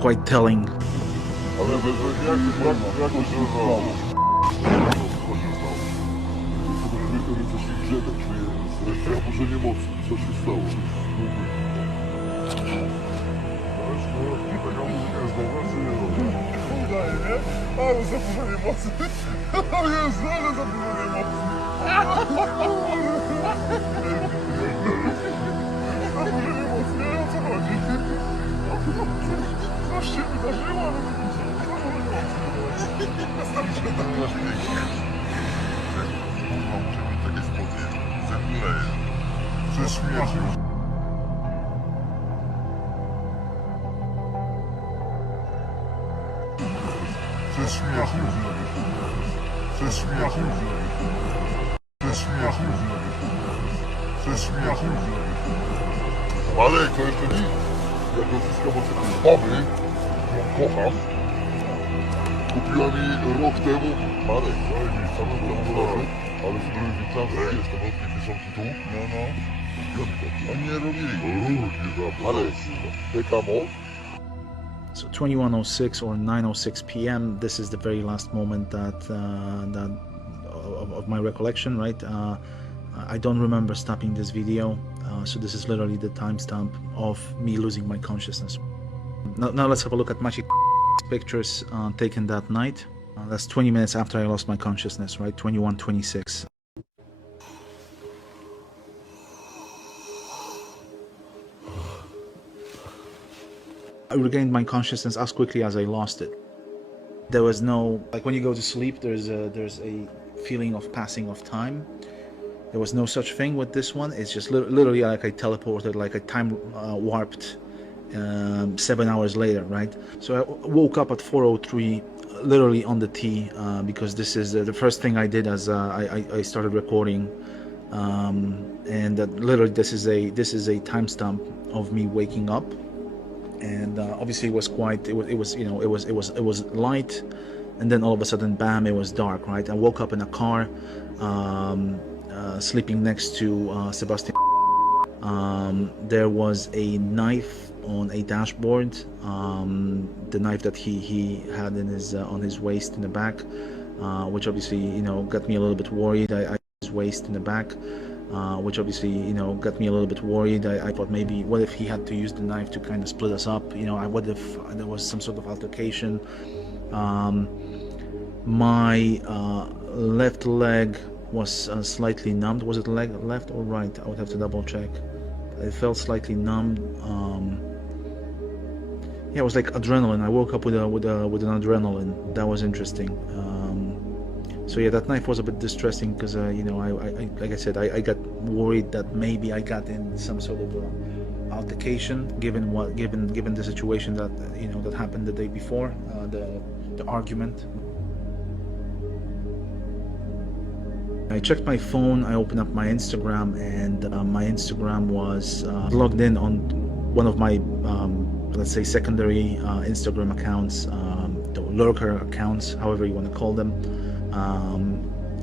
quite telling. Ale zaburzenie mocy! O Jezu, ale zaburzenie mocy! Zaburzenie mocy, nie wiem o co chodzi. Coś się wydarzyło, ale zaburzenie mocy. Muszę mieć takie spodnie. Zemdleję. Ze śmiercią. Ze śmiercią. Ze śmiercią. Ze śmiercią. Ze śmiercią. Ale to jeszcze nic. Jak odzyskam od baby, którą kocham, kupiła mi rok temu Marek, ale same samochody, ale w którym Wietnamie jest te wątkie kieszonki tu. No. Oni nie robili. Ale dekamo. So 21:06 or 9:06 p.m. This is the very last moment that of my recollection, right? I don't remember stopping this video, so this is literally the timestamp of me losing my consciousness. Now let's have a look at Maciek's pictures taken that night. That's 20 minutes after I lost my consciousness, right? 21:26. I regained my consciousness as quickly as I lost it. There was no, like when you go to sleep, there's a feeling of passing of time. There was no such thing with this one. It's just literally like I teleported, like I time warped 7 hours later, right? So I woke up at 4:03, literally on the T, because this is the first thing I did as I started recording, and literally this is a timestamp of me waking up. And obviously it was quite, it was light, and then all of a sudden, bam, it was dark, right? I woke up in a car, sleeping next to Sebastian. There was a knife on a dashboard, the knife that he had in his on his waist in the back, which obviously got me a little bit worried. I his waist in the back. Which obviously, got me a little bit worried. I thought maybe, what if he had to use the knife to kind of split us up? What if there was some sort of altercation? My left leg was slightly numbed. Was it left or right? I would have to double check. It felt slightly numb. Yeah, it was like adrenaline. I woke up with an adrenaline. That was interesting. So yeah, that knife was a bit distressing because I like I said, I got worried that maybe I got in some sort of altercation, given the situation that that happened the day before, the argument. I checked my phone. I opened up my Instagram, and my Instagram was logged in on one of my let's say secondary Instagram accounts, the lurker accounts, however you want to call them.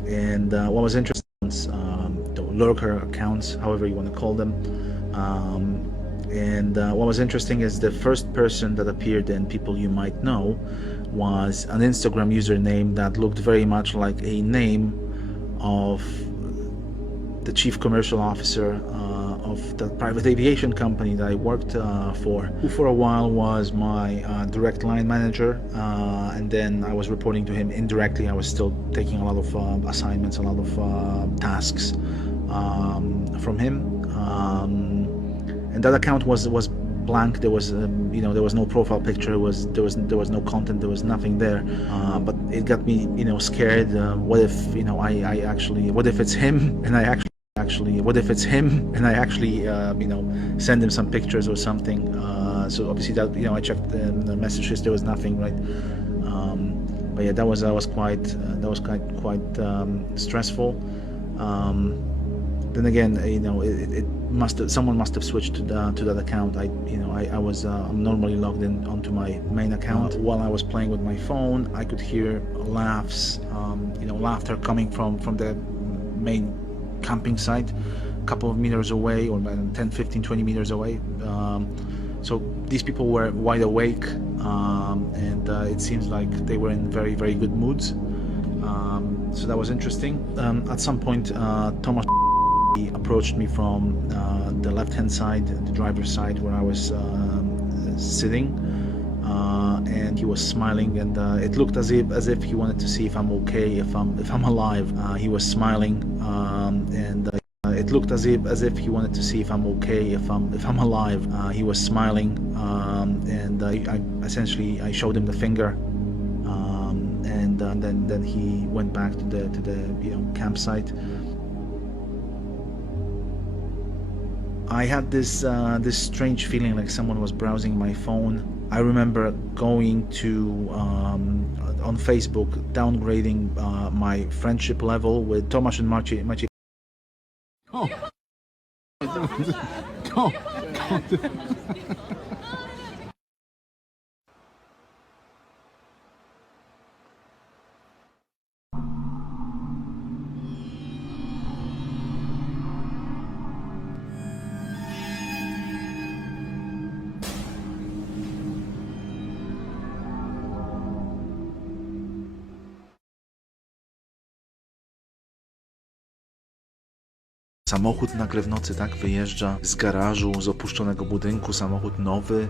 And what was interesting, the lurker accounts, however you want to call them. And what was interesting is the first person that appeared in People You Might Know was an Instagram username that looked very much like a name of the chief commercial officer of the private aviation company that I worked for, who for a while was my direct line manager, and then I was reporting to him indirectly. I was still taking a lot of assignments, a lot of tasks from him, and that account was blank. There was there was no profile picture. There was no content. There was nothing there. But it got me scared. What if I actually, what if it's him and I actually what if it's him and I actually send him some pictures or something. So obviously that I checked the messages. There was nothing, right? But yeah, that was quite stressful. Then again, someone must have switched to that account. I'm normally logged in onto my main account. While I was playing with my phone, I could hear laughs, laughter coming from the main camping site a couple of meters away, or 10, 15, 20 meters away. So these people were wide awake, and it seems like they were in very, very good moods. So that was interesting. At some point, Thomas approached me from the left-hand side, the driver's side, where I was sitting, and he was smiling, and it looked as if he wanted to see if I'm okay, if I'm alive. He was smiling, and it looked as if he wanted to see if I'm okay, if I'm alive. He was smiling, and I essentially showed him the finger, and then he went back to the campsite. I had this strange feeling like someone was browsing my phone. I remember going to on Facebook, downgrading my friendship level with Tomasz and Maciej. Oh. Go. Samochód nagle w nocy tak wyjeżdża z garażu, z opuszczonego budynku, samochód nowy.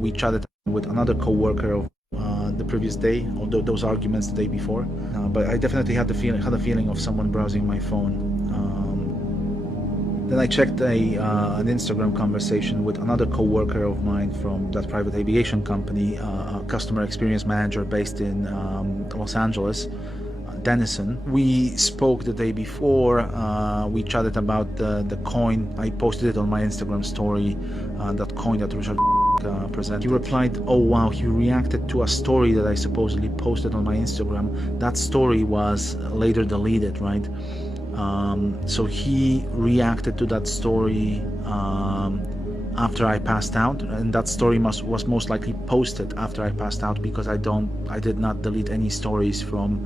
We chatted with another co-worker of the previous day, or those arguments the day before. But I definitely had a feeling of someone browsing my phone. Then I checked an Instagram conversation with another co-worker of mine from that private aviation company, a customer experience manager based in Los Angeles, Dennison. We spoke the day before. We chatted about the coin. I posted it on my Instagram story, that coin that Richard presented. He replied, "Oh wow, he reacted to a story that I supposedly posted on my Instagram. That story was later deleted, right?" So he reacted to that story after I passed out, and that story was most likely posted after I passed out, because I did not delete any stories from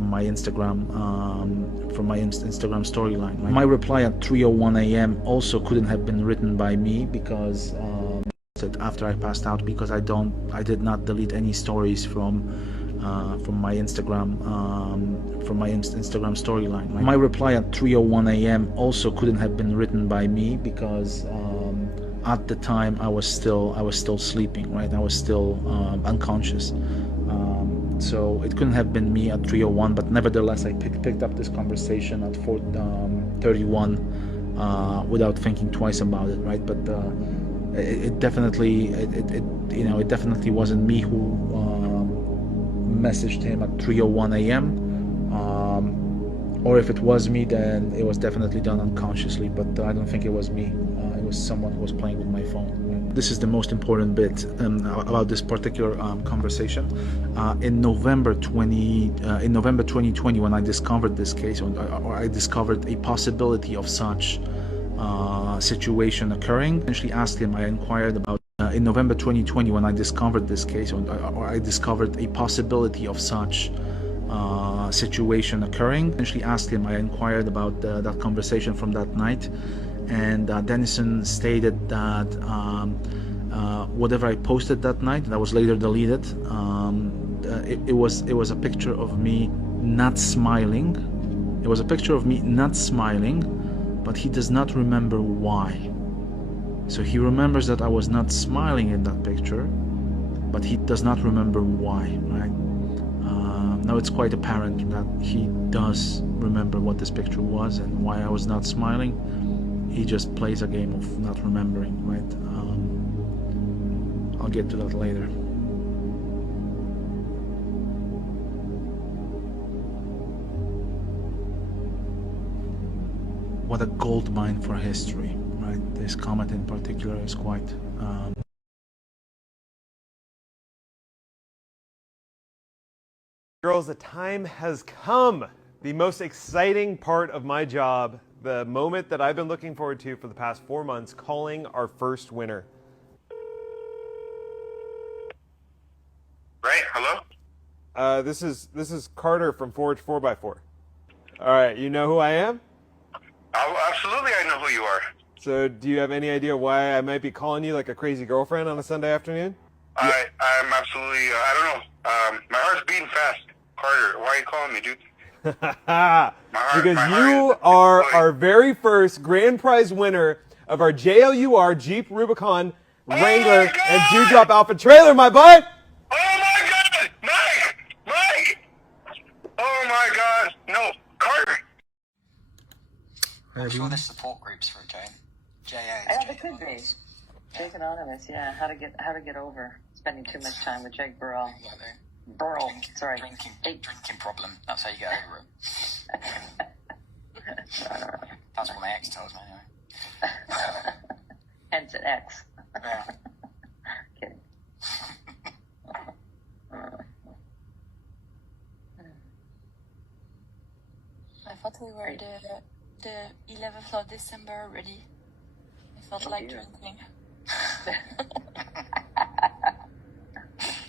my Instagram storyline. Right? My reply at 3:01 a.m. also couldn't have been written by me, because after I passed out, because I did not delete any stories from my Instagram storyline. Right? My reply at 3:01 a.m. also couldn't have been written by me, because at the time I was still sleeping. Right, I was still unconscious. So it couldn't have been me at 3:01, but nevertheless I picked up this conversation at 4:31 without thinking twice about it, right? But it definitely wasn't me who messaged him at 3:01 a.m. Or if it was me, then it was definitely done unconsciously, but I don't think it was me. It was someone who was playing with my phone. Right? This is the most important bit about this particular conversation. In November 2020, when I discovered this case, or I discovered a possibility of such situation occurring, I actually asked him, I inquired about in November 2020, when I discovered this case, or I discovered a possibility of such situation occurring. I actually asked him, I inquired about that conversation from that night, and Dennison stated that whatever I posted that night, that was later deleted, it was a picture of me not smiling. It was a picture of me not smiling, but he does not remember why. So he remembers that I was not smiling in that picture, but he does not remember why, right? Now it's quite apparent that he does remember what this picture was and why I was not smiling. He just plays a game of not remembering, right? I'll get to that later. what a gold mine for history, right? This comet in particular is quite Girls, the time has come. The most exciting part of my job, the moment that I've been looking forward to for the past 4 months, calling our first winner. Right, hello? This is Carter from Forge 4x4. All right, you know who I am? Oh, absolutely, I know who you are. So do you have any idea why I might be calling you like a crazy girlfriend on a Sunday afternoon? I'm absolutely, I don't know. My heart's beating fast. Carter, why are you calling me, dude? Because you are our very first grand prize winner of our JLUR Jeep Rubicon Wrangler and Dewdrop Alpha trailer, my bud! Oh my God! Mike! Oh my God! No, Carter! I'm sure there's support groups for it, Jane. JA. Yeah, there could be. Jake Anonymous, yeah. How to get over spending too much time with Jake Burrell. Burrell, sorry. Drinking problem. That's how you get over it. That's what my ex tells me, anyway. Hence an X. Yeah. Kidding. I thought we were the 11th of December already. I felt like drinking.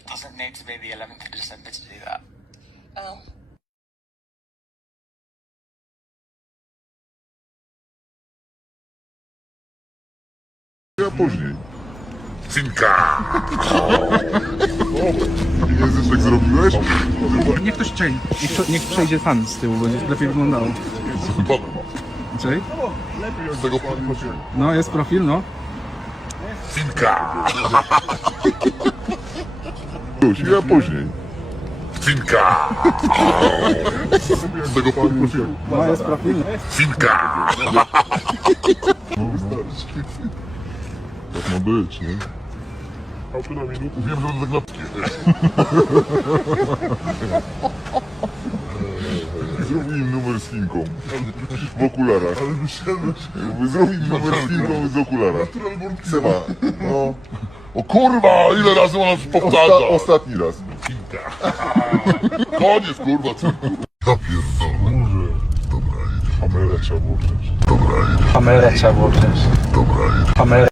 Doesn't need to be the 11th of December to do that. Oh. Ja później. Finka! Nie jesteś tak zrobiłeś? Niech ktoś niech przejdzie fan z tyłu, będzie lepiej wyglądało. Czej? Z tego profilu. No, jest profil, no. Finka! Ja później. Finka! Z tego profilu. No, jest profil. Finka! Tak ma być, nie? Auto na minutę. Wiem, że to tak Zrób im numer z Finką. W okularach. Zrób im numer z Finką z okularach. Seba, no. O kurwa, ile razy ona powtarza? Ostatni raz. Finka. Koniec, kurwa, cyrku. Ja pierdolę. Dobra, jedzie. Kamerę trzeba włączyć. Dobra, jedzie. Kamerę trzeba włączyć. Dobra, jedzie. Kamerę.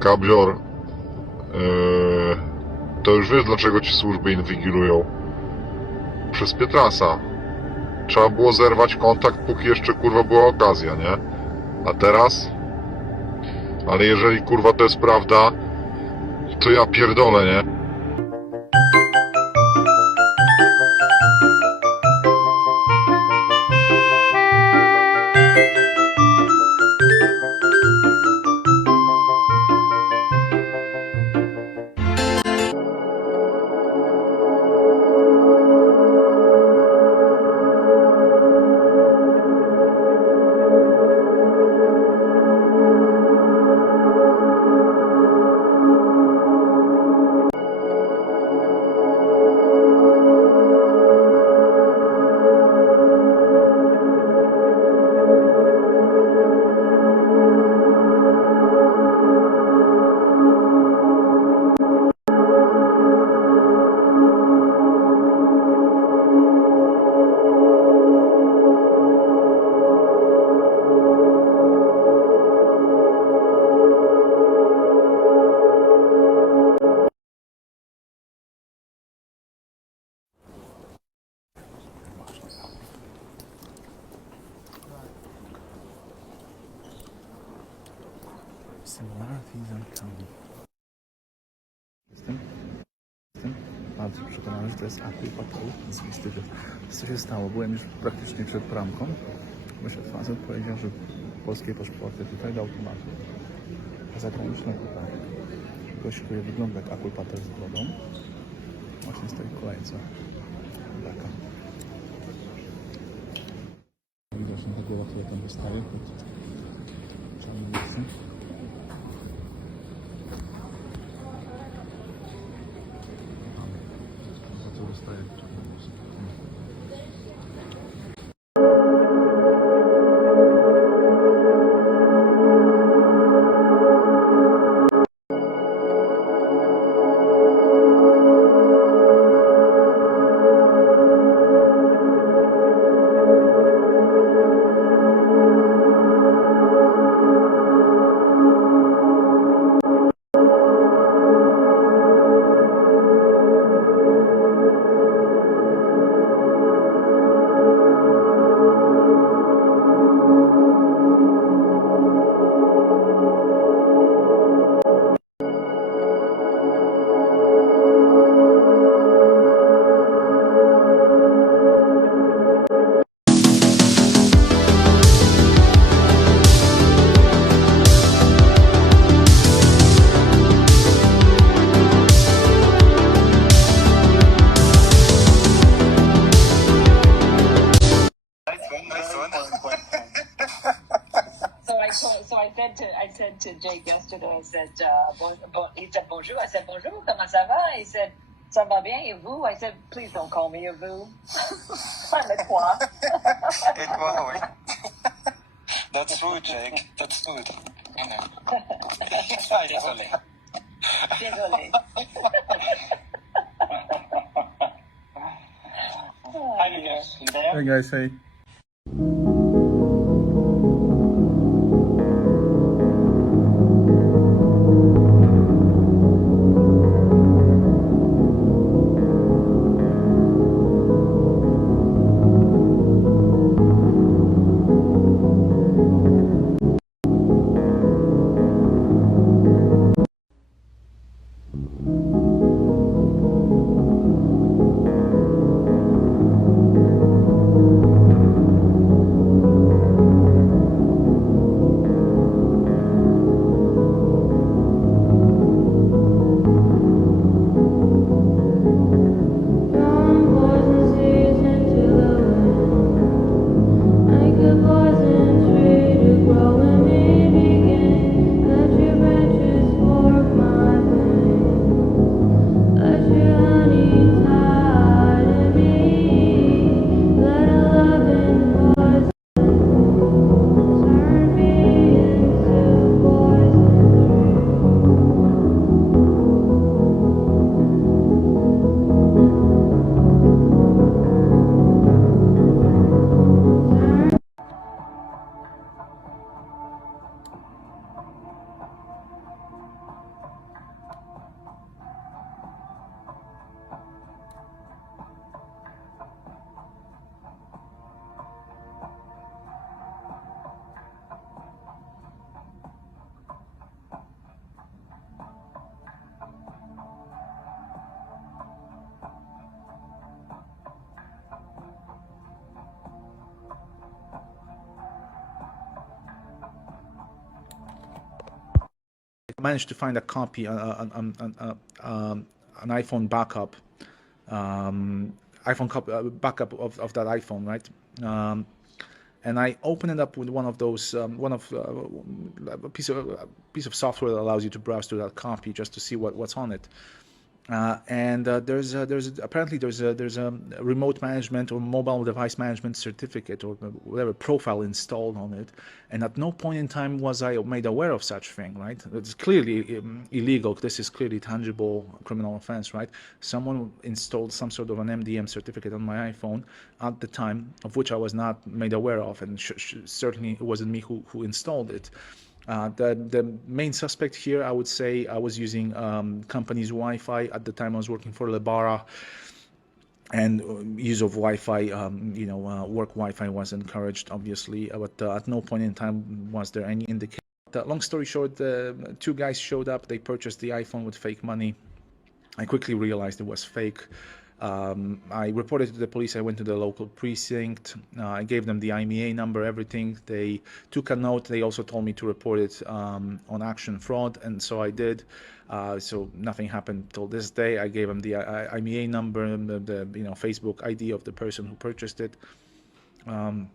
Kabior to już wiesz, dlaczego ci służby inwigilują. Przez Pietrasa. Trzeba było zerwać kontakt, póki jeszcze, kurwa, była okazja, nie? A teraz? Ale jeżeli, kurwa, to jest prawda, to ja pierdolę, nie? Similarities and common. Jestem bardzo przekonany, że to jest Apple Patel z listy. Co się stało? Byłem już praktycznie przed bramką. Wyszedł facet, powiedział, że polskie paszporty tutaj do automatu, a zagraniczne tutaj. Gość, który wygląda jak Apple Patel z brodą, właśnie stoi w kolejce. Taka. Widocznie ta głowa, która tam wystaje, pod czarnym miejscem. I said to Jake yesterday, I said, he said bonjour. I said bonjour, comment ça va? He said, ça va bien, et vous? I said, please don't call me a vous. Mais toi. Et toi, oui. That's rude, Jake. That's rude. Désolé. Désolé. Hi, you guys. You there? Hey guys, hey. managed to find a copy, an iPhone backup, backup of that iPhone, right? And I open it up with one of those, a piece of software that allows you to browse through that copy just to see what's on it. There's a remote management or mobile device management certificate or whatever profile installed on it, and at no point in time was I made aware of such thing. Right? It's clearly illegal. This is clearly tangible criminal offense. Right? Someone installed some sort of an MDM certificate on my iPhone at the time, of which I was not made aware of, and certainly it wasn't me who installed it. The main suspect here, I would say, I was using company's Wi-Fi. At the time I was working for Lebara, and use of Wi-Fi, work Wi-Fi was encouraged, obviously, but at no point in time was there any indication. Long story short, two guys showed up. They purchased the iPhone with fake money. I quickly realized it was fake. I reported to the police. I went to the local precinct. I gave them the IMEI number, everything. They took a note. They also told me to report it on action fraud, and so I did. So nothing happened till this day. I gave them the IMEI number and the Facebook ID of the person who purchased it. The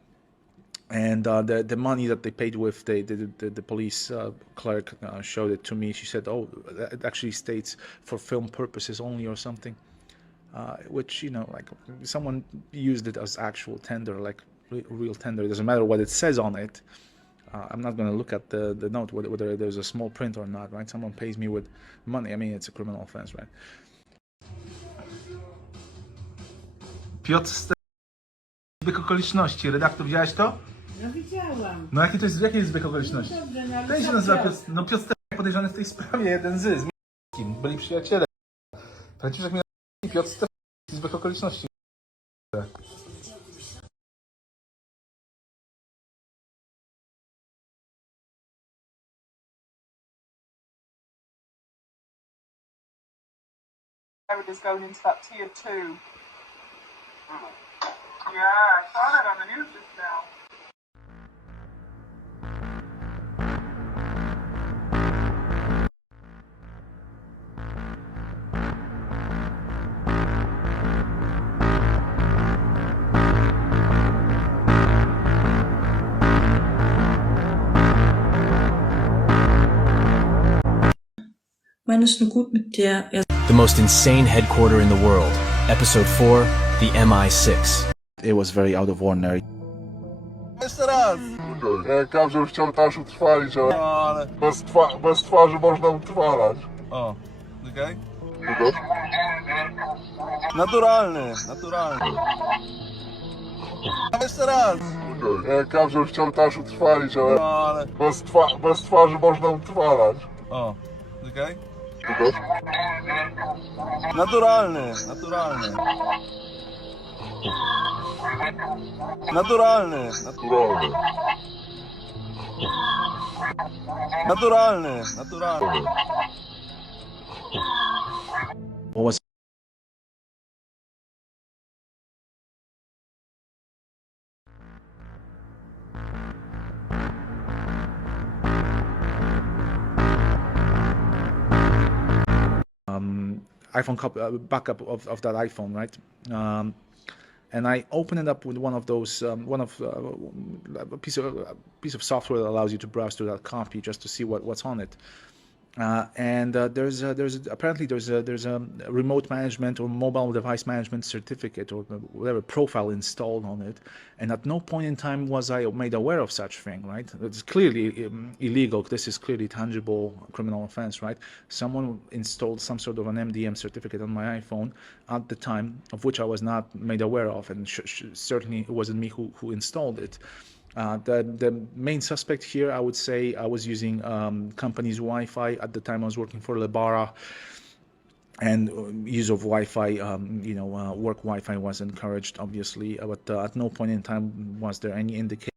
money that they paid with, the police clerk showed it to me. She said, "Oh, it actually states for film purposes only," or something. Which, like someone used it as actual tender, like real tender. It doesn't matter what it says on it. I'm not going to look at the note, whether there's a small print or not, right? Someone pays me with money. I mean, it's a criminal offense, right? Piotr zbieg okoliczności. Redaktor, widziałaś to? No widziałam. No jakie jest zbieg okoliczności? Dobrze, no ale Ten się co nazywa chciał? Piotr Stefan, podejrzany w tej sprawie, jeden z Mińskim. Byli przyjaciele. Franciszek mi Piotr Stefan, zbieg okoliczności. Is going into that tier 2. Yeah, I saw that on the news just now. The most insane headquarter in the world. Episode 4, the MI6. It was very out of ordinary. Jeszcze raz! Ja każdy chciał też utrwalić, ale bez twarzy można utrwalać. O, okej? Naturalny. Jeszcze raz! Ja każdy chciał też utrwalić, ale bez twarzy można utrwalać. O, okej? Naturalny. What was iPhone backup of that iPhone, right? And I open it up with one of those, a piece of software that allows you to browse through that copy just to see what's on it. There's a remote management or mobile device management certificate or whatever profile installed on it, and at no point in time was I made aware of such thing. Right? It's clearly illegal. This is clearly tangible criminal offense. Right? Someone installed some sort of an MDM certificate on my iPhone at the time, of which I was not made aware of, and certainly it wasn't me who installed it. The main suspect here, I would say, I was using company's Wi-Fi. At the time I was working for Lebara, and use of Wi-Fi, work Wi-Fi was encouraged, obviously, but at no point in time was there any indication.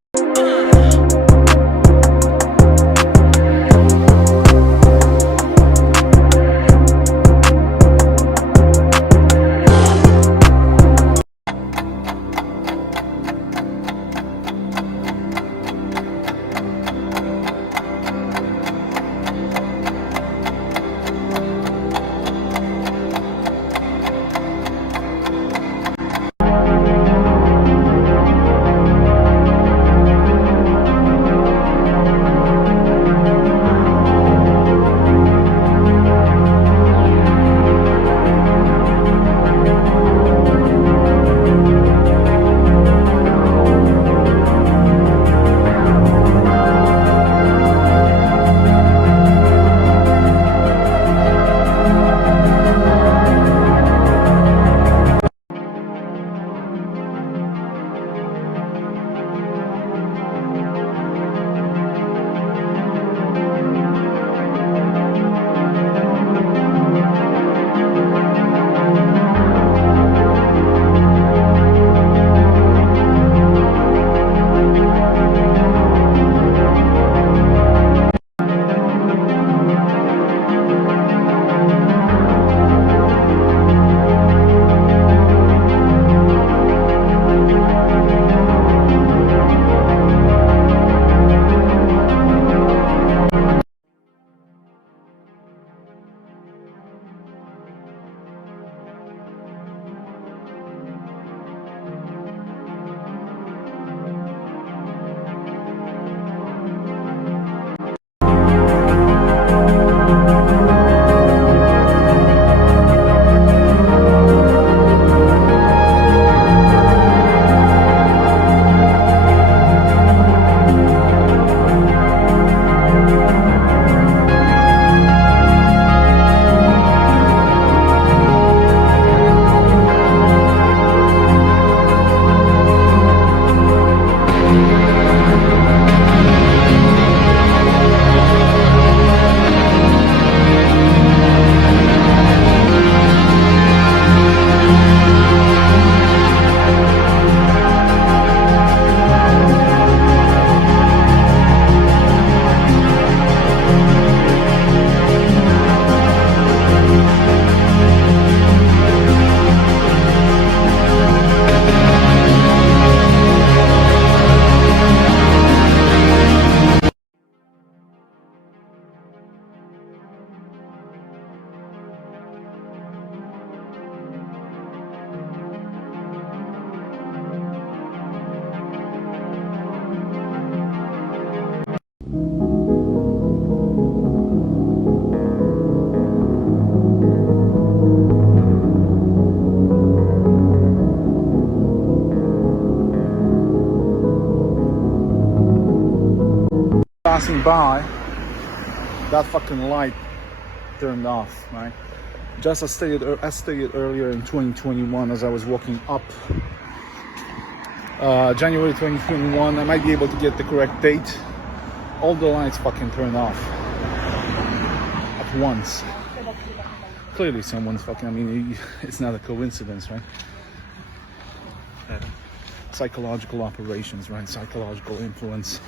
passing by, that fucking light turned off, right? Just as stated earlier in 2021, as I was walking up, January 2021, I might be able to get the correct date. All the lights fucking turned off at once. Clearly someone's fucking, I mean, it's not a coincidence, right? Psychological operations, right? Psychological influence.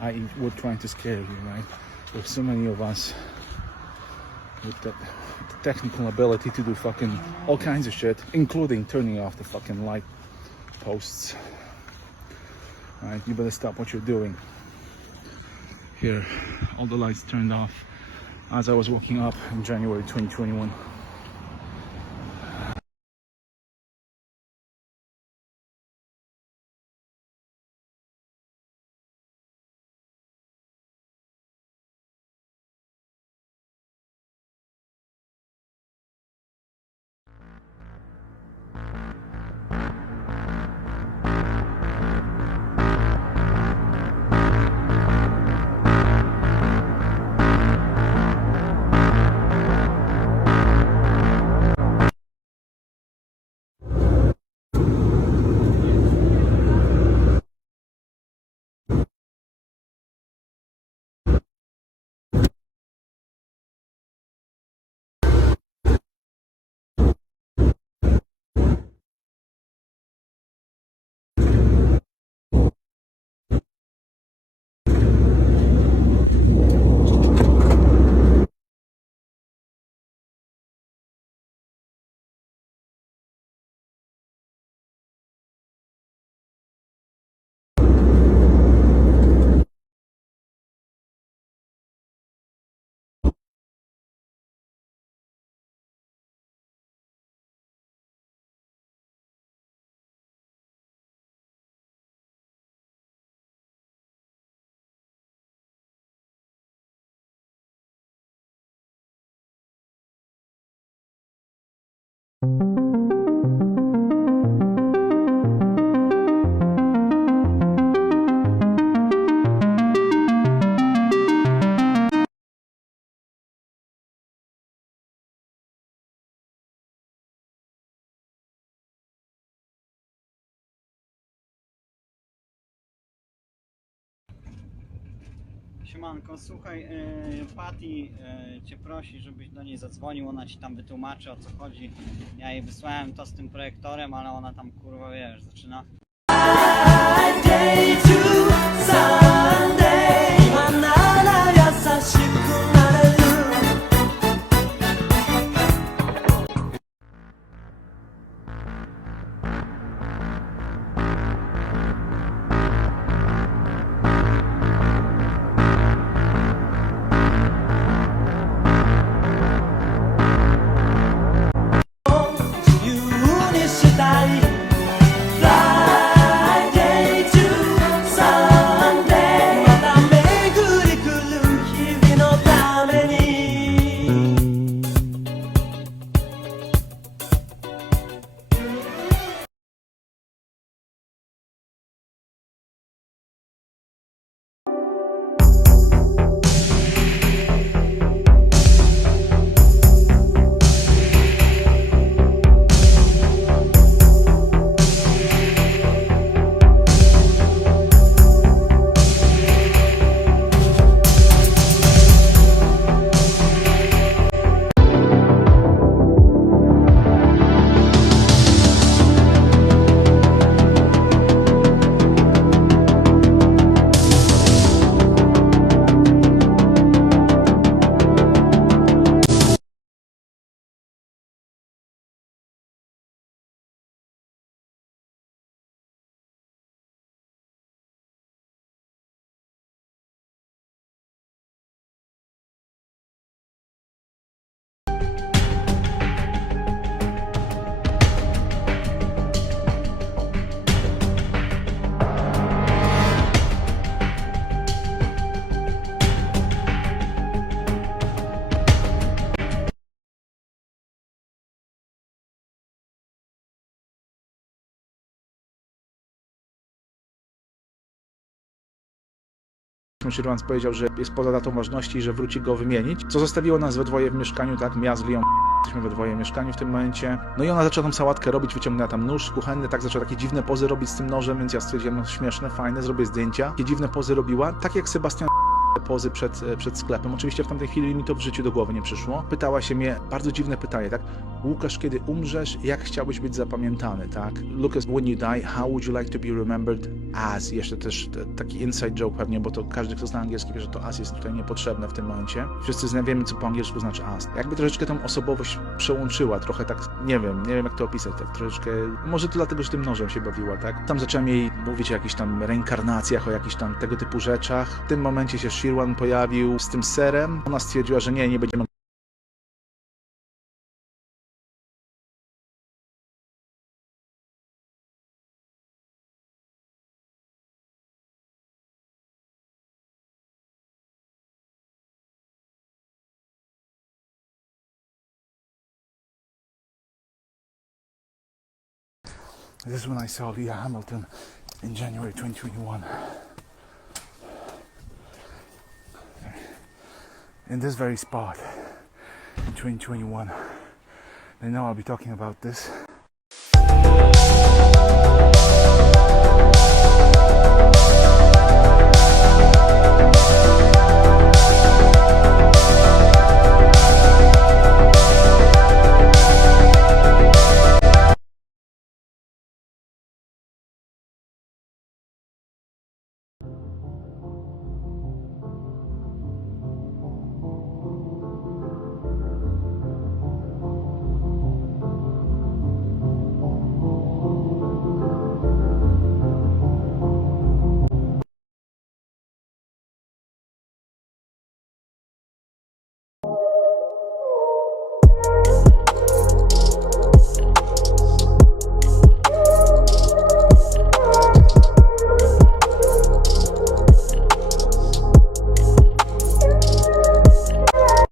I.e., we're trying to scare you, right? There's so many of us with the technical ability to do fucking all kinds of shit, including turning off the fucking light posts. Right? You better stop what you're doing. Here, all the lights turned off as I was walking up in January 2021. Siemanko, słuchaj, Patty cię prosi, żebyś do niej zadzwonił, ona ci tam wytłumaczy, o co chodzi. Ja jej wysłałem to z tym projektorem, ale ona tam, kurwa, wiesz, zaczyna. Friday Shirwan powiedział, że jest poza datą ważności i że wróci go wymienić, co zostawiło nas we dwoje w mieszkaniu, tak, ja z Lią jesteśmy we dwoje w mieszkaniu w tym momencie. No i ona zaczęła tą sałatkę robić, wyciągnęła tam nóż kuchenny, tak, zaczęła takie dziwne pozy robić z tym nożem, więc ja stwierdziłem, no śmieszne, fajne, zrobię zdjęcia. Takie dziwne pozy robiła, tak jak Sebastian pozy przed sklepem. Oczywiście w tamtej chwili mi to w życiu do głowy nie przyszło. Pytała się mnie, bardzo dziwne pytanie, tak? Łukasz, kiedy umrzesz, jak chciałbyś być zapamiętany, tak? Lucas, when you die, how would you like to be remembered as? Jeszcze też taki inside joke pewnie, bo to każdy, kto zna angielski, wie, że to as jest tutaj niepotrzebne w tym momencie. Wszyscy wiemy, co po angielsku znaczy as. Jakby troszeczkę tą osobowość przełączyła, trochę tak, nie wiem jak to opisać, tak troszeczkę, może to dlatego, że tym nożem się bawiła, tak? Tam zacząłem jej mówić o jakichś tam reinkarnacjach, o jakichś tam tego typu rzeczach. W tym momencie się Shirwan pojawił z tym serem. Ona stwierdziła, że nie będziemy. This is when I saw Leah Hamilton in January 2021. In this very spot in 2021. They know I'll be talking about this.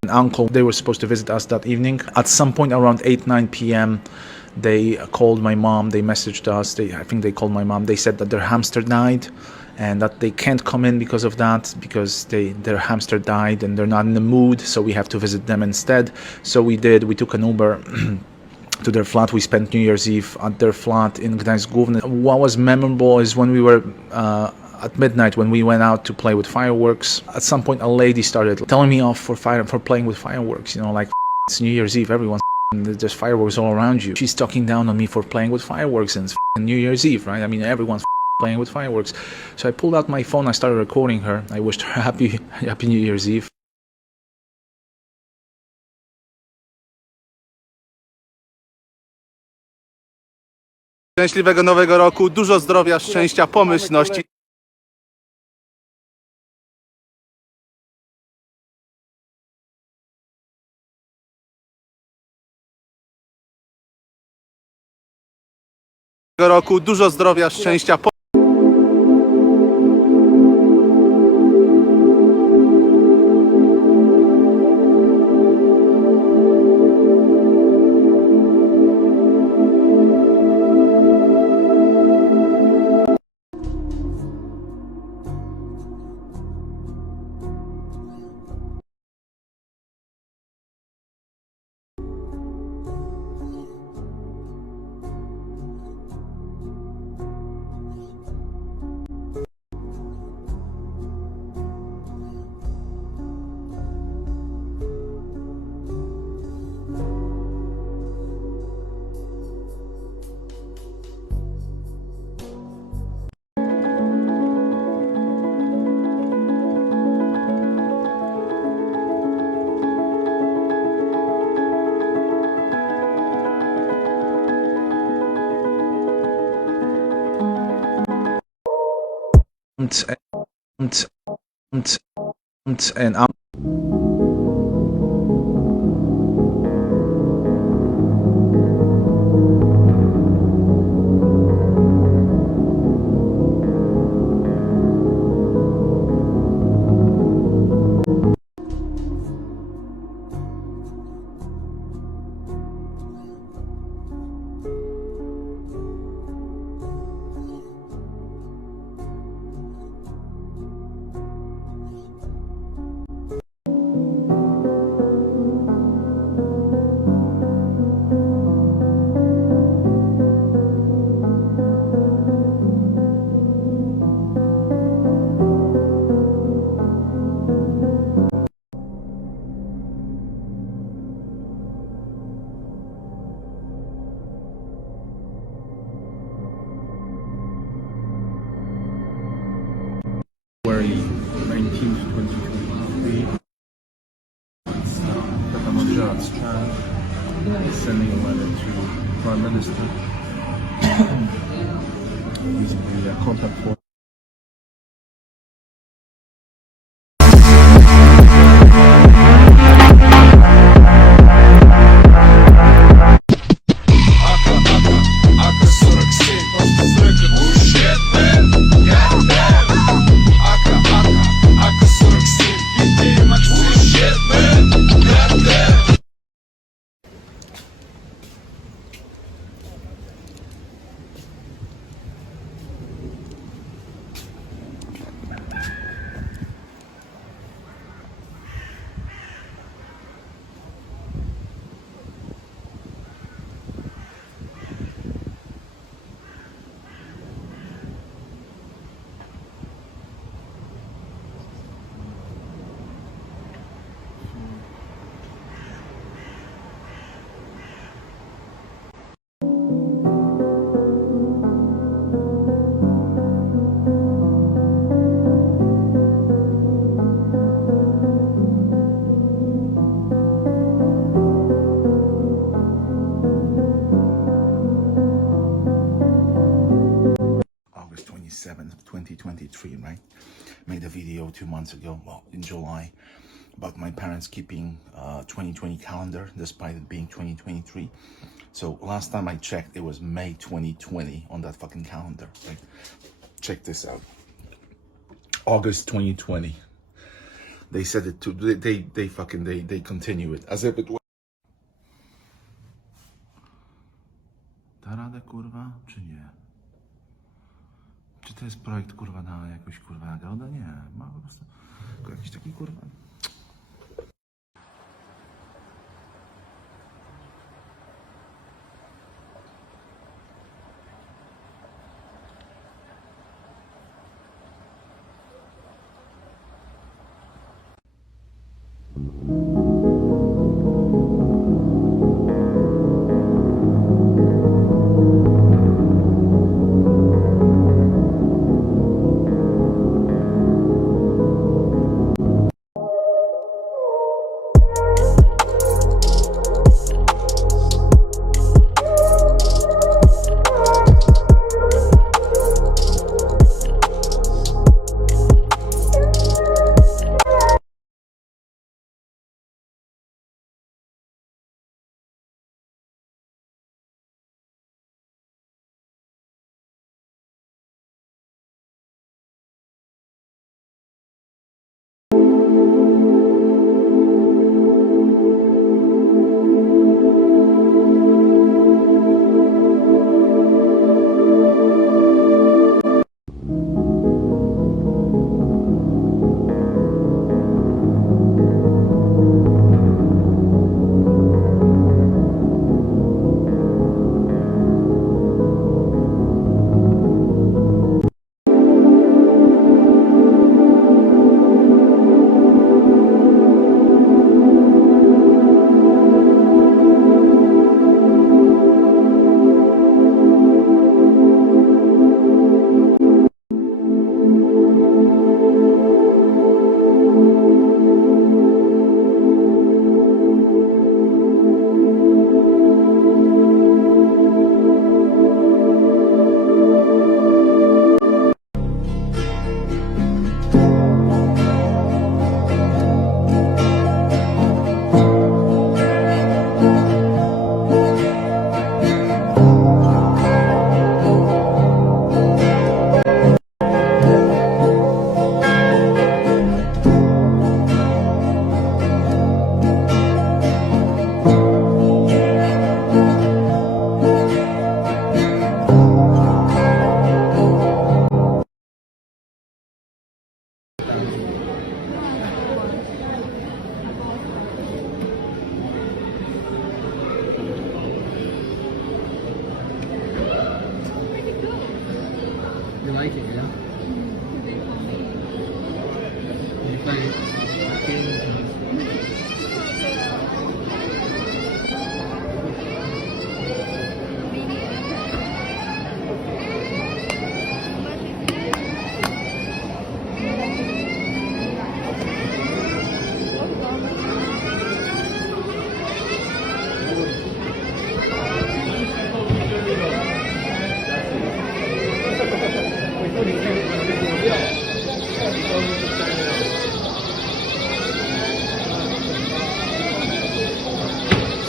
Uncle, they were supposed to visit us that evening. At some point around 8-9 p.m. they called my mom, they messaged us, I think they called my mom, they said that their hamster died and that they can't come in because of that, because their hamster died and they're not in the mood, so we have to visit them instead. So we took an Uber to their flat. We spent New Year's Eve at their flat in Gdańsk Główny. What was memorable is when we were at midnight, when we went out to play with fireworks. At some point a lady started telling me off for playing with fireworks, like it's New Year's Eve, everyone's there's fireworks all around you. She's talking down on me for playing with fireworks, and it's New Year's Eve, right? I mean, everyone's playing with fireworks. So I pulled out my phone, I started recording her. I wished her happy New Year's Eve. Szczęśliwego Nowego Roku, dużo zdrowia, szczęścia, pomyślności. Roku, dużo zdrowia, szczęścia. And I'm February 19th, 2023. It's Petamondra Strand sending a letter to Prime Minister using the contact form. August 27th, 2023, right? Made a video 2 months ago, well, in July, about my parents keeping 2020 calendar despite it being 2023. So last time I checked, it was May 2020 on that fucking calendar, right? Check this out. August 2020. They said it too. They continue it as if it was. Da radę, kurwa, czy nie? Czy to jest projekt, kurwa, na jakąś, kurwa, nagrodę? Nie, ma po prostu jakiś taki, kurwa,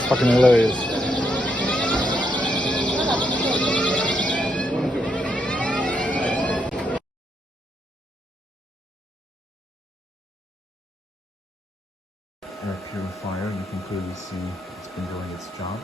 fucking hilarious. Air purifier, you can clearly see it's been doing its job.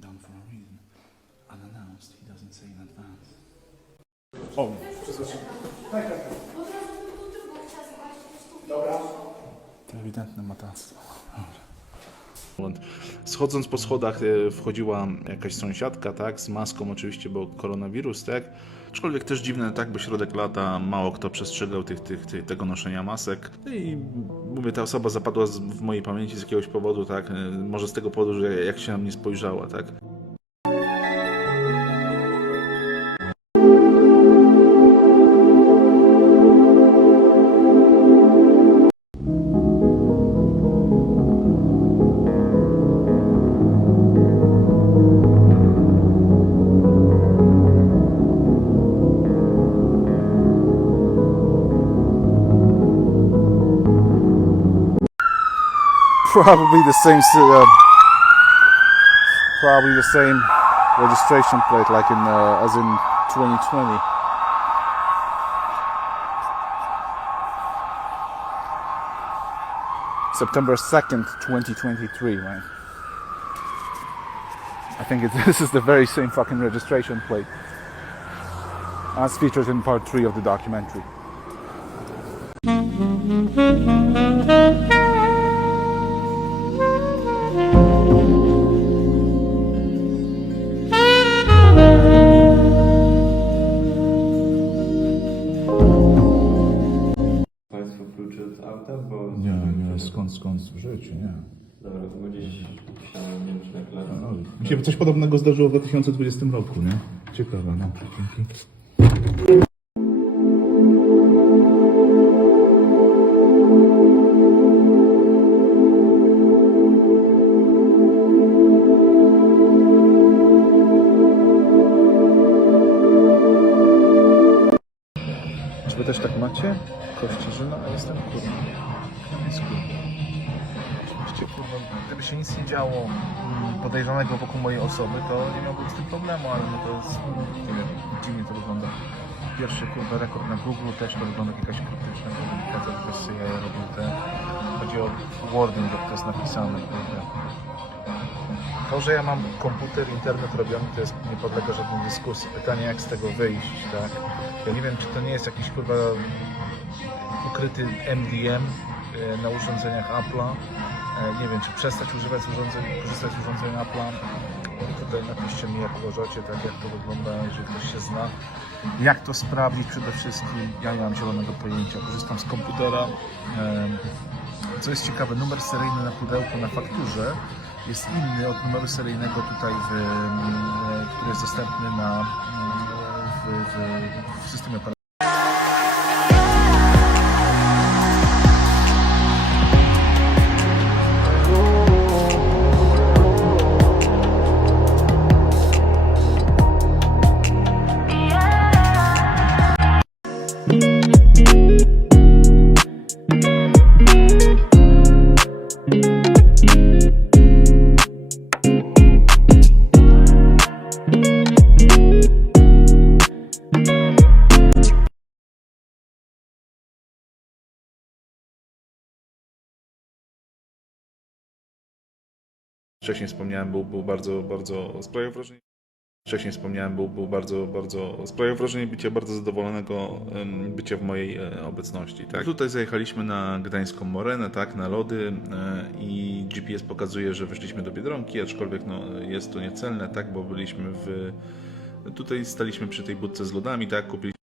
Done for a reason. Unannounced, he doesn't say in advance. O, Ewidentne matactwo. Schodząc po schodach wchodziła jakaś sąsiadka, tak, z maską oczywiście, bo koronawirus, tak. Aczkolwiek też dziwne, tak, bo środek lata, mało kto przestrzegał tego noszenia masek. No i mówię, ta osoba zapadła w mojej pamięci z jakiegoś powodu, tak, może z tego powodu, że jak się na mnie spojrzała, tak. Probably the same registration plate like as in 2020. September 2nd, 2023, right? I think this is the very same fucking registration plate as featured in part 3 of the documentary. Państwo klucze od auta, bo... Nie, skąd w życiu, nie. Dobra, to gdzieś wsiadłem, nie wiem czy na klatę. Mi się coś podobnego zdarzyło w 2020 roku, nie? Ciekawe, no. Dzięki. Czy wy też tak macie? Kościerzyna, a jestem kurwa. Jest kurwa. Oczywiście kurwa, gdyby się nic nie działo podejrzanego wokół mojej osoby, to nie miałbym z tym problemu, ale no to jest, nie wiem, dziwnie to wygląda. Pierwszy kurwa rekord na Google też to wygląda jak jakaś krytyczna komunikacja, że wszyscy ja robią te... Chodzi o wording, jak to jest napisane, kurde. To, że ja mam komputer, internet robiony, to jest, nie podlega żadnej dyskusji. Pytanie, jak z tego wyjść, tak? Ja nie wiem, czy to nie jest jakiś kurwa ukryty MDM na urządzeniach Apple'a. Nie wiem, czy przestać korzystać z urządzeń Apple'a. Tutaj napiszcie mi, jak uważacie, tak, jak to wygląda, jeżeli ktoś się zna. Jak to sprawdzić przede wszystkim? Ja nie mam zielonego pojęcia. Korzystam z komputera. Co jest ciekawe, numer seryjny na pudełku, na fakturze jest inny od numeru seryjnego tutaj, który jest dostępny w systemie operacyjnym. Wcześniej wspomniałem, był bardzo, bardzo, sprawiał wrażenie. wcześniej wspomniałem, był bardzo sprawiał wrażenie bycia bardzo zadowolonego bycia w mojej obecności. Tak? Tutaj zajechaliśmy na gdańską Morenę, tak, na lody i GPS pokazuje, że weszliśmy do Biedronki, aczkolwiek no, jest to niecelne, tak, bo byliśmy tutaj staliśmy przy tej budce z lodami, tak, kupiliśmy.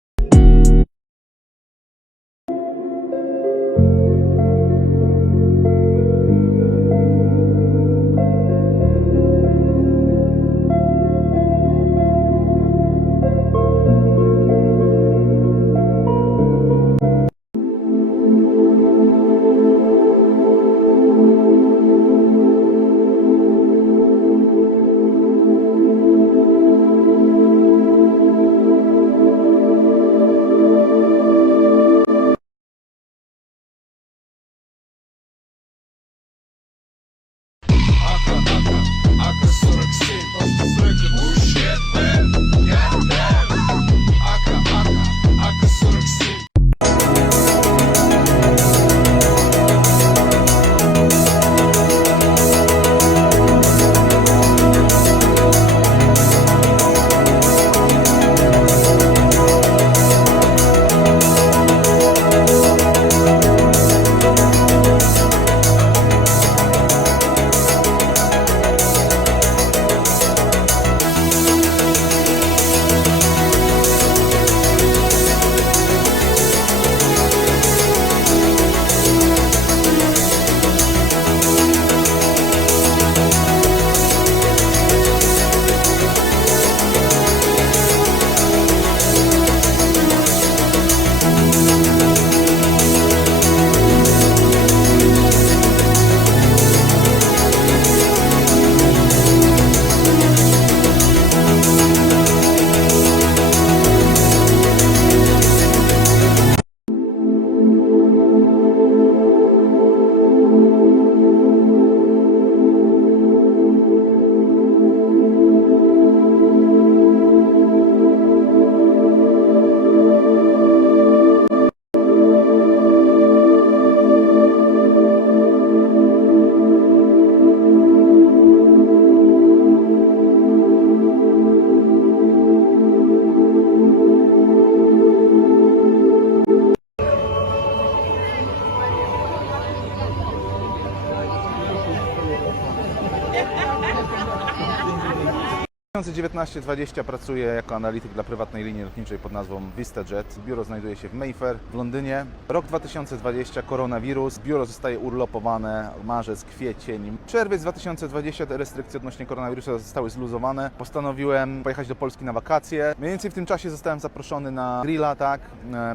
W 2019-20 pracuję jako analityk dla prywatnej linii lotniczej pod nazwą VistaJet. Biuro znajduje się w Mayfair w Londynie. Rok 2020, koronawirus. Biuro zostaje urlopowane, marzec, kwiecień. Czerwiec 2020 te restrykcje odnośnie koronawirusa zostały zluzowane. Postanowiłem pojechać do Polski na wakacje. Mniej więcej w tym czasie zostałem zaproszony na grilla, tak,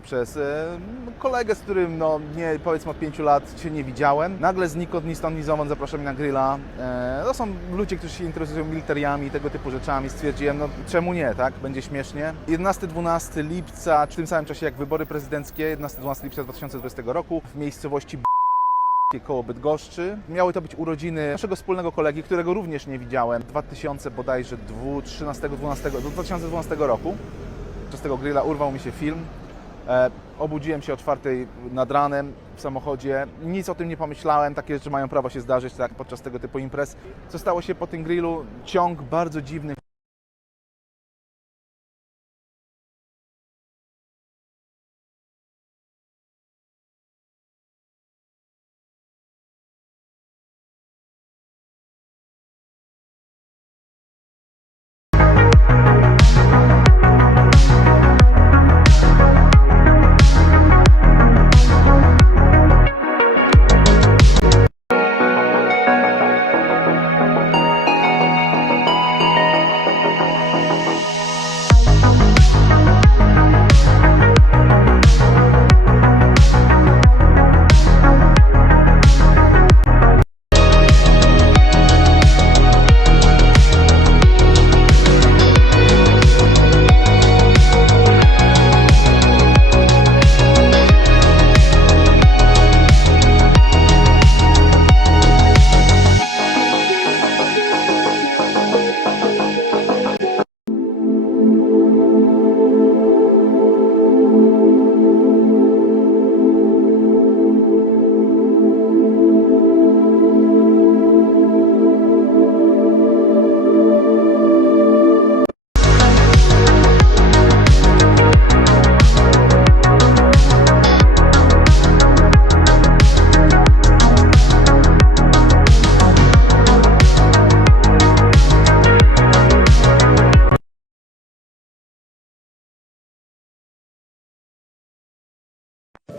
przez kolegę, z którym no, nie, powiedzmy od 5 lat się nie widziałem. Nagle znikąd, ni stąd, ni zowąd zaprasza mnie na grilla. To są ludzie, którzy się interesują militariami i tego typu rzeczami. Stwierdziłem, no czemu nie, tak? Będzie śmiesznie. 11-12 lipca, w tym samym czasie jak wybory prezydenckie, 11-12 lipca 2020 roku w miejscowości koło Bydgoszczy. Miały to być urodziny naszego wspólnego kolegi, którego również nie widziałem 2000 bodajże 2012 roku. Podczas tego grilla urwał mi się film. Obudziłem się o 4 nad ranem w samochodzie. Nic o tym nie pomyślałem. Takie rzeczy mają prawo się zdarzyć tak, podczas tego typu imprez. Co stało się po tym grillu? Ciąg bardzo dziwnych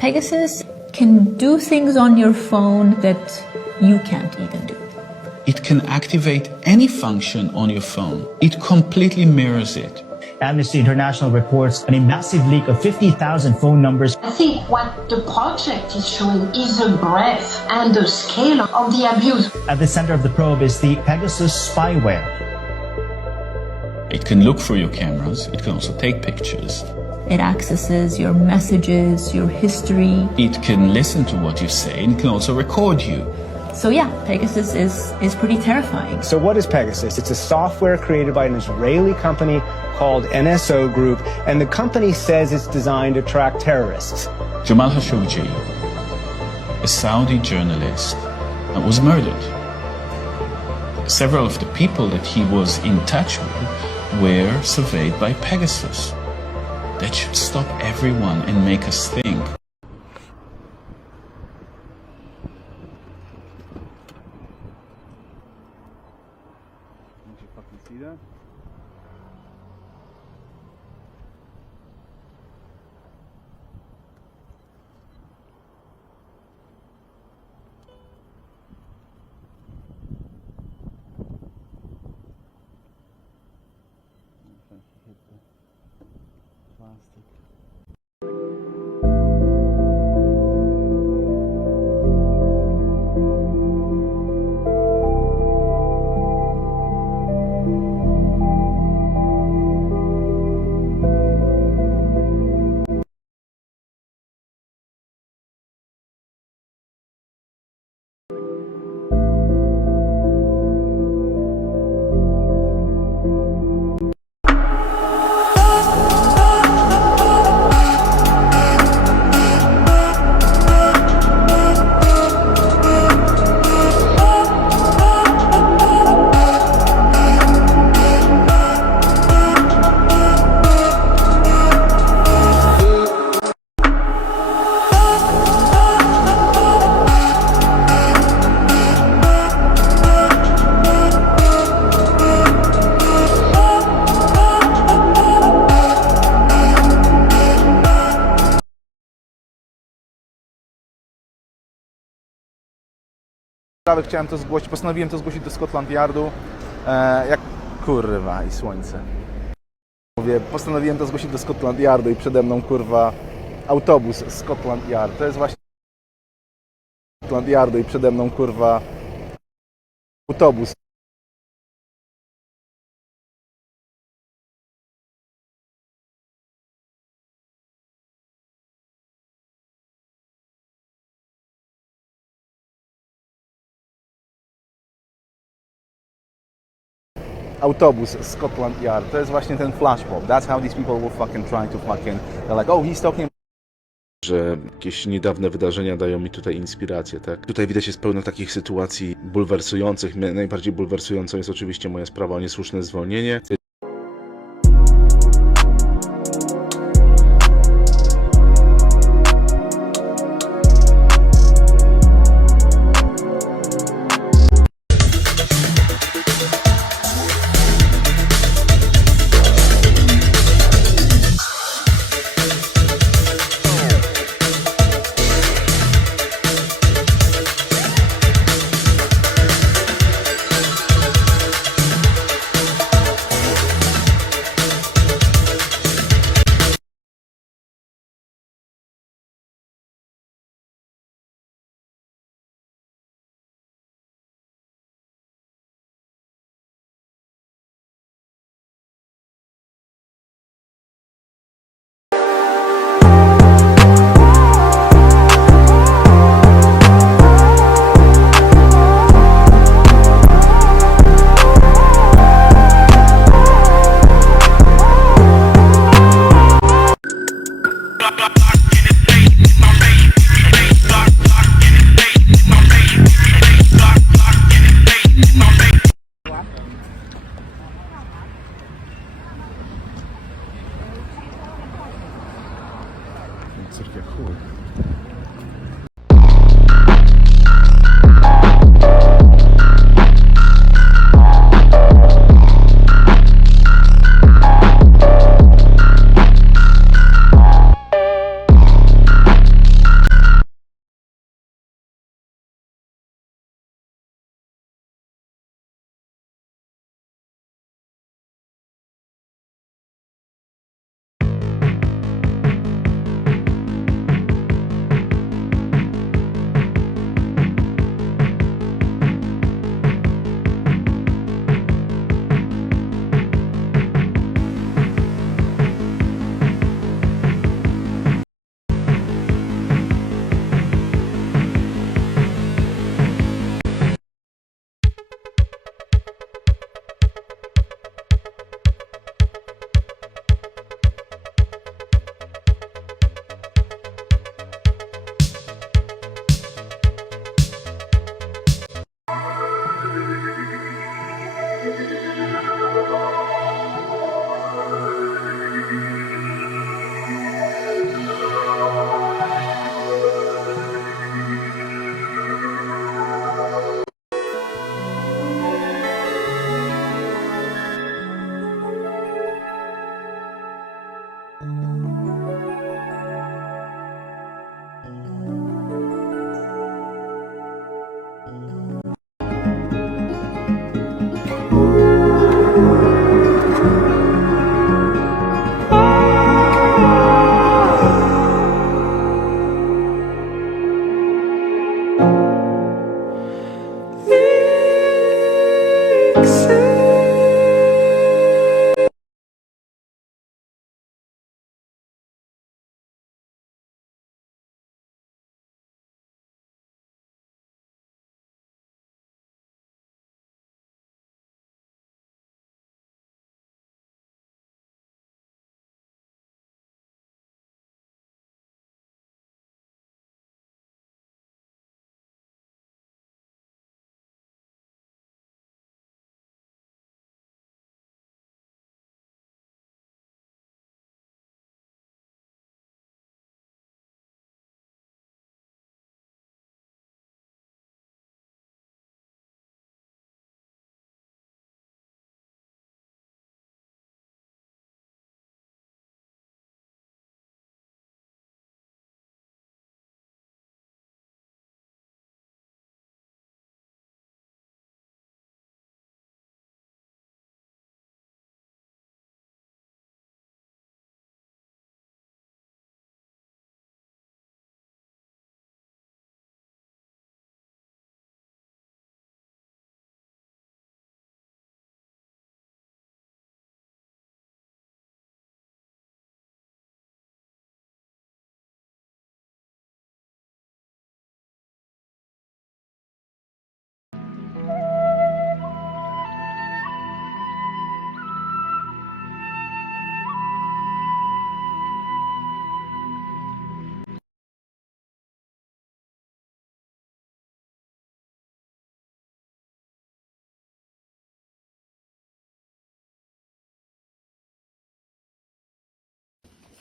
Pegasus can do things on your phone that you can't even do. It can activate any function on your phone. It completely mirrors it. Amnesty International reports a massive leak of 50,000 phone numbers. I think what the project is showing is the breadth and the scale of the abuse. At the center of the probe is the Pegasus spyware. It can look through your cameras. It can also take pictures. It accesses your messages, your history. It can listen to what you say and can also record you. So yeah, Pegasus is pretty terrifying. So what is Pegasus? It's a software created by an Israeli company called NSO Group, and the company says it's designed to track terrorists. Jamal Khashoggi, a Saudi journalist, was murdered. Several of the people that he was in touch with were surveyed by Pegasus. That should stop everyone and make us think. See that? Chciałem to zgłosić, postanowiłem to zgłosić do Scotland Yardu. Jak kurwa i słońce. Mówię, postanowiłem to zgłosić do Scotland Yardu i przede mną kurwa autobus z Scotland Yard. To jest właśnie Scotland Yardu i przede mną kurwa autobus. Autobus z Scotland Yard. To jest właśnie ten flashmob. That's how these people were fucking trying to fucking... They're like, oh, he's talking... Że jakieś niedawne wydarzenia dają mi tutaj inspirację, tak? Tutaj widać jest pełno takich sytuacji bulwersujących. Najbardziej bulwersującą jest oczywiście moja sprawa o niesłuszne zwolnienie.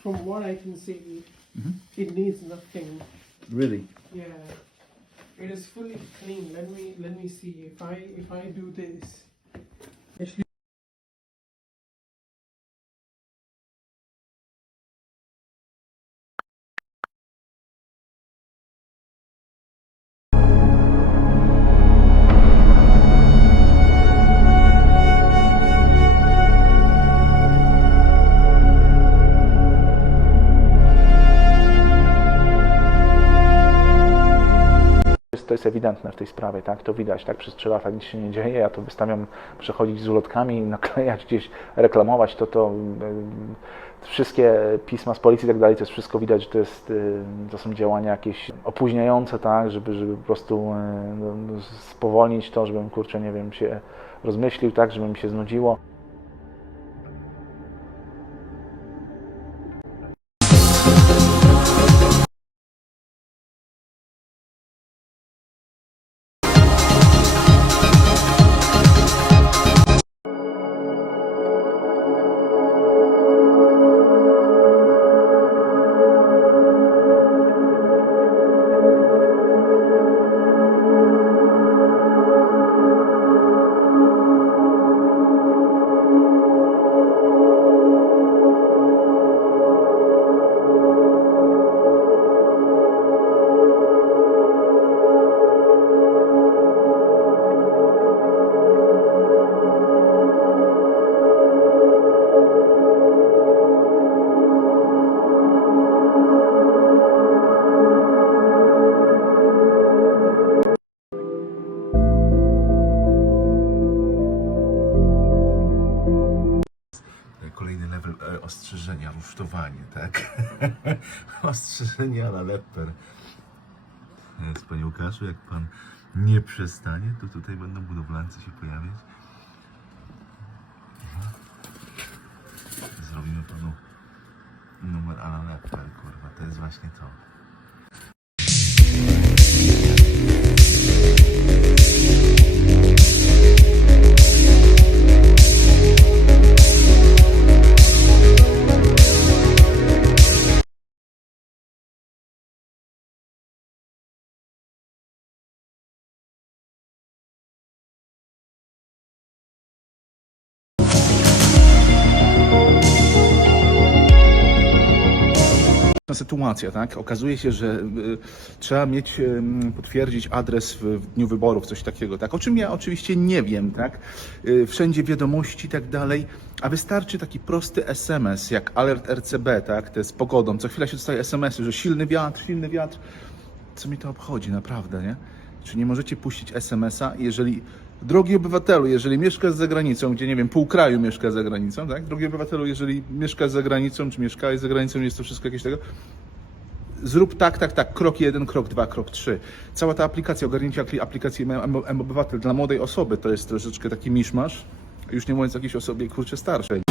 From what I can see, it needs nothing. Really? Yeah, it is fully clean. Let me see if I do this. Actually, To jest ewidentne w tej sprawie, tak? To widać, tak? Przez 3 lata nic się nie dzieje, ja to wystawiam, przechodzić z ulotkami, naklejać gdzieś, reklamować to wszystkie pisma z policji i tak dalej, to jest wszystko widać, że to są działania jakieś opóźniające, tak? Żeby po prostu spowolnić to, żebym, kurczę, nie wiem, się rozmyślił, tak? Żeby mi się znudziło. Kolejny level ostrzeżenia, rusztowanie, tak? Ostrzeżenia na leper. Panie Łukaszu, jak pan nie przestanie, to tutaj będą budowlańcy się pojawiać. Zrobimy panu numer a la leper, kurwa, to jest właśnie to. sytuacja, tak? Okazuje się, że trzeba mieć, potwierdzić adres w dniu wyborów, coś takiego, tak? O czym ja oczywiście nie wiem, tak? Wszędzie wiadomości i tak dalej, a wystarczy taki prosty SMS, jak alert RCB, tak? To jest z pogodą. Co chwila się dostaje SMS-y, że silny wiatr. Co mi to obchodzi, naprawdę, nie? Czy nie możecie puścić SMS-a, jeżeli... Drogi obywatelu, jeżeli mieszkasz za granicą, gdzie nie wiem, pół kraju mieszka za granicą, tak? Drogi obywatelu, jeżeli mieszkasz za granicą, czy mieszkałeś za granicą, jest to wszystko jakieś tego, zrób tak, krok 1, krok 2, krok 3. Cała ta aplikacja, ogarnięcie aplikacji M-Obywatel dla młodej osoby to jest troszeczkę taki miszmasz, już nie mówiąc o jakiejś osobie, kurczę, starszej.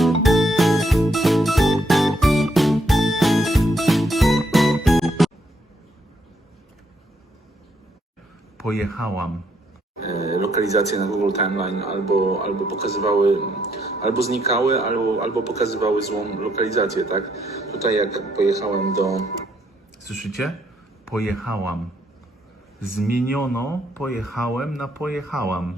Pojechałam. Lokalizacje na Google Timeline albo pokazywały, albo znikały, albo pokazywały złą lokalizację, tak? Tutaj jak pojechałem do... Słyszycie? Pojechałam. Zmieniono pojechałem na pojechałam.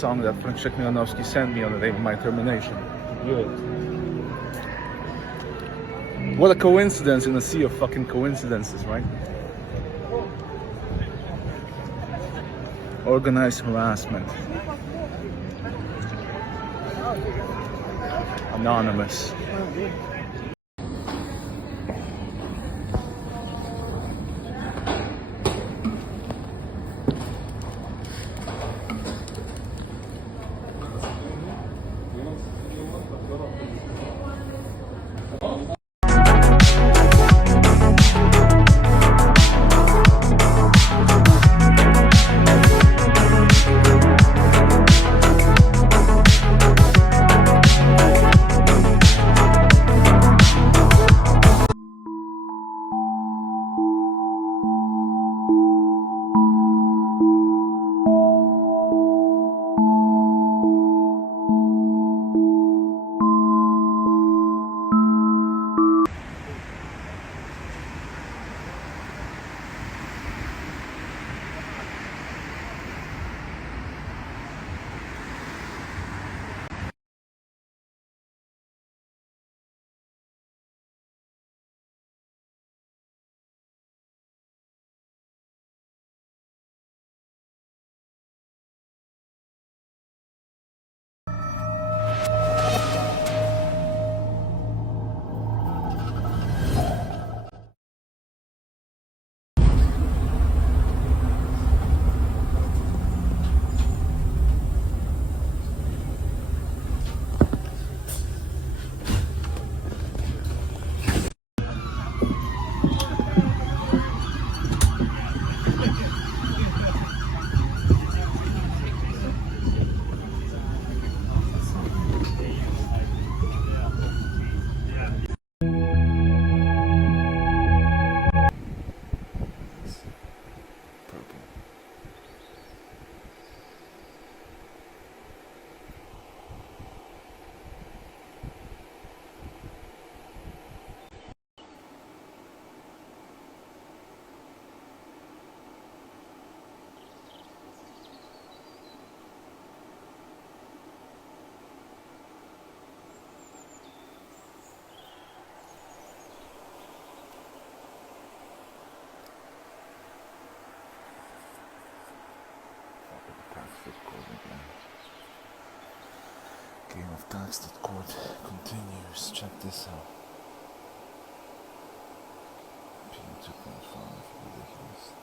Song that Franciszek Milanowski sent me on the day of my termination. What a coincidence in a sea of fucking coincidences, right? Organized harassment. Anonymous. Exit cord continues. Check this out. Pin 2.5, ridiculous.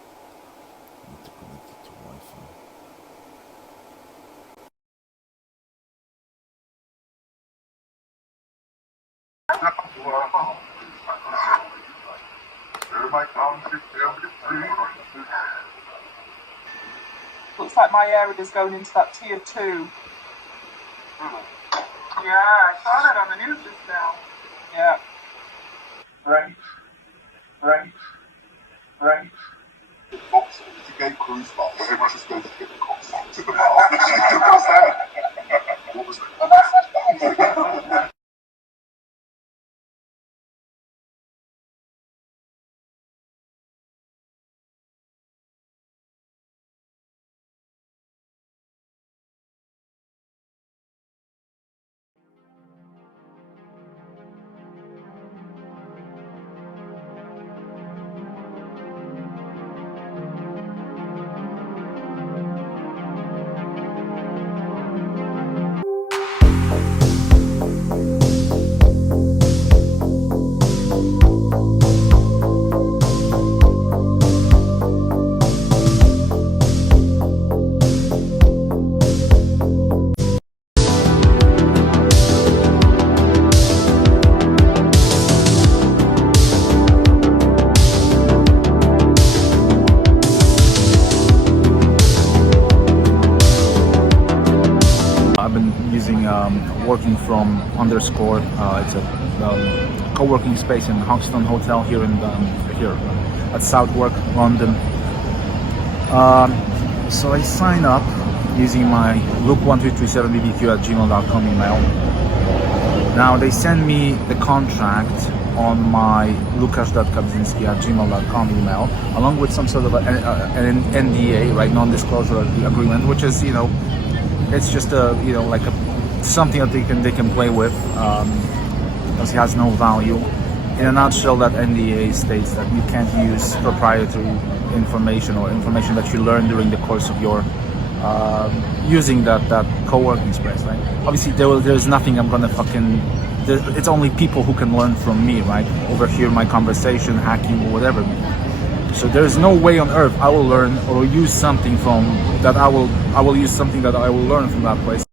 Need to connect it to Wi-Fi. Looks like my area is going into that tier 2. Yeah, I saw that on the news just now. Yeah. Right. It's a gay cruise line, but everyone just goes to get the cops out to the bar. What was that? I've been using working from underscore. It's a co-working space in Hoxton Hotel here at Southwark, London. So I sign up using my luke1337bbq@gmail.com email. Now they send me the contract on my lukasz.kabzinski@gmail.com email, along with some sort of an NDA, right, non-disclosure agreement, which is, it's just something that they can play with, because it has no value. In a nutshell, that NDA states that you can't use proprietary information or information that you learn during the course of your using that co-working space, right? Obviously, there's nothing I'm gonna it's only people who can learn from me, right? Overhear my conversation, hacking, or whatever. So there's no way on earth I will learn or use something from that. I will use something that I will learn from that place.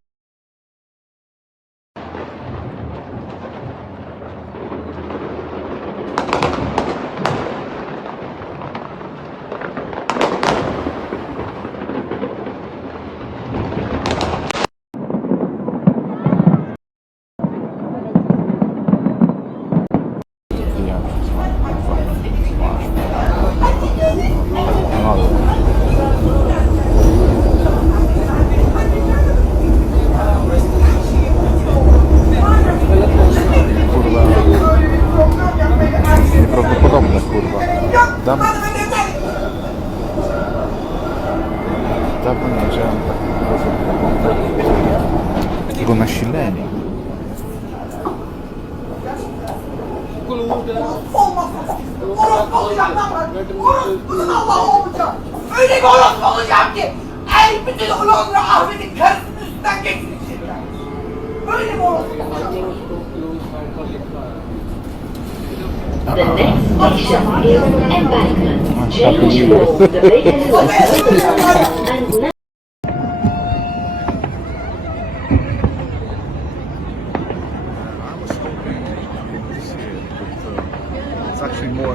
Nieprawdopodobne, kurwa. Dawno nie widziałem takiego nasilenia. Öyle bir orospu olacağım ki bütün Londra Ahmet'in karısının üstünden geçirecek ya. Öyle bir orospu olacağım. The next station is Embankment. Change for the vacancy and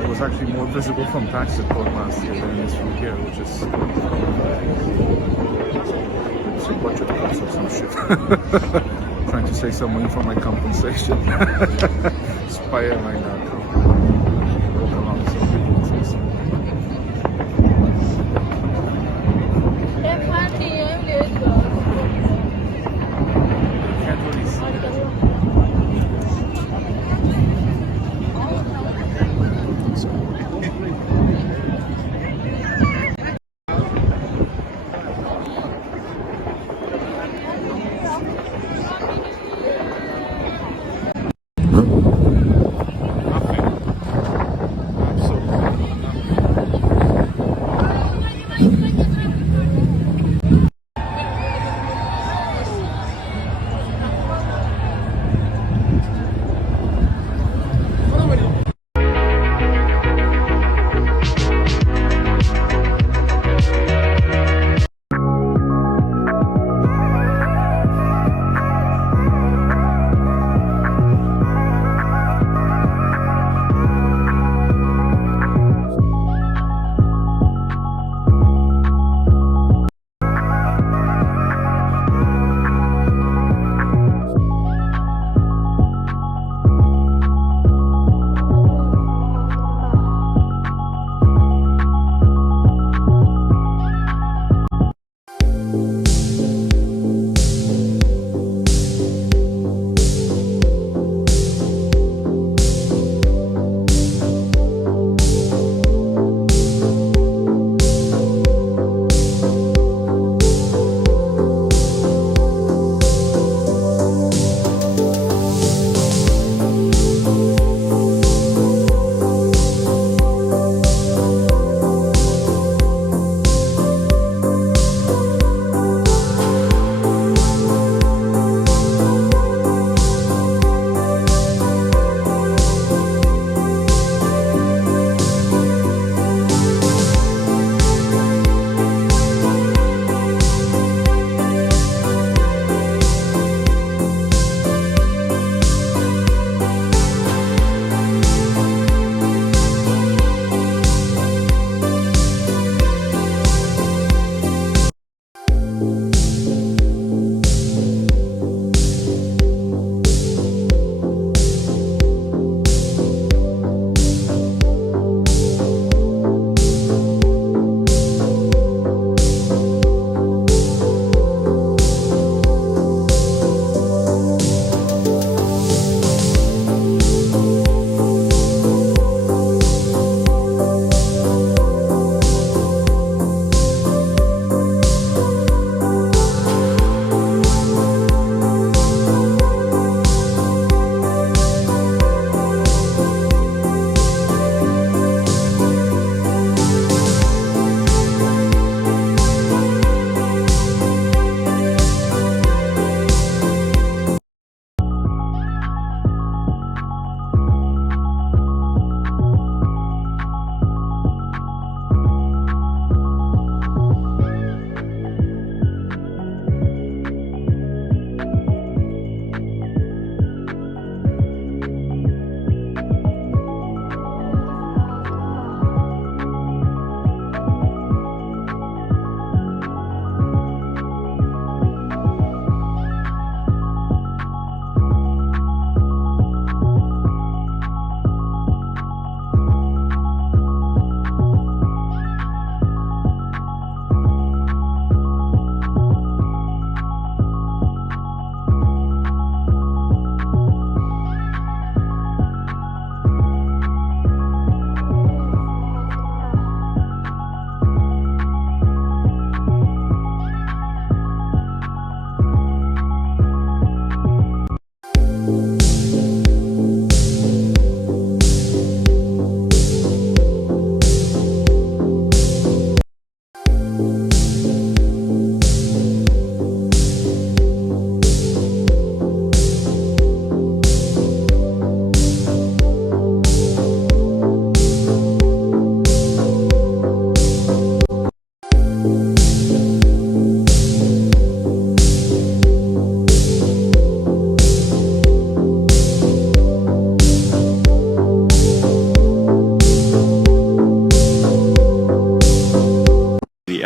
It was actually more visible from Taxi Court last year than it is from here, which is it's a budget cuts or some shit. Trying to save some money for my compensation. Spiderline.com. Walk along so people can see some. Can't really see it.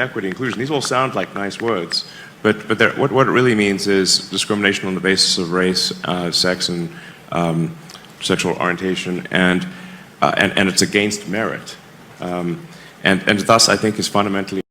equity, inclusion, these all sound like nice words, but what it really means is discrimination on the basis of race, sex, and sexual orientation, and it's against merit, and thus I think is fundamentally.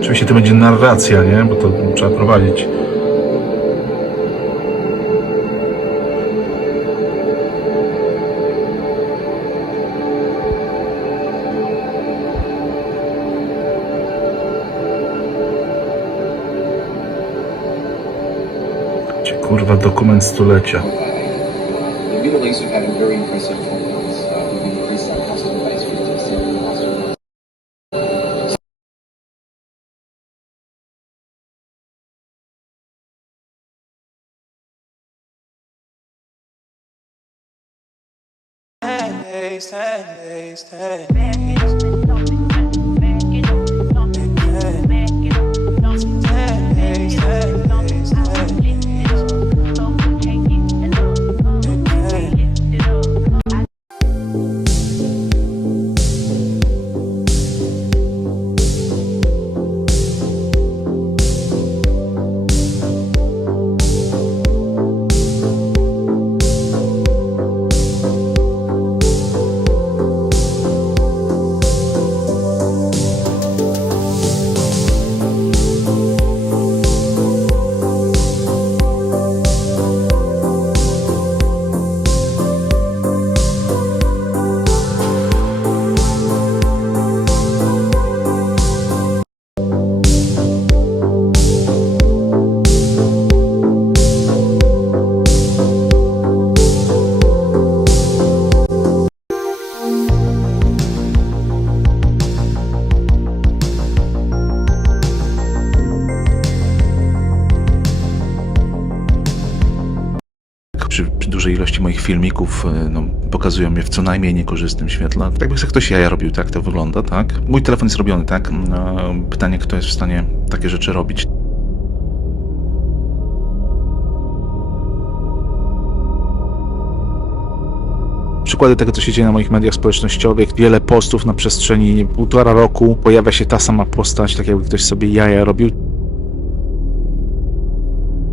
Oczywiście to będzie narracja, nie? Bo to trzeba prowadzić. Gdzie, kurwa, dokument stulecia. The Middle East have had a very impressive performance. We've increased our customer base 50% in the last 2 months. Przy dużej ilości moich filmików pokazują mnie w co najmniej niekorzystnym świetle. Tak jakby sobie ktoś jaja robił, tak to wygląda, tak? Mój telefon jest robiony, tak? Pytanie, kto jest w stanie takie rzeczy robić. Przykłady tego, co się dzieje na moich mediach społecznościowych. Wiele postów na przestrzeni 1,5 roku. Pojawia się ta sama postać, tak jakby ktoś sobie jaja robił.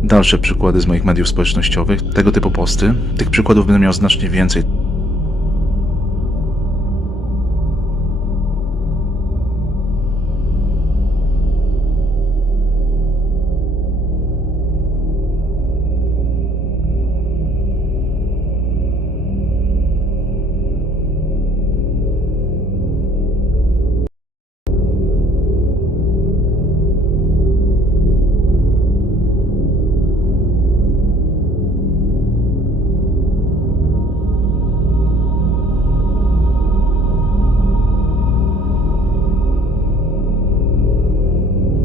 Dalsze przykłady z moich mediów społecznościowych. Tego typu posty. Tych przykładów będę miał znacznie więcej.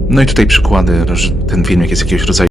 No i tutaj przykłady, że ten filmik jest jakiegoś rodzaju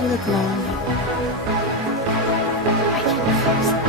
You look lonely. I can fix that.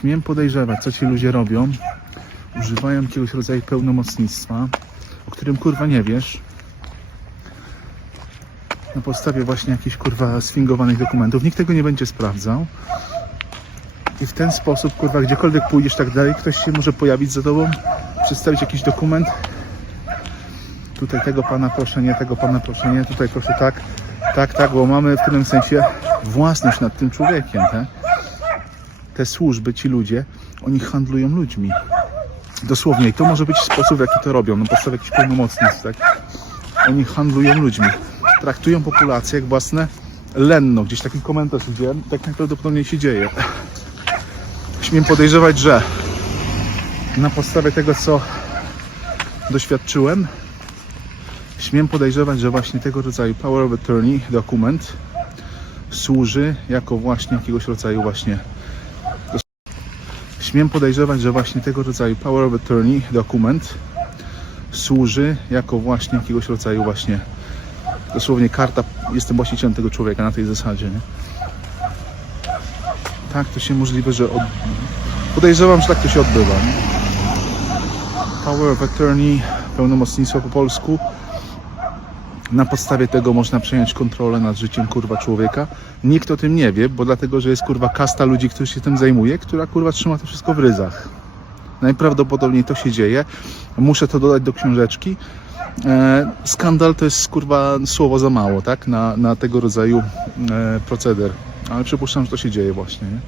Śmiem podejrzewać, co ci ludzie robią. Używają jakiegoś rodzaju pełnomocnictwa, o którym kurwa nie wiesz. Na podstawie właśnie jakichś kurwa sfingowanych dokumentów. Nikt tego nie będzie sprawdzał. I w ten sposób, kurwa, gdziekolwiek pójdziesz tak dalej, ktoś się może pojawić za tobą, przedstawić jakiś dokument. Tutaj tego pana proszę nie, tego pana proszę nie, tutaj proszę tak, bo mamy w pewnym sensie własność nad tym człowiekiem, tak? Te służby, ci ludzie, oni handlują ludźmi. Dosłownie. I to może być sposób, w jaki to robią, na podstawie jakichś pełnomocnictw, tak? Oni handlują ludźmi. Traktują populację jak własne lenno. Gdzieś taki komentarz idzie, tak najprawdopodobniej się dzieje. Śmiem podejrzewać, że na podstawie tego, co doświadczyłem, śmiem podejrzewać, że właśnie tego rodzaju Power of Attorney dokument służy jako właśnie jakiegoś rodzaju właśnie. Śmiem podejrzewać, że właśnie tego rodzaju Power of Attorney dokument służy jako właśnie jakiegoś rodzaju właśnie dosłownie karta, jestem właścicielem tego człowieka na tej zasadzie, nie? Tak, to się możliwe, że podejrzewam, że tak to się odbywa, nie? Power of Attorney, pełnomocnictwo po polsku. Na podstawie tego można przejąć kontrolę nad życiem kurwa człowieka. Nikt o tym nie wie, bo dlatego, że jest kurwa kasta ludzi, którzy się tym zajmuje, która kurwa trzyma to wszystko w ryzach. Najprawdopodobniej to się dzieje. Muszę to dodać do książeczki. Skandal to jest kurwa słowo za mało, tak? Na tego rodzaju proceder. Ale przypuszczam, że to się dzieje właśnie, nie?